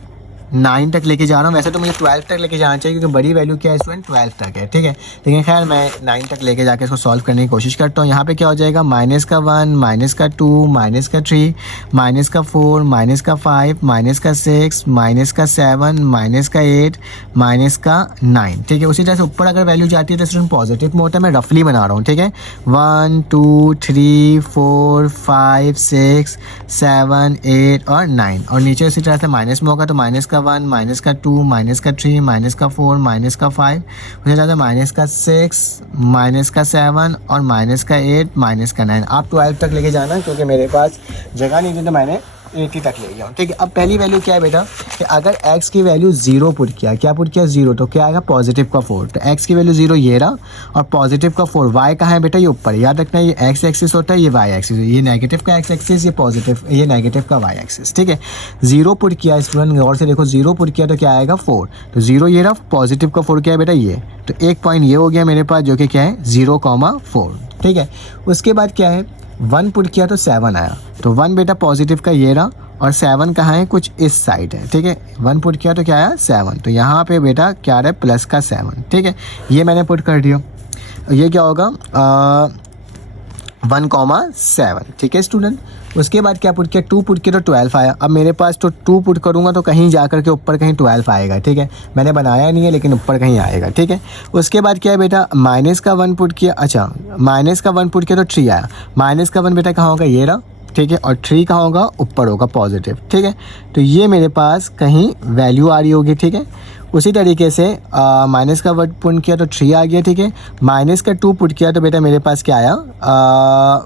9 तक लेके जा रहा हूँ। वैसे तो मुझे 12 तक लेके जाना चाहिए, क्योंकि बड़ी वैल्यू क्या है स्टूडेंट 12 तक है, ठीक है। लेकिन खैर मैं 9 तक लेके जाके इसको सॉल्व करने की कोशिश करता हूँ। यहाँ पे क्या हो जाएगा, -1 -2 -3 -4 -5 -6 -7 -8 -9, ठीक है। उसी तरह से ऊपर अगर वैल्यू जाती है तो स्टूडेंट पॉजिटिव में होता है, मैं रफली बना रहा हूँ, ठीक है। 1 2 3 4 5 6 7 8 और 9, और नीचे उसी तरह से माइनस में होगा तो -1 -2 -3 -4 -5, उसी तरह से -6 -7 और -8 -9। आप 12 तक लेके जाना, क्योंकि मेरे पास जगह नहीं थी तो मैंने 80 तक ले गया हूँ, ठीक है। अब पहली वैल्यू क्या है बेटा, कि अगर x की वैल्यू 0 पुट किया, क्या पुट किया 0, तो क्या आएगा पॉजिटिव का 4, तो x की वैल्यू 0 ये रहा, और पॉजिटिव का 4, y कहाँ है बेटा, ये ऊपर, याद रखना ये x एक्सिस होता है, ये y एक्सिस, ये नेगेटिव का x एक्सिस, ये पॉजिटिव, ये नेगेटिव का y एक्सिस, ठीक है। 0 पुट किया स्टूडेंट, गौर से देखो 0 पुट किया तो क्या आएगा 4, तो 0 ये रहा, पॉजिटिव का 4 क्या है बेटा ये, तो एक पॉइंट ये हो गया मेरे पास जो कि क्या है 0,4, ठीक है। उसके बाद क्या है 1 पुट किया तो 7 आया, तो 1 बेटा पॉजिटिव का ये रहा, और 7 कहाँ है, कुछ इस साइड है, ठीक है। 1 पुट किया तो क्या आया 7, तो यहाँ पे बेटा क्या रहा है प्लस का 7, ठीक है। ये मैंने पुट कर दिया। ये क्या होगा 1,7, ठीक है स्टूडेंट। उसके बाद क्या पुट किया, 2 पुट किया तो 12 आया। अब मेरे पास तो 2 पुट करूँगा तो कहीं जा कर के ऊपर कहीं 12 आएगा, ठीक है। मैंने बनाया नहीं है लेकिन ऊपर कहीं आएगा, ठीक है। उसके बाद क्या है बेटा, माइनस का 1 पुट किया, अच्छा माइनस का 1 पुट किया तो 3 आया। माइनस का 1 बेटा कहाँ होगा, ये रहा, ठीक है। और 3 कहाँ होगा, ऊपर होगा पॉजिटिव, ठीक है। तो ये मेरे पास कहीं वैल्यू आ रही होगी, ठीक है। उसी तरीके से माइनस का 1 पुट किया तो 3 आ गया, ठीक है। माइनस का 2 पुट किया तो बेटा मेरे पास क्या आया,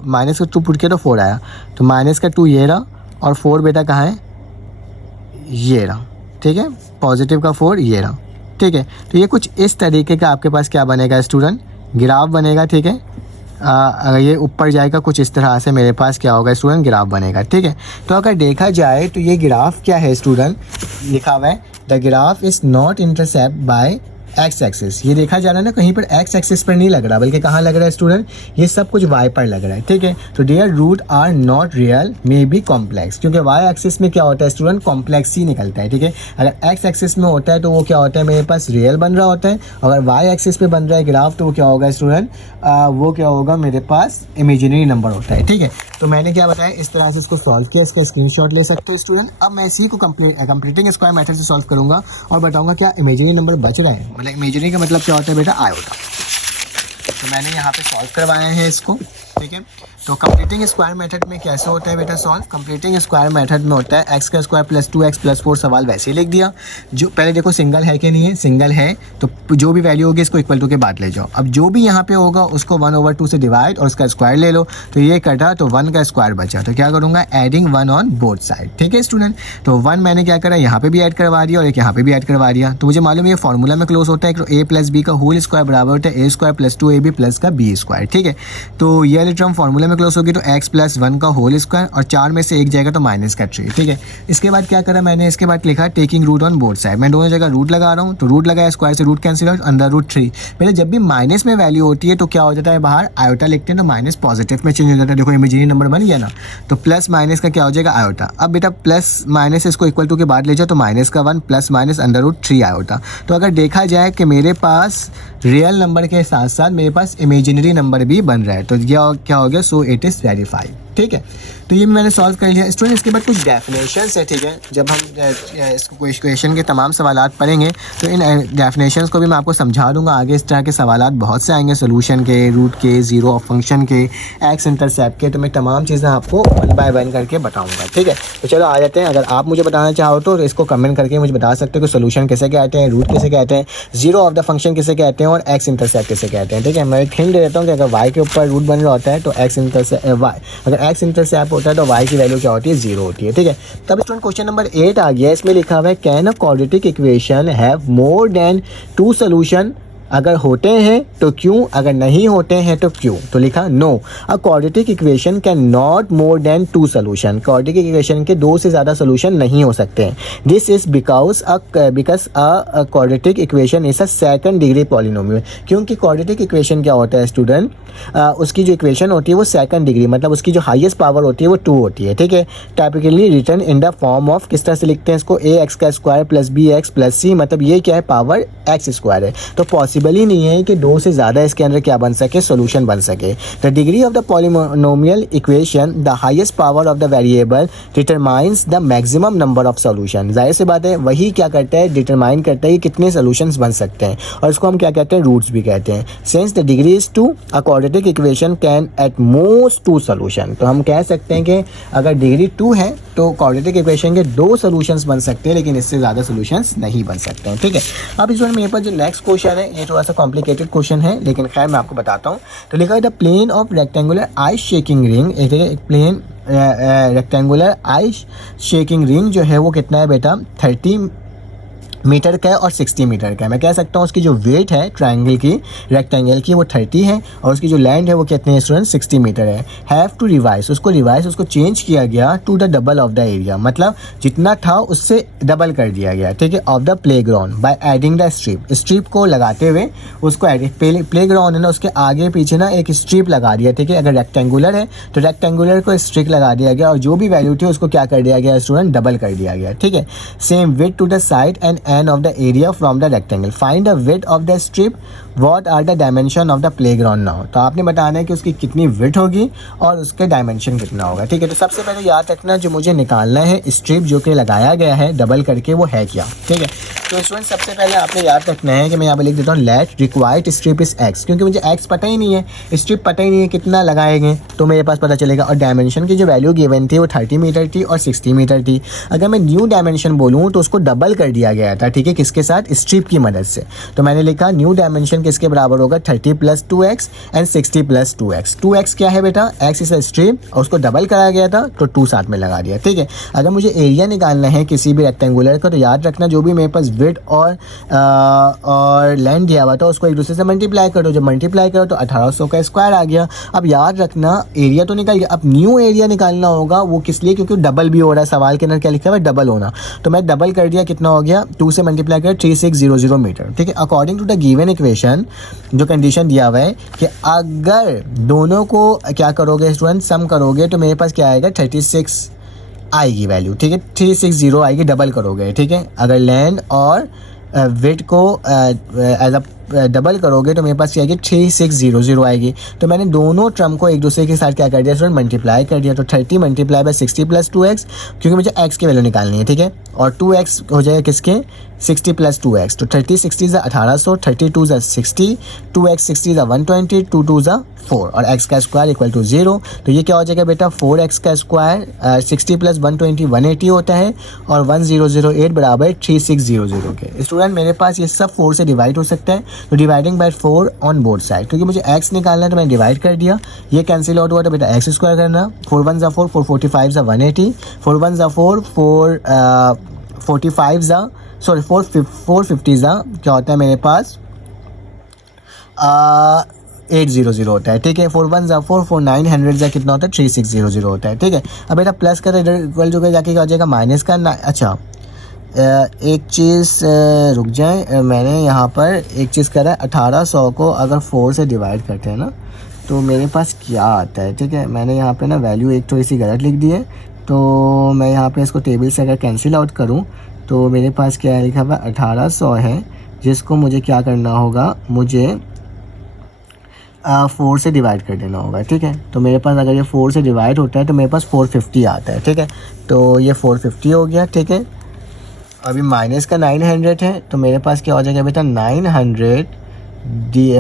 माइनस का 2 पुट किया तो 4 आया। तो माइनस का 2 ये रहा और 4 बेटा कहाँ है, ये रहा, ठीक है। पॉजिटिव का 4 ये रहा, ठीक है। तो ये कुछ इस तरीके का आपके पास क्या बनेगा स्टूडेंट, ग्राफ बनेगा, ठीक है। अगर ये ऊपर जाएगा कुछ इस तरह से मेरे पास क्या होगा स्टूडेंट, ग्राफ बनेगा, ठीक है। तो अगर देखा जाए तो ये ग्राफ क्या है स्टूडेंट, लिखा हुआ है the graph is not intercept by x axis. ये देखा जा रहा है ना, कहीं पर एक्स एक्सिस पर नहीं लग रहा बल्कि कहाँ लग रहा है स्टूडेंट, ये सब कुछ वाई पर लग रहा है, ठीक है। तो there root are not real may be complex, क्योंकि वाई एक्सिस में क्या होता है स्टूडेंट, कॉम्प्लेक्स ही निकलता है, ठीक है। अगर एक्स एक्सिस में होता है तो वो क्या होता है, मेरे पास रियल बन रहा होता है। अगर वाई एक्सिस पे बन रहा है ग्राफ तो वो क्या होगा स्टूडेंट, वो क्या होगा, मेरे पास इमेजिनरी नंबर होता है, ठीक है। तो मैंने क्या बताया, इस तरह से इसको सॉल्व किया, इसका स्क्रीनशॉट ले सकते हो स्टूडेंट। अब मैं इसी को कंप्लीटिंग स्क्वायर मेथड से सॉल्व करूंगा और बताऊंगा क्या इमेजिनरी नंबर बच रहे हैं। मतलब इमेजिनरी का मतलब क्या होता है बेटा, आयोटा। तो मैंने यहाँ पे सॉल्व करवाए हैं इसको, ठीक है। तो कंप्लीटिंग स्क्वायर मेथड में कैसे होता है बेटा सॉल्व, कंप्लीटिंग स्क्वायर मेथड में होता है एक्स का स्क्वायर प्लस 2x प्लस 4, सवाल वैसे ही लिख दिया। जो पहले देखो सिंगल है कि नहीं है, सिंगल है तो जो भी वैल्यू होगी इसको इक्वल टू के बाद ले जाओ। अब जो भी यहाँ पे होगा उसको 1/2 से डिवाइड और उसका स्क्वायर ले लो। तो ये कटा तो 1 का स्क्वायर बचा, तो क्या करूँगा, एडिंग 1 ऑन बोथ साइड, ठीक है स्टूडेंट। तो 1 मैंने क्या करा, यहाँ पे भी ऐड करवा दिया और एक यहाँ पे भी ऐड करवा दिया। तो मुझे मालूम है ये फॉर्मूला में क्लोज होता है कि a प्लस बी का होल स्क्वायर बराबर होता है a square plus 2ab plus का b स्क्वायर, ठीक है। तो ये वाली टर्म फॉर्मूला में क्लोज होगी तो x प्लस 1 का होल स्क्वायर और 4 में से एक जाएगा तो माइनस का 3, ठीक है। इसके बाद क्या करा मैंने, इसके बाद लिखा taking root on both side. मैं दोनों जगह रूट लगा रहा हूँ, तो रूट लगाया, स्क्वायर से root cancel out, under root 3। पहले जब भी माइनस में वैल्यू होती है तो क्या हो जाता है, बाहर आयोटा लिखते हैं तो माइनस पॉजिटिव में चेंज हो जाता है। देखो इमेजिनरी नंबर बन गया ना, तो प्लस माइनस का क्या हो जाएगा, आयोटा। अब बेटा प्लस माइनस इसको इक्वल टू के बाद ले जाओ तो माइनस का 1 plus minus under root 3 iota. तो अगर देखा जाए कि मेरे पास रियल नंबर के साथ साथ मेरे पास इमेजिनरी नंबर भी बन रहा है, तो क्या हो गया, सो इट इज़ वेरीफाइड, ठीक है। तो ये मैंने सॉल्व कर लिया स्टूडेंट। इसके बाद कुछ डेफिनेशंस है, ठीक है। जब हम इसको क्वेश्चन के तमाम सवालात पढ़ेंगे तो इन डेफिनेशंस को भी मैं आपको समझा दूंगा। आगे इस तरह के सवालात बहुत से आएंगे, सोल्यूशन के, रूट के, जीरो ऑफ फंक्शन के, एक्स इंटरसेप्ट के। तो मैं तमाम चीज़ें आपको 1 बाय 1 करके बताऊँगा, ठीक है। तो चलो आ जाते हैं। अगर आप मुझे बताना चाहो तो इसको कमेंट करके मुझे बता सकते हो कि सोल्यूशन कैसे कहते हैं, रूट कैसे कहते हैं, जीरो ऑफ द फंक्शन कैसे कहते हैं और एक्स इंटरसेप्ट कैसे कहते हैं, ठीक है। मैं एक हिंट दे देता हूँ कि अगर वाई के ऊपर रूट बन रहा होता है तो एक्स इंटरसेप्ट, अगर एक्स इंटरसेप्ट होता है तो y की वैल्यू क्या होती है, 0 होती है, ठीक है। तब स्टूडेंट क्वेश्चन नंबर 8 आ गया। इसमें लिखा हुआ है can a quadratic equation have more than 2 solution, अगर होते हैं तो क्यों, अगर नहीं होते हैं तो क्यों। तो लिखा no, a quadratic equation can not more than 2 सॉल्यूशन। क्वाड्रेटिक इक्वेशन के 2 से ज़्यादा सॉल्यूशन नहीं हो सकते हैं। This is because a quadratic equation is a second degree polynomial. क्योंकि क्वाड्रेटिक इक्वेशन क्या होता है स्टूडेंट, उसकी जो इक्वेशन होती है वो सेकंड डिग्री, मतलब उसकी जो हाईएस्ट पावर होती है वो 2 होती है, ठीक है। Typically return in the form of, किस तरह से लिखते हैं इसको, ax का square plus bx plus c, मतलब ये क्या है, पावर x स्क्वायर है। तो पॉसिबल ही नहीं है कि 2 से ज़्यादा इसके अंदर क्या बन सके, सोल्यूशन बन सके। The degree of the polynomial equation the highest power of the variable determines the maximum number of solution. जाहिर सी बात है वही क्या करता है, डिटरमाइन करता है कि कितने सोल्यूशंस बन सकते हैं, और इसको हम क्या कहते हैं, रूट्स भी कहते हैं। Since the degree is 2, a quadratic equation can at most 2 solution. तो हम कह सकते हैं कि अगर डिग्री 2 है तो क्वाड्रेटिक इक्वेशन के 2 सोल्यूशंस बन सकते हैं, लेकिन इससे ज़्यादा सोल्यूशंस नहीं बन सकते हैं, ठीक है। अब इस बार मेरे पास जो नेक्स्ट क्वेश्चन है ये थोड़ा सा कॉम्प्लिकेटेड क्वेश्चन है, लेकिन खैर मैं आपको बताता हूँ। तो लिखा है the plane of rectangular ice skating rink, एक plane rectangular ice skating rink जो है वो कितना है बेटा, 30 मीटर का है और 60 मीटर का है। मैं कह सकता हूँ उसकी जो वेट है ट्रायंगल की, रेक्टेंगल की, वो 30 है और उसकी जो लैंड है वो कितने हैं स्टूडेंट, 60 मीटर है। हैव टू रिवाइज, उसको चेंज किया गया to the double of the area, मतलब जितना था उससे डबल कर दिया गया, ठीक है, of the play ground by adding the strip. Strip को लगाते हुए उसको प्ले ग्राउंड है ना, उसके आगे पीछे ना एक स्ट्रिप लगा दिया, ठीक है। अगर रेक्टेंगुलर है तो रेक्टेंगुलर को स्ट्रिप लगा दिया गया और जो भी वैल्यू थी उसको क्या कर दिया गया स्टूडेंट, डबल कर दिया गया, ठीक है। Same width to the side and end of the area from the rectangle. Find the width of the strip what are the dimension of the playground now. तो आपने बताना है कि उसकी कितनी विड्थ होगी और उसके डायमेंशन कितना होगा। ठीक है, तो सबसे पहले याद रखना जो मुझे निकालना है स्ट्रिप जो कि लगाया गया है डबल करके वो है क्या। ठीक है, तो स्टूडेंट सबसे पहले आपने याद रखना है कि मैं यहाँ पर लिख देता हूँ late required strip is x, क्योंकि मुझे एक्स पता ही नहीं है, स्ट्रिप पता ही नहीं है कितना लगाएंगे तो मेरे पास पता चलेगा। और डायमेंशन की जो वैल्यू गिवन थी वो 30 मीटर थी और 60 मीटर थी। अगर मैं न्यू डायमेंशन बोलूँ तो उसको डबल कर दिया गया था। ठीक है, किसके साथ, स्ट्रिप की मदद से। तो मैंने लिखा न्यू डायमेंशन किसके बराबर होगा, 30 + 2x एंड 60 + 2x। 2x क्या है बेटा, x इज अ स्ट्रिप और उसको डबल कराया गया था तो 2 साथ में लगा दिया। ठीक है, अगर मुझे एरिया निकालना है किसी भी रेक्टेंगुलर का तो याद रखना जो भी मेरे पास विड्थ और लेंथ दिया हुआ था उसको एक दूसरे से मल्टीप्लाई करो। जब मल्टीप्लाई करो तो 1800 का स्क्वायर आ गया। अब याद रखना एरिया तो निकल गया, अब न्यू एरिया निकालना होगा। वो किस लिए, क्योंकि डबल भी हो रहा है, सवाल के अंदर क्या लिखा हुआ है, डबल होना। तो मैं डबल कर दिया, कितना हो गया, 2 से मल्टीप्लाई कर 3600 मीटर। ठीक है, according to the given equation जो कंडीशन दिया हुआ है कि अगर दोनों को क्या करोगे स्टूडेंट, सम करोगे तो मेरे पास क्या आएगा, 36 आएगी वैल्यू। ठीक है, 360 आएगी, डबल करोगे। ठीक है, अगर लेंथ और वेट को एज अ डबल करोगे तो मेरे पास क्या आएगी, 3600 आएगी। तो मैंने दोनों टर्म को एक दूसरे के साथ क्या कर दिया स्टूडेंट, मल्टीप्लाई कर दिया। तो 30 × 60 + 2x, क्योंकि मुझे x की वैल्यू निकालनी है। ठीक है, और 2x हो जाएगा किसके, 60 + 2x। तो 30 60 = 1800, 32 = 60, 2x 60 = 120, 2 2 = 4 और x का स्क्वायर = 0। तो ये क्या हो जाएगा बेटा, 4x का स्क्वायर 60 + 120 180 होता है और 1008 बराबर 3600 के। स्टूडेंट मेरे पास ये सब 4 से डिवाइड हो सकता है, तो dividing by 4 on both side. क्योंकि मुझे x निकालना है तो मैंने डिवाइड कर दिया, ये कैंसिल आउट हुआ तो बेटा x स्क्वायर करना, 4 1 = 4, 4 45 = 180, 4 1 = 4, 4 45 सॉरी 450 क्या होता है मेरे पास 800 होता है। ठीक है, 4 1 = 4, 4 900 कितना होता है, 3600 होता है। ठीक है, अब बेटा प्लस कर इक्वल जो जाके क्या हो जाएगा, माइनस का अच्छा एक चीज़ रुक जाए, मैंने यहाँ पर एक चीज़ करा है, 1800 को अगर 4 से डिवाइड करते हैं ना तो मेरे पास क्या आता है। ठीक है, मैंने यहाँ पे ना वैल्यू एक थोड़ी सी गलत लिख दी है, तो मैं यहाँ पे इसको टेबल से अगर कैंसिल आउट करूँ तो मेरे पास क्या लिखा हुआ 1800 है, जिसको मुझे क्या करना होगा, मुझे 4 से डिवाइड कर देना होगा। ठीक है, तो मेरे पास अगर ये 4 से डिवाइड होता है तो मेरे पास 450 आता है। ठीक है, तो ये 450 हो गया। ठीक है, अभी माइनस का 900 है तो मेरे पास क्या हो जाएगा बेटा, 900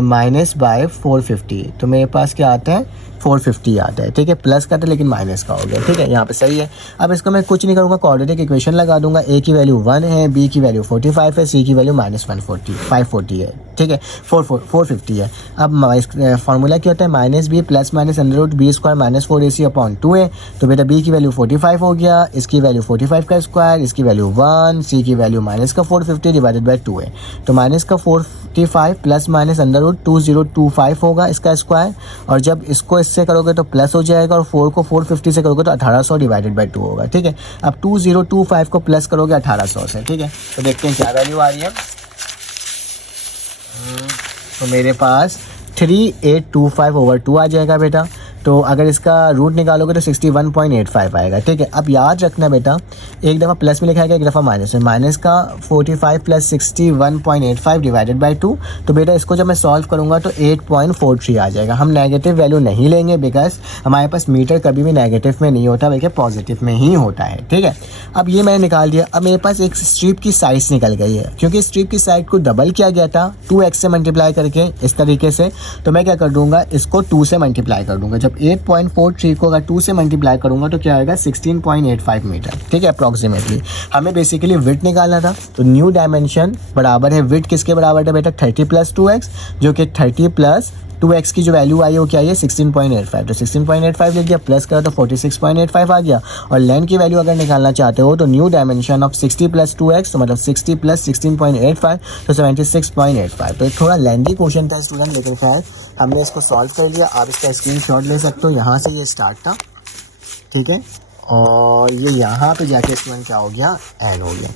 माइनस बाय 450, तो मेरे पास क्या आता है, 450 आता है। ठीक है, प्लस का था लेकिन माइनस का हो गया। ठीक है, यहाँ पे सही है। अब इसको मैं कुछ नहीं करूँगा, क्वाड्रेटिक इक्वेशन लगा दूंगा। ए की वैल्यू 1 है, बी की वैल्यू 45 है, सी की वैल्यू -540 है। ठीक है, 450 है। अब फार्मूला क्या होता है, -b + -√b² - 4ac/2 है। तो बेटा बी की वैल्यू 45 हो गया, इसकी वैल्यू 45 का स्क्वायर, इसकी वैल्यू 1, सी की वैल्यू -450 डिवाइडेड बाई 2 है। तो -445 + -√2025 होगा इसका स्क्वायर, और जब इसको इससे करोगे तो प्लस हो जाएगा और 4 को 450 से करोगे तो 1800 डिवाइडेड बाई 2 होगा। ठीक है, अब 2025 को प्लस करोगे 1800 से। ठीक है, तो देखते हैं क्या वैल्यू आ रही है। तो मेरे पास 3825/2 आ जाएगा बेटा। तो अगर इसका रूट निकालोगे तो 61.85 आएगा। ठीक है, अब याद रखना बेटा, एक दफ़ा प्लस में लिखा है, एक दफ़ा माइनस में। माइनस का 45 + 61.85 डिवाइडेड बाई 2, तो बेटा इसको जब मैं सॉल्व करूँगा तो 8.43 आ जाएगा। हम नेगेटिव वैल्यू नहीं लेंगे बिकॉज हमारे पास मीटर कभी भी नेगेटिव में नहीं होता बल्कि पॉजिटिव में ही होता है। ठीक है, अब ये मैंने निकाल दिया। अब मेरे पास एक स्ट्रिप की साइज़ निकल गई है, क्योंकि स्ट्रिप की साइड को डबल किया गया था 2x से मल्टीप्लाई करके इस तरीके से। तो मैं क्या कर दूँगा, इसको 2 से मल्टीप्लाई कर दूँगा। जब 8.43 को अगर 2 से मल्टीप्लाई करूंगा तो क्या आएगा, 16.85 मीटर। ठीक है, अप्रॉक्सीमेटली हमें बेसिकली विड्थ निकालना था। तो न्यू डायमेंशन बराबर है विड्थ किसके बराबर है बेटा, 30 + 2x, जो कि 30 + 2x की जो वैल्यू आई है वो क्या है, 16.85। तो 16.85 लिख दिया, प्लस करा तो 46.85 आ गया। और लेंथ की वैल्यू अगर निकालना चाहते हो तो न्यू डायमेंशन ऑफ 60 + 2x, तो मतलब 60 + 16.85, तो 76.85। तो एक थोड़ा लेंथी क्वेश्चन था स्टूडेंट, लेकिन खैर हमने इसको सॉल्व कर लिया। आप इसका स्क्रीनशॉट ले सकते हो, यहाँ से ये स्टार्ट था। ठीक है, और ये यहाँ पे जाके स्टूडेंट क्या हो गया, एंड हो गया।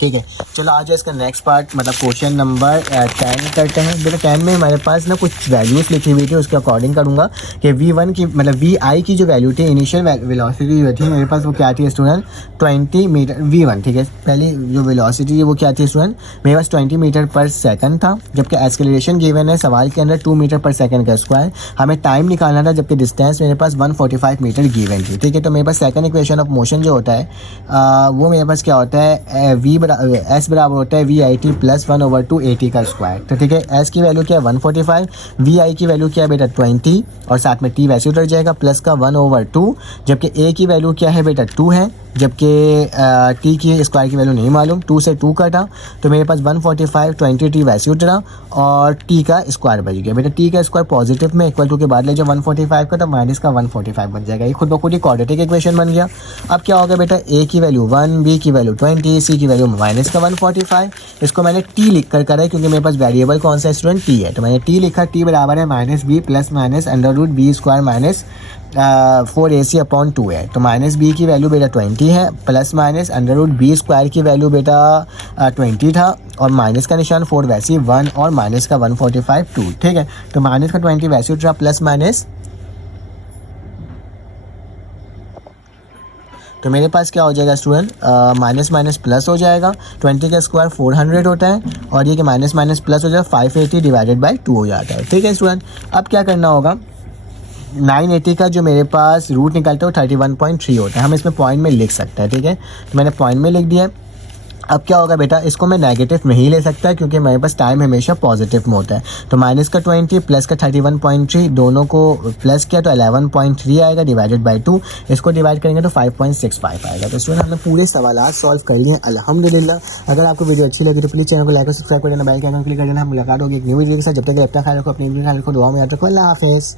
ठीक है, चलो आज इसका नेक्स्ट पार्ट मतलब क्वेश्चन नंबर 10 करते हैं। बेटा 10 में हमारे पास ना कुछ वैल्यूज़ लिखी हुई थी, उसके अकॉर्डिंग करूँगा कि V1 की मतलब VI की जो वैल्यू थी, इनिशियल वेलोसिटी जो थी मेरे पास, वो क्या थी स्टूडेंट 20 मीटर V1। ठीक है, पहली जो वेलोसिटी है वो क्या थी स्टूडेंट, मेरे पास 20 मीटर पर सेकंड था, जबकि एक्सेलरेशन गिवन है सवाल के अंदर 2 मीटर पर सेकंड का स्क्वायर। हमें टाइम निकालना था, जबकि डिस्टेंस मेरे पास 145 मीटर गिवन थी। ठीक है, तो मेरे पास सेकंड इक्वेशन ऑफ मोशन जो होता है वो मेरे पास क्या होता है, एस बराबर होता है VIT प्लस 1/2 AT का स्क्वायर। तो ठीक है, एस की वैल्यू क्या है 145, VI की वैल्यू क्या है बेटा 20, और साथ में T वैसे उतर जाएगा प्लस का 1/2, जबकि A की वैल्यू क्या है बेटा 2 है, जबकि T की स्क्वायर की वैल्यू नहीं मालूम, 2 से 2 कटा तो मेरे पास 145, 20T वैसे उतरा और T का स्क्वायर बच गया। बेटा T का स्क्वायर पॉजिटिव में इक्वल टू के बाद ले जो 145 का, तो माइनस का 145 बन जाएगा। ये खुद ब खुद ही क्वाड्रेटिक इक्वेशन बन गया। अब क्या होगा बेटा, A की वैल्यू 1, B की वैल्यू 20, C की वैल्यू माइनस का 145। इसको मैंने T लिख कर करा है क्योंकि मेरे पास वेरिएबल कौन सा स्टूडेंट T है, तो मैंने T लिखा, T बराबर है -B plus minus √B square minus 4AC/2 है। तो -B की वैल्यू बेटा 20 है, प्लस माइनस √B स्क्वायर की वैल्यू बेटा 20 था, और माइनस का निशान 4 वैसे 1 और माइनस का 145 2। ठीक है, तो माइनस का 20 वैसे उठा प्लस माइनस, तो मेरे पास क्या हो जाएगा स्टूडेंट, माइनस माइनस प्लस हो जाएगा। 20 का स्क्वायर 400 होता है, और ये कि माइनस माइनस प्लस हो जाएगा 580 डिवाइडेड बाई 2 हो जाता है। ठीक है स्टूडेंट, अब क्या करना होगा, 980 का जो मेरे पास रूट निकलता है वो 31.3 होता है, हम इसमें पॉइंट में लिख सकते हैं। ठीक है, तो मैंने पॉइंट में लिख दिया। अब क्या होगा बेटा, इसको मैं नेगेटिव में ही ले सकता है क्योंकि मेरे पास टाइम हमेशा पॉजिटिव में होता है। तो माइनस का 20 प्लस का 31.3 दोनों को प्लस किया तो 11.3 आएगा डिवाइडेड बाय 2। इसको डिवाइड करेंगे तो 5.65 आएगा। तो स्टूडेंट हमने पूरे सवाल सॉल्व कर लिए अल्हम्दुलिल्लाह। अगर आपको वीडियो अच्छी लगी तो प्लीज़ चैनल को लाइक और सब्सक्राइब कर देना, बेल के आइकन क्लिक कर देना। हम मुलाकात होगी एक न्यू वीडियो के साथ, जब तक अपने ख्याल रखो, अपनी ख्याल रखो, दुआ में याद रखो। अल्लाह हाफिज़।